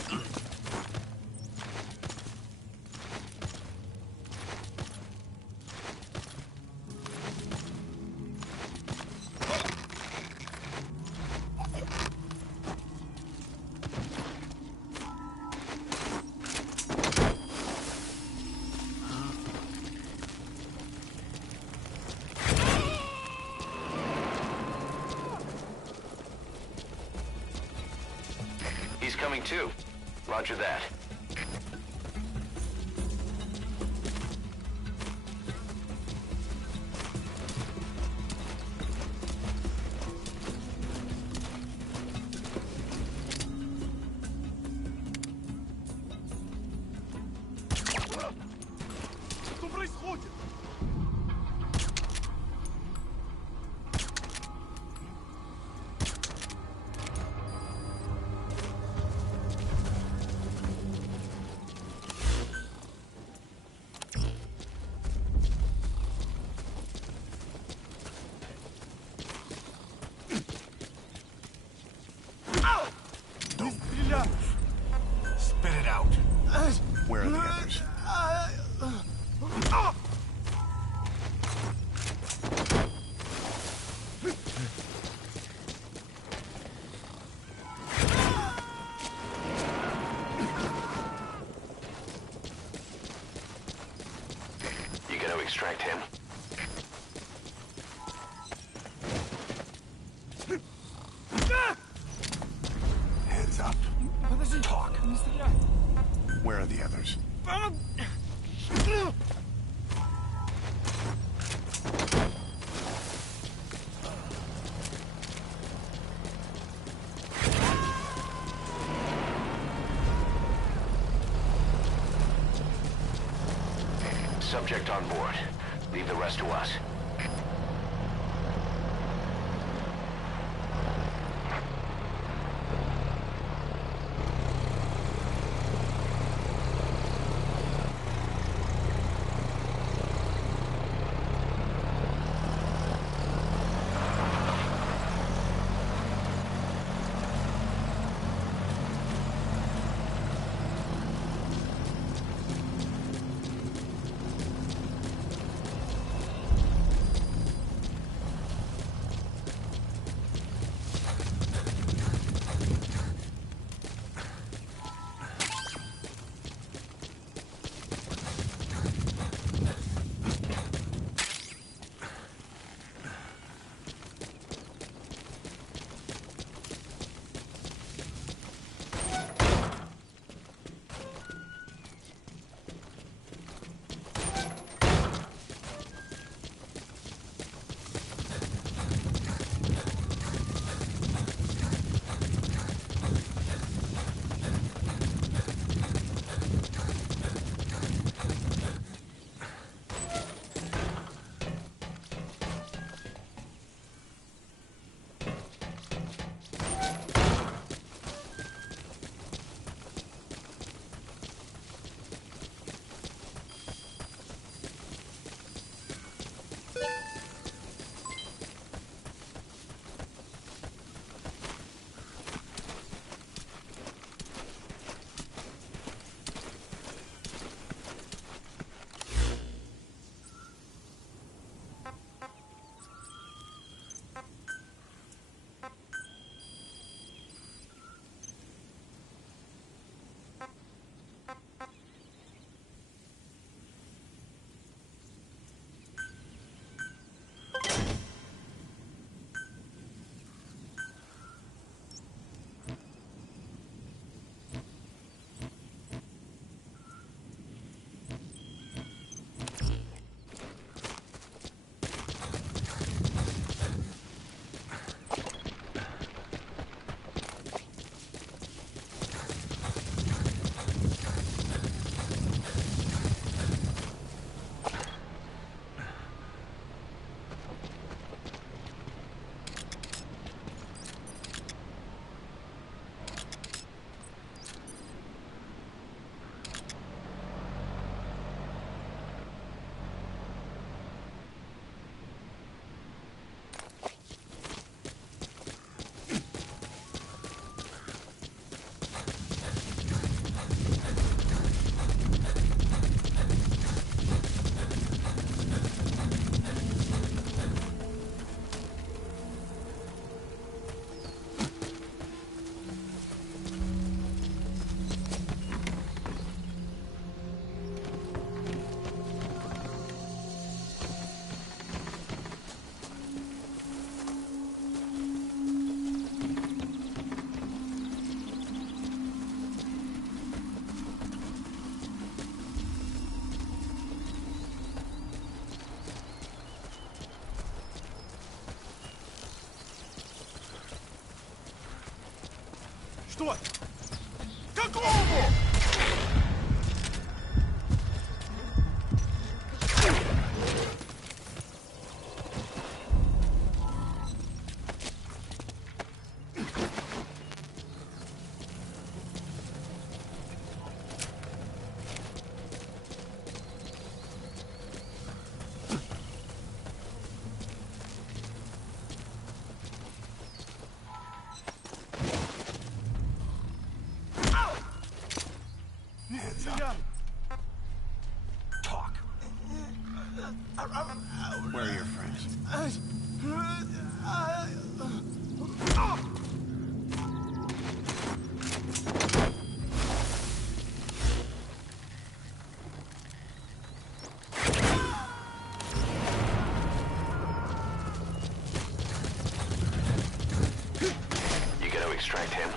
He's coming too. Roger that. Что происходит? Spit it out. Where are the others? You gonna extract him? Hands up. Talk. Where are the others? Subject on board. Leave the rest to us. Стой! Какому? Talk. Where are your friends? You gotta extract him.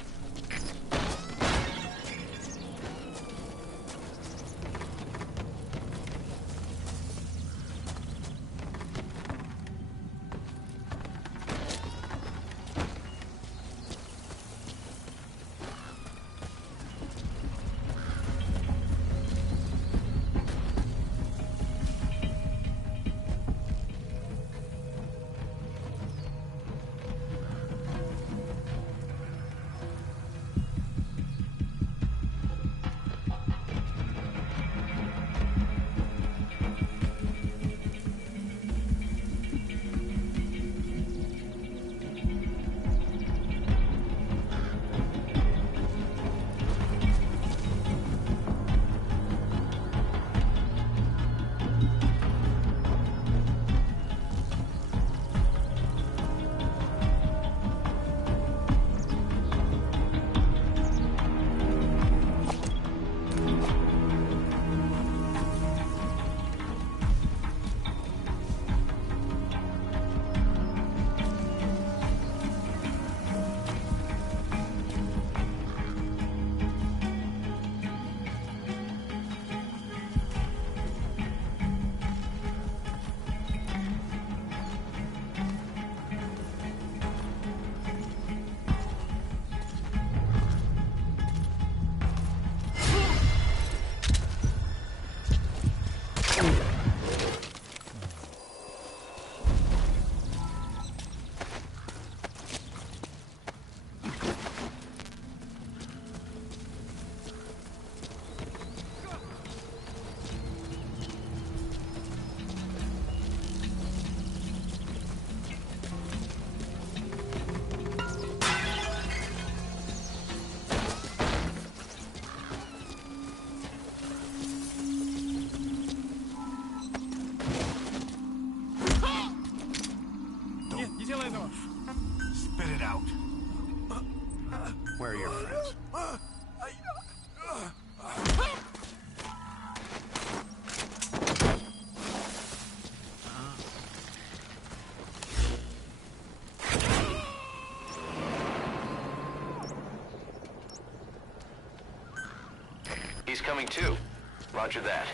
Spit it out. Where are your friends? He's coming too. Roger that.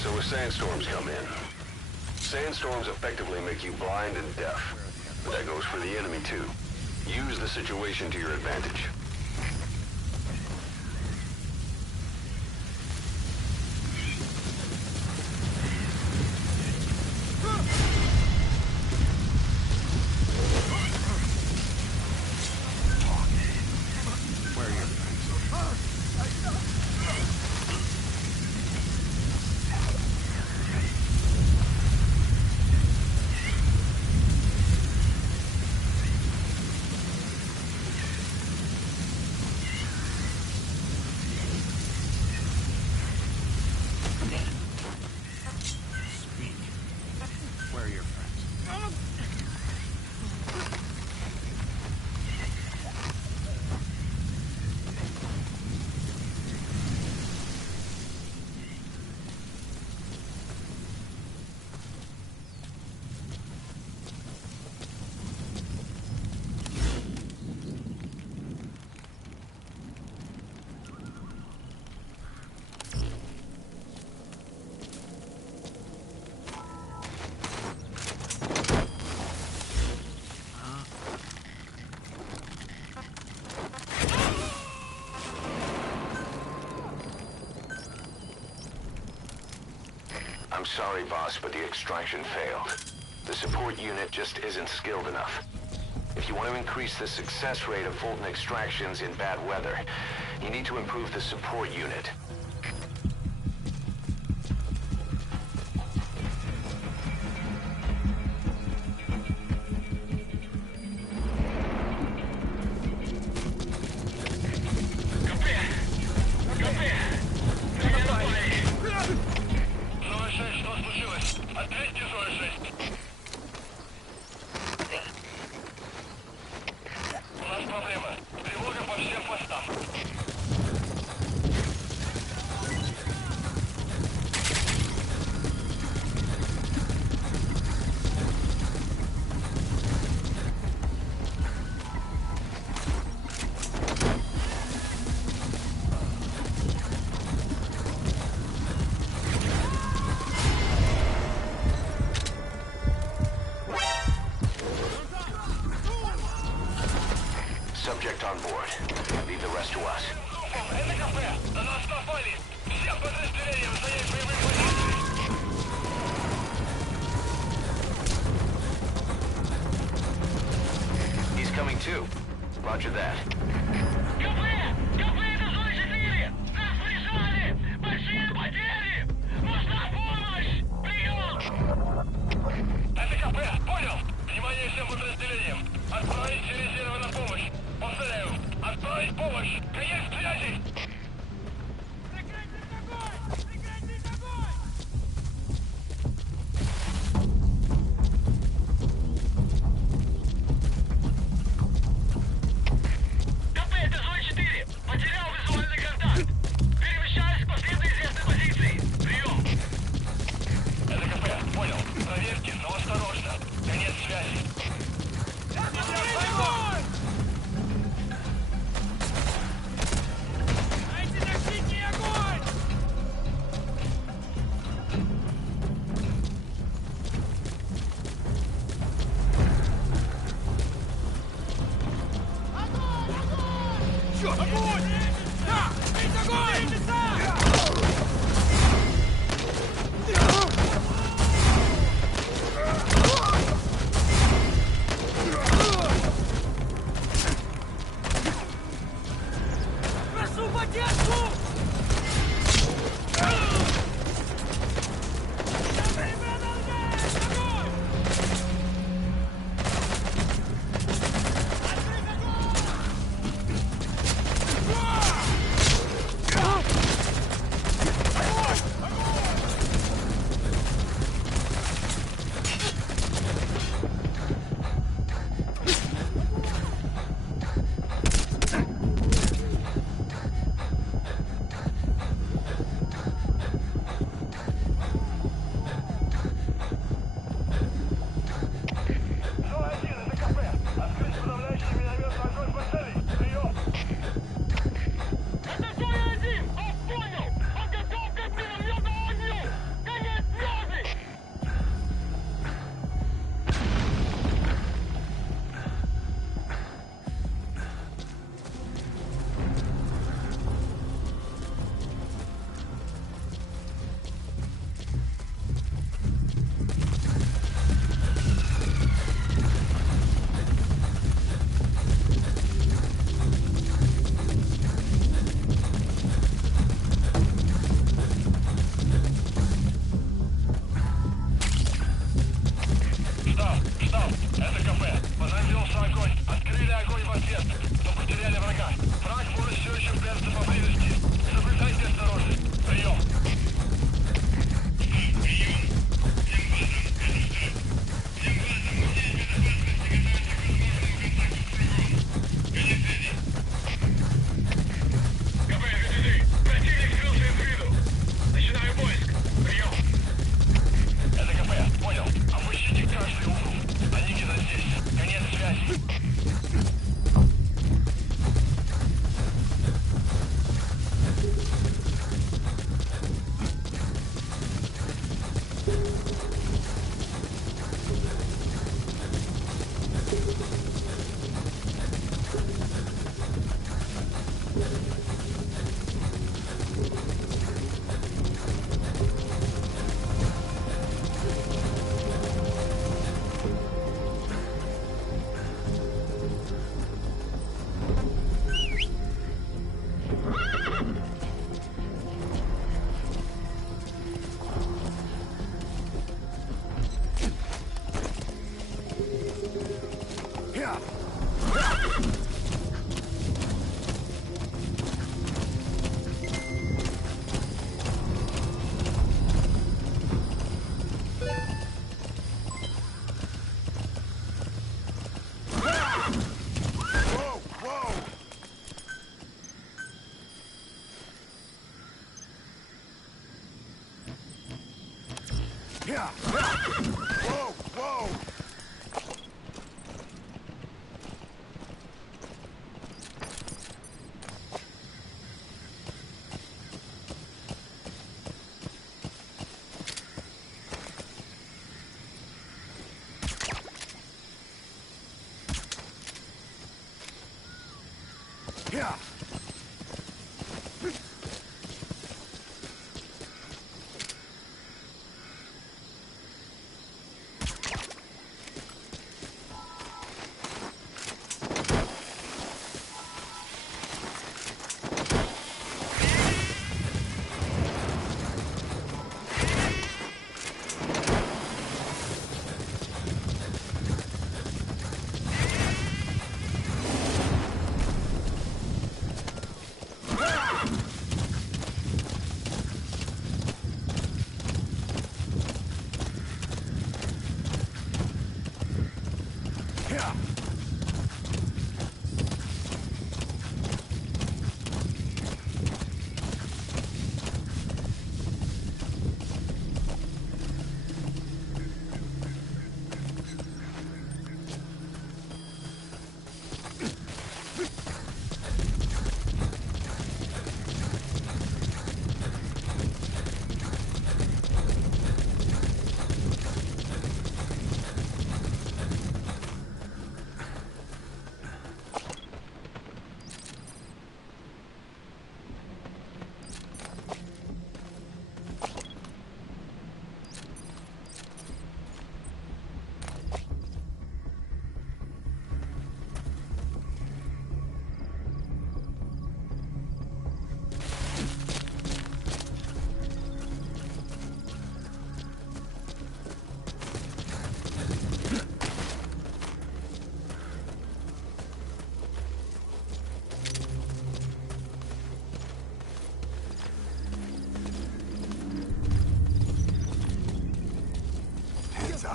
So as sandstorms come in, sandstorms effectively make you blind and deaf. But that goes for the enemy too. Use the situation to your advantage. Sorry, boss, but the extraction failed. The support unit just isn't skilled enough. If you want to increase the success rate of Fulton extractions in bad weather, you need to improve the support unit. Subject on board. Leave the rest to us. He's coming too. Roger that. Внимание всем подразделениям! Отправить резервы на помощь! Повторяю, отправить помощь! Конец связи! КП, это зона 4! Потерял визуальный контакт! Перемещаюсь к последней известной позиции! Прием! Это КП, понял. Проверьте, но осторожно. Конец связи. Whoa, whoa! Yeah.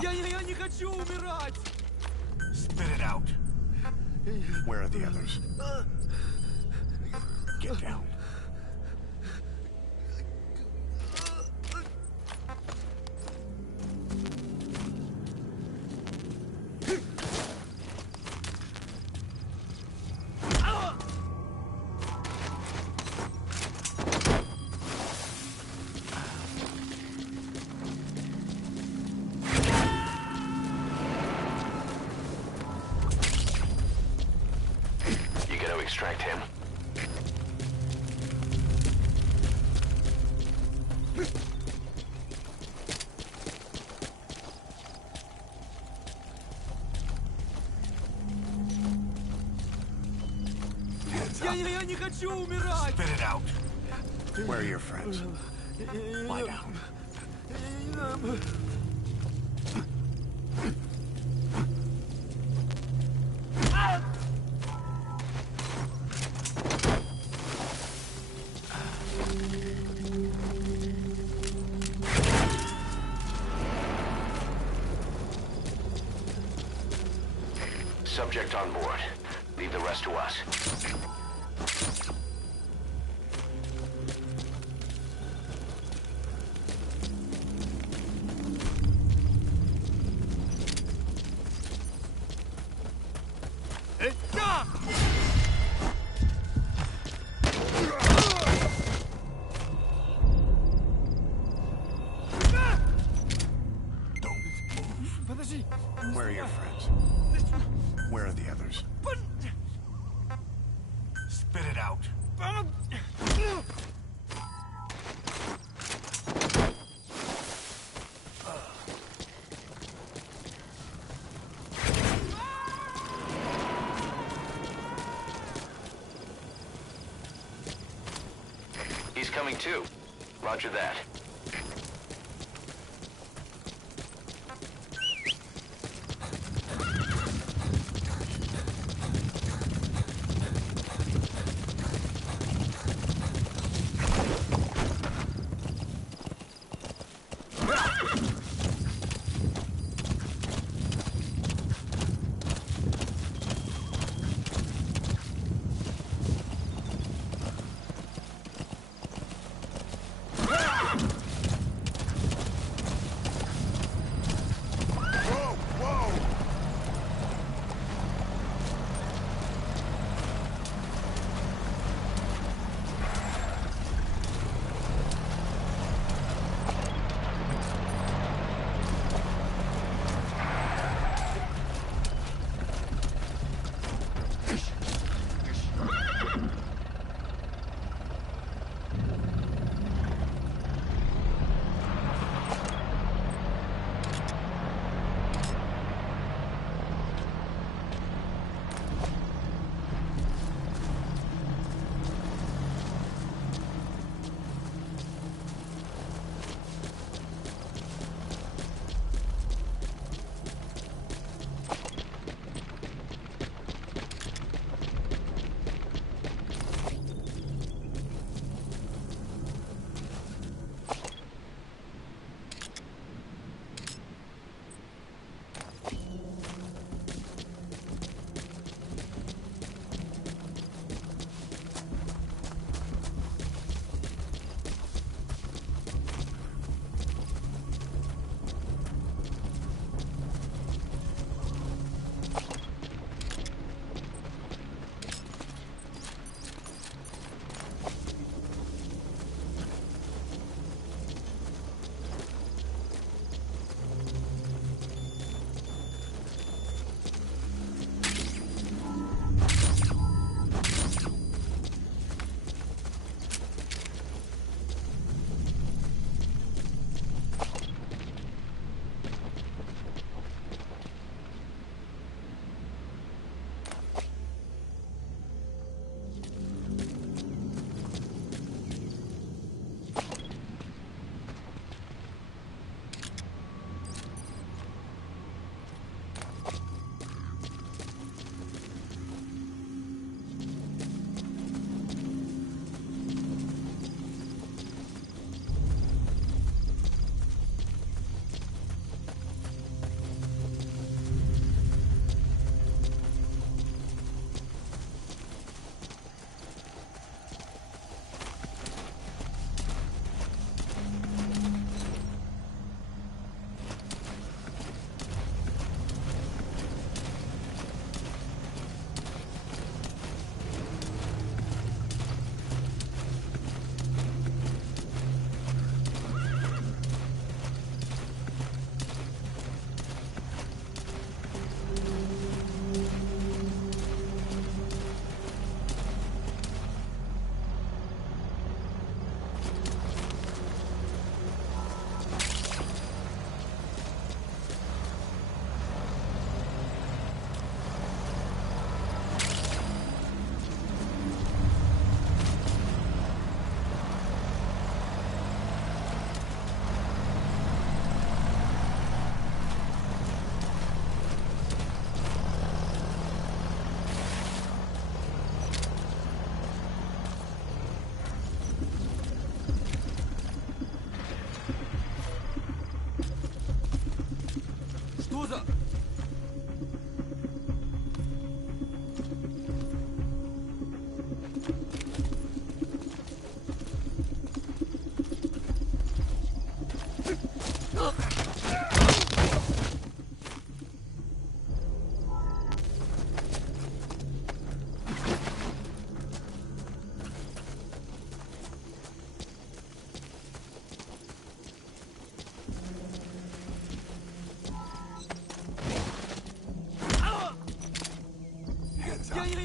Я не хочу умирать! Spit it out. Where are the others? Get down. Extract him. Я не хочу умирать! Spit it out. Where are your friends? Lie down. Subject on board. Leave the rest to us. Where are your friends? Where are the others? Spit it out. He's coming too. Roger that.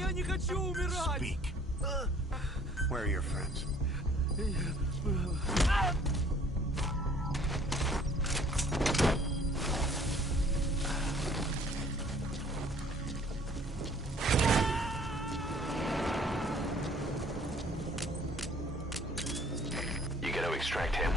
Я не хочу умирать! Speak. Where are your friends? You gotta extract him.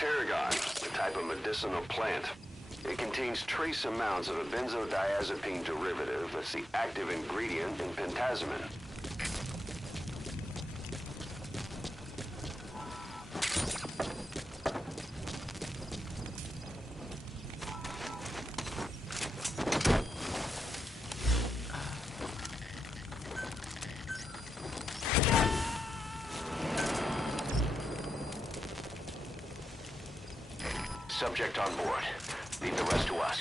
tarragon, a type of medicinal plant. It contains trace amounts of a benzodiazepine derivative that's the active ingredient in pentazimine. Subject on board. Leave the rest to us.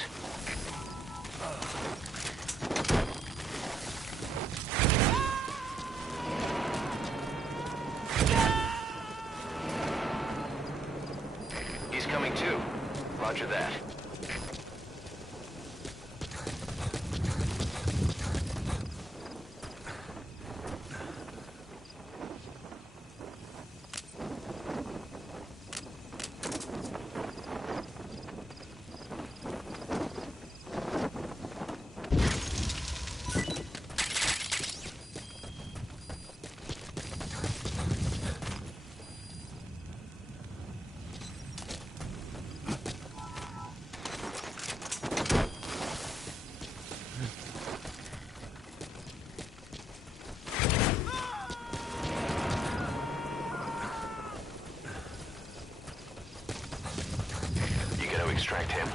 He's coming too. Roger that. Extract him.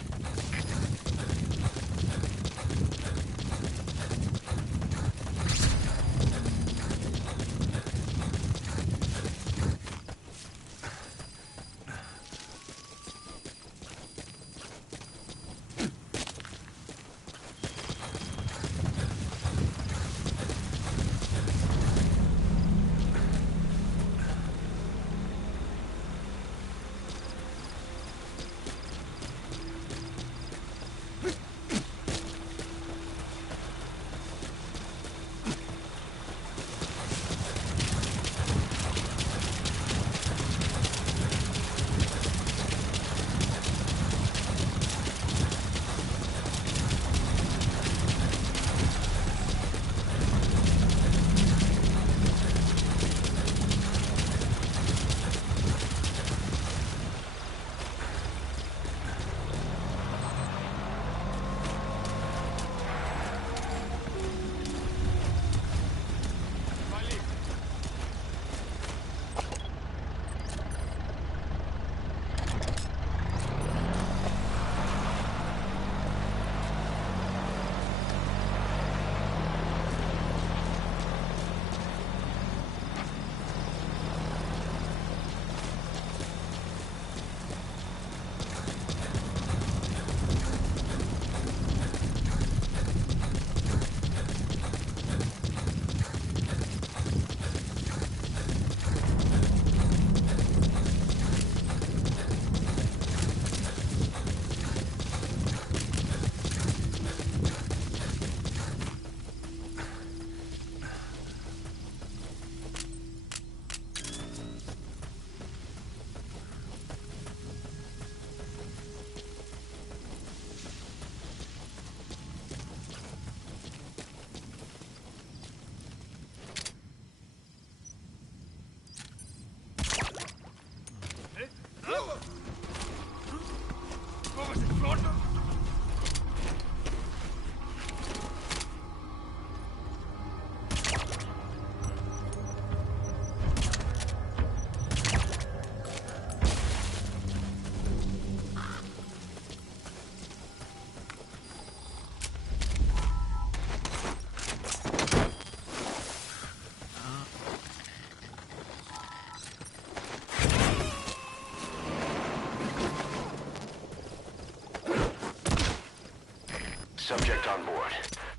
Subject on board.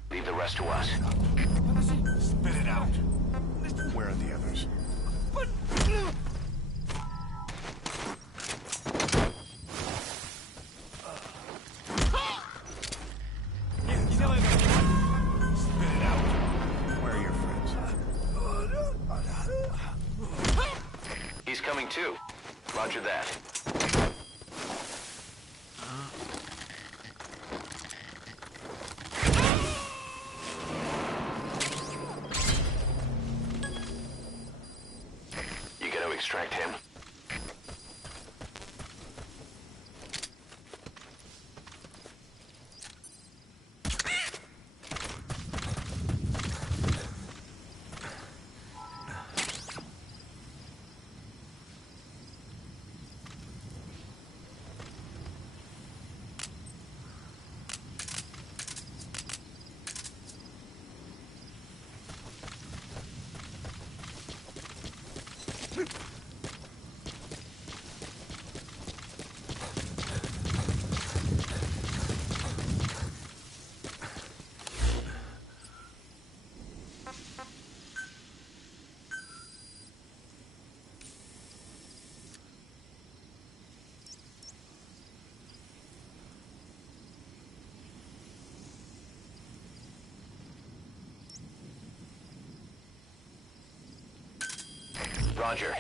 Leave the rest to us. Spit it out. Where are the others? Spit it out. Where are your friends? He's coming too. Roger that. Extract him. Roger.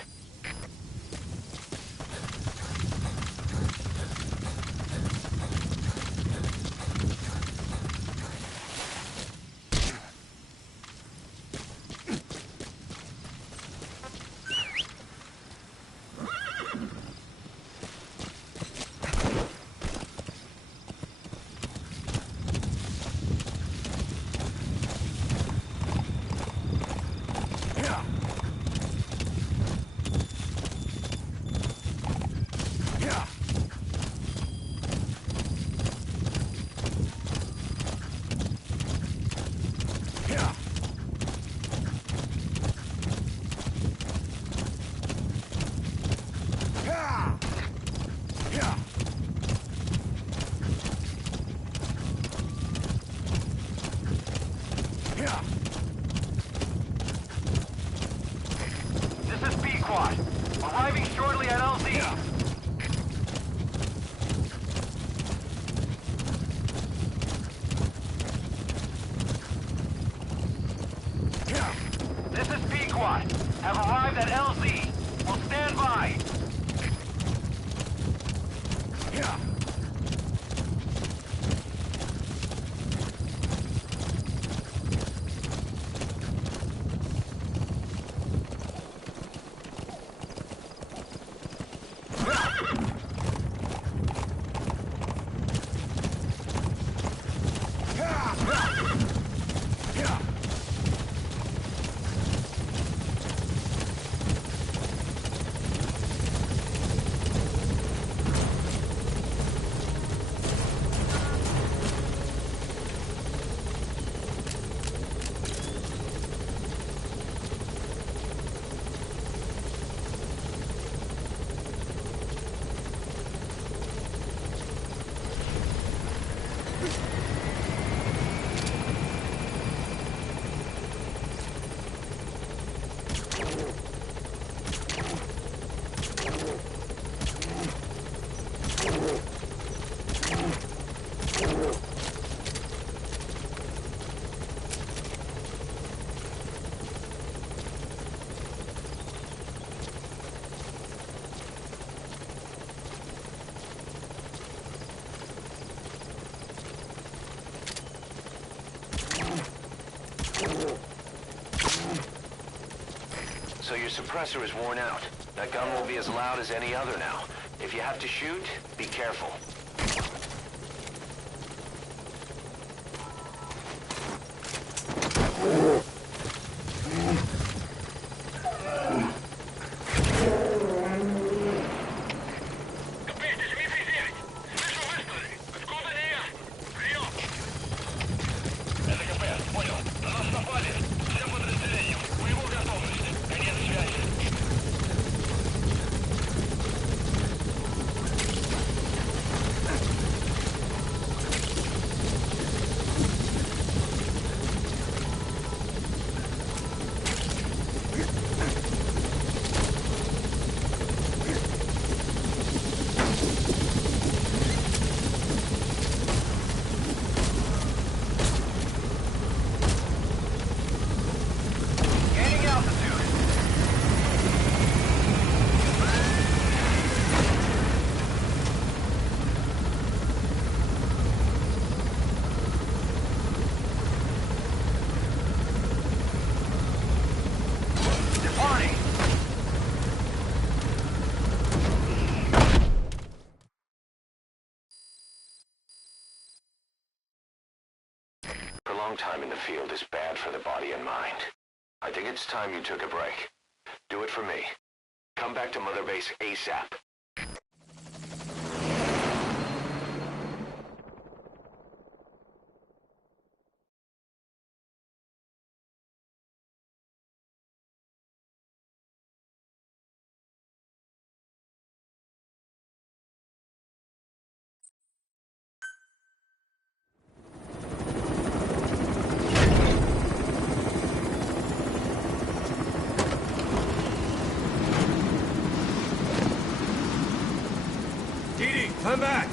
This is Pequod. Arriving shortly at LZ. This is Pequod. Have arrived at LZ. Will stand by. So your suppressor is worn out. That gun will be as loud as any other now. If you have to shoot, be careful. Prolonged time in the field is bad for the body and mind. I think it's time you took a break. Do it for me. Come back to Mother Base ASAP. Come back!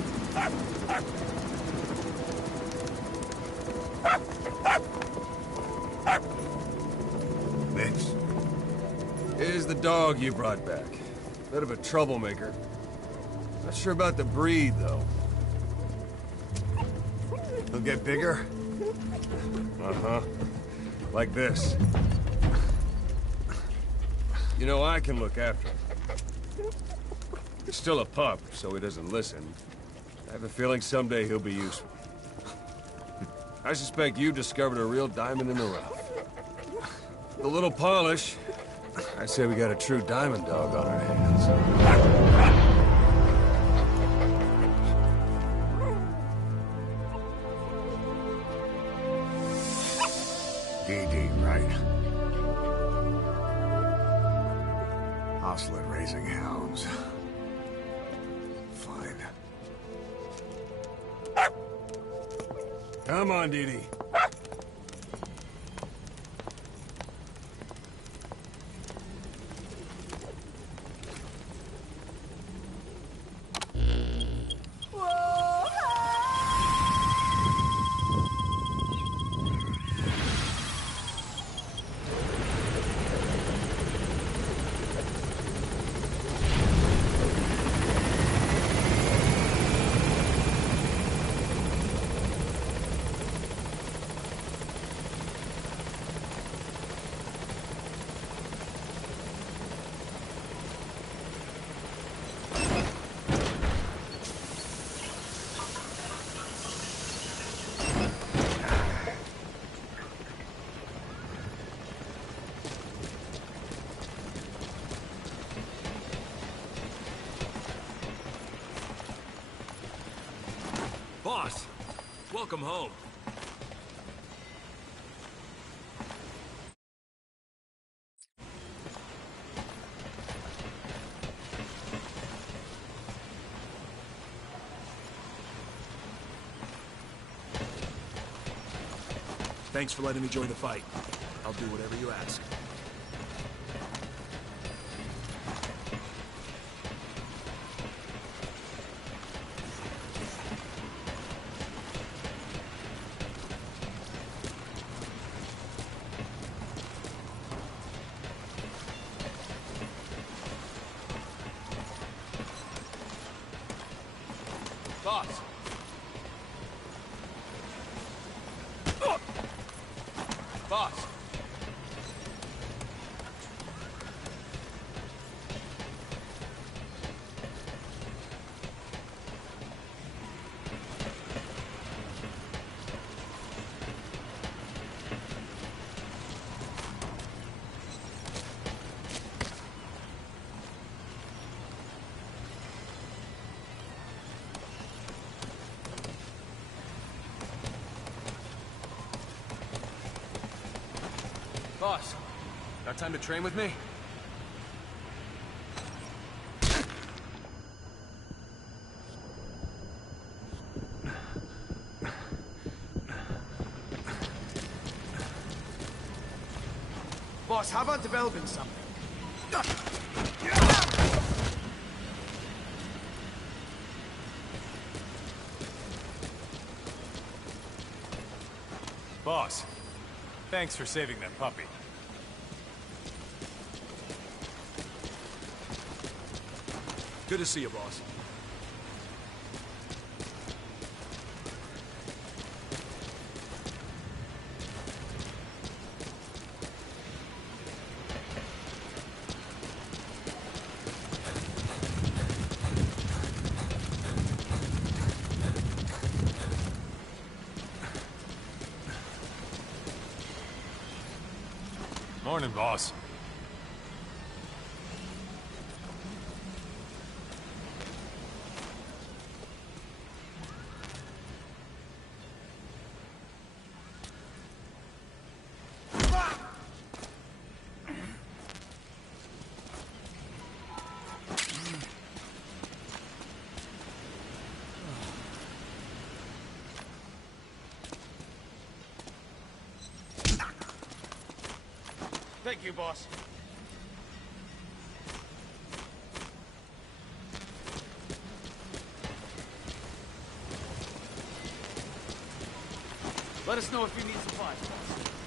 Mix. is the dog you brought back. Bit of a troublemaker. Not sure about the breed, though. He'll get bigger? Uh-huh. Like this. You know, I can look after him. He's still a pup, so he doesn't listen. I have a feeling someday he'll be useful. I suspect you discovered a real diamond in the rough. With a little polish, I'd say we got a true diamond dog on our hands. DD, right? Oslet raising hounds. Fine. Come on, Dee Dee. Boss, welcome home. Thanks for letting me join the fight. I'll do whatever you ask. Boss. Boss. Boss, got time to train with me? Boss, how about developing something? Boss, thanks for saving that puppy. Good to see you, boss. Morning, boss. Thank you, boss. Let us know if you need supplies, boss.